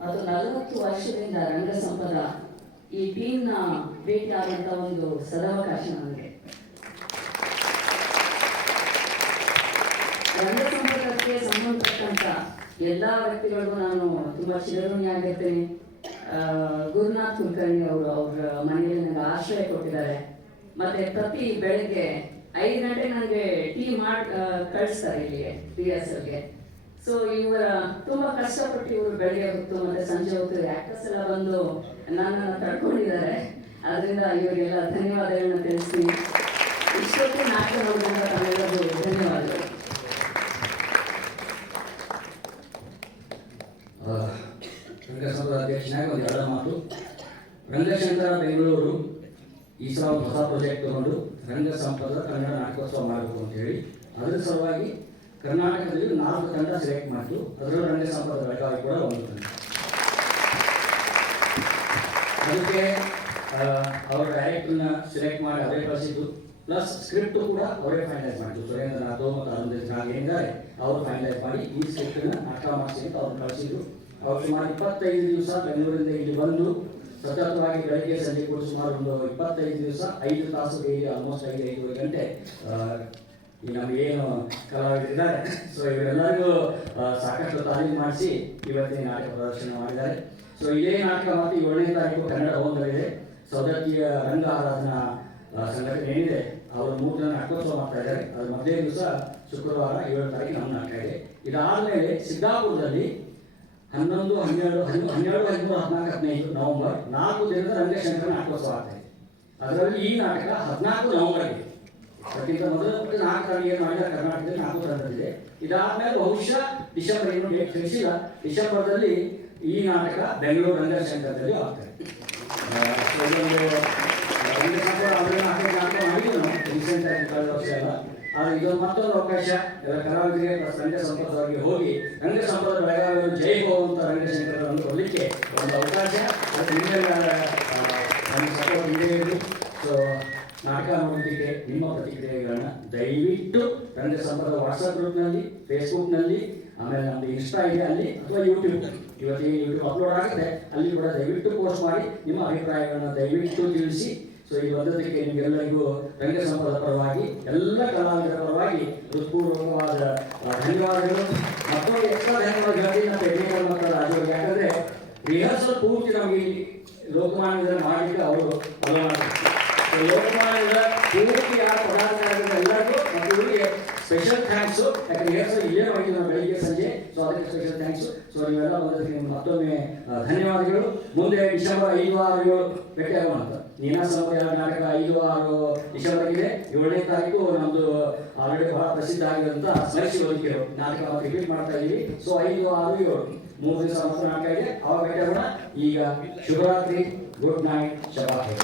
ಮತ್ತು 40 ವರ್ಷದಿಂದ ರಂಗ ಸಂಪದ ಈ ಟೀಮ್ನ ಭೇಟಿಯಾಗುವಂಥ ಒಂದು ಸದಾವಕಾಶ ನನಗೆ. ರಂಗ ಸಂಪರ್ಕಕ್ಕೆ ಸಂಬಂಧಪಟ್ಟಂತ ಎಲ್ಲ ವ್ಯಕ್ತಿಗಳಿಗೂ ನಾನು ತುಂಬಾ ಚಿರಋಣಿಯಾಗಿರ್ತೇನೆ. ಗುರುನಾಥ್ ಕುಲಕರ್ಣಿ ಅವರು ಅವ್ರ ಮನೆಯಲ್ಲಿ ನನಗೆ ಆಶ್ರಯ ಕೊಟ್ಟಿದ್ದಾರೆ. ಮತ್ತೆ ಪ್ರತಿ ಬೆಳಗ್ಗೆ 5 ಗಂಟೆಗೆ ನನಗೆ ಟೀ ಮಾಡಿ ಕಳಿಸ್ತಾರೆ ಇಲ್ಲಿಗೆ ರಿಹರ್ಸಲ್ಗೆ. ಸೊ ಇವರ ತುಂಬಾ ಕಷ್ಟಪಟ್ಟು ಇವರು ಬೆಳಗ್ಗೆ ಹೊತ್ತು ಮತ್ತೆ ಸಂಜೆ ಹೊತ್ತು ಆಕ್ಟರ್ಸ್ ಎಲ್ಲ ಬಂದು ನನ್ನನ್ನು ತಡ್ಕೊಂಡಿದ್ದಾರೆ. ಅದರಿಂದ ಇವರಿಗೆಲ್ಲ ಧನ್ಯವಾದಗಳನ್ನ ತಿಳಿಸ್ತೀನಿ. ಇಷ್ಟೊತ್ತು ನಾಟಕ ನೋಡಿದಂತ ತಮ್ಮೆಲ್ಲರಿಗೂ ಧನ್ಯವಾದಗಳು. ರಂಗಸಂಘದ ಅಧ್ಯಕ್ಷನಾಗಿ ಒಂದು 2 ಮಾತು. ರಂಗಶಂಕರ ಬೆಂಗಳೂರು ಈ ಸಲ ಒಂದು ಹೊಸ ಪ್ರಾಜೆಕ್ಟ್ ತಗೊಂಡು ರಂಗ ಸಂಪದ ಕನ್ನಡ ನಾಟಕೋತ್ಸವ ಮಾಡಬೇಕು ಅಂತ ಹೇಳಿ ಅದರ ಸಲುವಾಗಿ ಕರ್ನಾಟಕದಲ್ಲಿ 4 ತಂಡ ಸೆಲೆಕ್ಟ್ ಮಾಡಿತು. ಅದರಲ್ಲೂ ರಂಗ ಸಂಪದ ಬೆಳಗಾವಿ ಕೂಡ ಒಂದು ತಂಡ. ಅದಕ್ಕೆ ಅವರ ಡೈರೆಕ್ಟರ್ನ ಸೆಲೆಕ್ಟ್ ಮಾಡಿ ಅವರೇ ಕಳಿಸಿದ್ದು, ಪ್ಲಸ್ ಸ್ಕ್ರಿಪ್ಟ್ ಕೂಡ ಅವರೇ ಫೈನಲೈಸ್ ಮಾಡಿದ್ದು. ಸುರೇಂದ್ರ ನಾಥೋ ಮತ್ತು ಅರುಣ್ ನಾಗ್ ಏನಿದ್ದಾರೆ ಅವರು ಫೈನಲೈಸ್ ಮಾಡಿ ಈ ಸ್ಕ್ರಿಪ್ಟನ್ನು ನಾಟಕ ಮಾಡಿಸಿ ಅಂತ ಅವ್ರು ಕಳಿಸಿದ್ರು. ಅವ್ರು ಸುಮಾರು 25 ದಿವಸ ಬೆಂಗಳೂರಿಂದ ಇಲ್ಲಿ ಬಂದು ಸತತವಾಗಿ ಬೆಳಗ್ಗೆ ಸಂಜೆ ಕೂಡ ಸುಮಾರು ಒಂದು 25 ದಿವಸ 5 ತಾಸು ಡೈಲಿ ಆಲ್ಮೋಸ್ಟ್ 5-5 ಗಂಟೆ ಈ ನಮಗೇನು ಕಲಾವಿದರಿದ್ದಾರೆ ಸೊ ಇವರೆಲ್ಲರಿಗೂ ಸಾಕಷ್ಟು ತಾಲೀಮು ಮಾಡಿಸಿ ಇವತ್ತಿನ ನಾಟಕ ಪ್ರದರ್ಶನ ಮಾಡಿದ್ದಾರೆ. ಸೊ ಇದೇ ನಾಟಕ ಮತ್ತು 7ನೇ ತಾರೀಕು ಕನ್ನಡ ಭವನದಲ್ಲಿದೆ. ಸೌದತ್ತಿಯ ರಂಗ ಆರಾಧನಾ ಸಂಘಟನೆ ಏನಿದೆ ಅವರು 3 ದಿನ ನಾಟಕೋತ್ಸವ ಮಾಡ್ತಾ ಇದ್ದಾರೆ. ಅದ್ರ ಮೊದಲೇ ದಿವಸ ಶುಕ್ರವಾರ 7 ತಾರೀಕು ನಮ್ಮ ನಾಟಕ ಇದೆ. ಇದಾದಮೇಲೆ ಸಿದ್ದಾಪುರದಲ್ಲಿ 11, 12, 13, 14, 15 ನವೆಂಬರ್ 4 ದಿನದ ರಂಗಶಂಕರ ನಾಟಕೋತ್ಸವ ಆಗ್ತದೆ. ಅದರಲ್ಲಿ ಈ ನಾಟಕ 14 ನವೆಂಬರ್ಗೆ ಅದಕ್ಕಿಂತ ಮೊದಲು 4 ತಾರೀಕು ಏನು ಮಾಡಿದ ಕರ್ನಾಟಕದಲ್ಲಿ 4 ತಂಡದಿದೆ. ಇದಾದ್ಮೇಲೆ ಬಹುಶಃ ಡಿಸೆಂಬರ್ ಏನು ಡೇಟ್ ತಿಳಿಸಿಲ್ಲ, ಡಿಸೆಂಬರ್ದಲ್ಲಿ ಈ ನಾಟಕ ಬೆಂಗಳೂರು ರಂಗಶಂಕರದಲ್ಲಿ ಆಗ್ತದೆ. ಇದೊಂದು ನಾಟಕ ಮಾಡಿದ್ದು ನಾವು ರೀಸೆಂಟ್ ಆಗಿ ಕಳೆದ ವರ್ಷ ಎಲ್ಲ. ಆದರೆ ಇದೊಂದು ಮತ್ತೊಂದು ಅವಕಾಶ ಎಲ್ಲ ಕಲಾವಿದರಿಗೆ ಪ್ಲಸ್ ರಂಗ ಸಂಪದ ಅವರಿಗೆ ಹೋಗಿ ರಂಗ ಸಂಪದ ಬೆಳಗಾವಿಯನ್ನು ಜೈ ಹೋ ಅಂತ ರಂಗಶಂಕರನ್ನು ಕೊಡಲಿಕ್ಕೆ ಒಂದು ಅವಕಾಶ. ಅದು ನಿಮಗೆ ನಮಗೆ ಸಪೋರ್ಟ್ ಇದೇ ಇರಲಿ. ಸೊ ನಾಟಕ ನೋಡಲಿಕ್ಕೆ ನಿಮ್ಮ ಪ್ರತಿಕ್ರಿಯೆಗಳನ್ನ ದಯವಿಟ್ಟು ರಂಗ ಸಂಪದ ವಾಟ್ಸಪ್ ಗ್ರೂಪ್ನಲ್ಲಿ, ಫೇಸ್ಬುಕ್ನಲ್ಲಿ, ಆಮೇಲೆ ನಮ್ಮದು ಇನ್ಸ್ಟಾ ಇದೆ ಅಲ್ಲಿ, ಅಥವಾ ಯೂಟ್ಯೂಬ್ ಇವತ್ತಿಗೆ ಯೂಟ್ಯೂಬ್ ಅಪ್ಲೋಡ್ ಆಗುತ್ತೆ, ಅಲ್ಲಿ ಕೂಡ ದಯವಿಟ್ಟು ಪೋಸ್ಟ್ ಮಾಡಿ ನಿಮ್ಮ ಅಭಿಪ್ರಾಯಗಳನ್ನು ದಯವಿಟ್ಟು ತಿಳಿಸಿ. ಸೊ ಈ ಬಂದದಕ್ಕೆ ನಿಮಗೆಲ್ಲರಿಗೂ ರಂಗ ಸಂಪದ ಪರವಾಗಿ ಎಲ್ಲ ಕಲಾವಿದರ ಪರವಾಗಿ ಹೃತ್ಪೂರ್ವಕವಾದ ಧನ್ಯವಾದಗಳು. ಮತ್ತೊಂದು ಎಕ್ಸ್ಟ್ರಾ ಧನ್ಯವಾದಗಳು ನಮ್ಮ ಟೆಕ್ನಿಕಲ್ ಮತ್ತು ರಾಜವ್ರಿಗೆ. ಯಾಕಂದರೆ ರಿಹರ್ಸಲ್ ಪೂರ್ತಿ ನಮಗೆ ಲೋಕಮಾನ್ಯದಲ್ಲಿ ಮಾಡಲಿಕ್ಕೆ ಅವರು ಅನುವು ಮಾಡಿದ್ರು. ಲೋಕಮಾನ್ಯದ ಪೂರ್ತಿ ಯಾರು ಪದಾಧಿಕಾರಿಗಳು ಎಲ್ಲರಿಗೂ ಮತ್ತು ಇವರಿಗೆ ಸ್ಪೆಷಲ್ ಥ್ಯಾಂಕ್ಸು. ಯಾಕಂದ್ರೆ ರಿಹರ್ಸಲ್ ಇಲ್ಲೇ ಮಾಡಿದ್ವಿ ನಾವು ಬೆಳಿಗ್ಗೆ ಸಂಜೆ. ಸೊ ಅದಕ್ಕೆ ಸ್ಪೆಷಲ್ ಥ್ಯಾಂಕ್ಸು. ಸೊ ನೀವೆಲ್ಲ ಬಂದದಕ್ಕೆ ನಿಮ್ಗೆ ಮತ್ತೊಮ್ಮೆ ಧನ್ಯವಾದಗಳು. ಮುಂದೆ ಡಿಸೆಂಬರ್ 5, 6, 7 ಭೇಟಿಯಾಗೋಣ ಅಂತ. ನೀನಾಸಂಪದ ನಾಟಕ 5, 6 ಡಿಸೆಂಬರ್ಗಿದೆ. 7ನೇ ತಾರೀಕು ನಮ್ಮದು ಆಲ್ರೆಡಿ ಬಹಳ ಪ್ರಸಿದ್ಧ ಆಗಿರುವಂಥ ಸ್ಮರಿಸಿ ಹೋಲಿಕೆರು ನಾಟಕ ನಾವು ರಿಪೀಟ್ ಮಾಡ್ತಾ ಇದ್ದೀವಿ. ಸೊ 5, 6, 7 3 ದಿವಸ ಮಾತ್ರ ನಾಟಕ ಇದೆ. ಅವಾಗ ಭೇಟಿಯಾಗೋಣ. ಈಗ ಶುಭರಾತ್ರಿ, ಗುಡ್ ನೈಟ್, ಶಬಾತ್.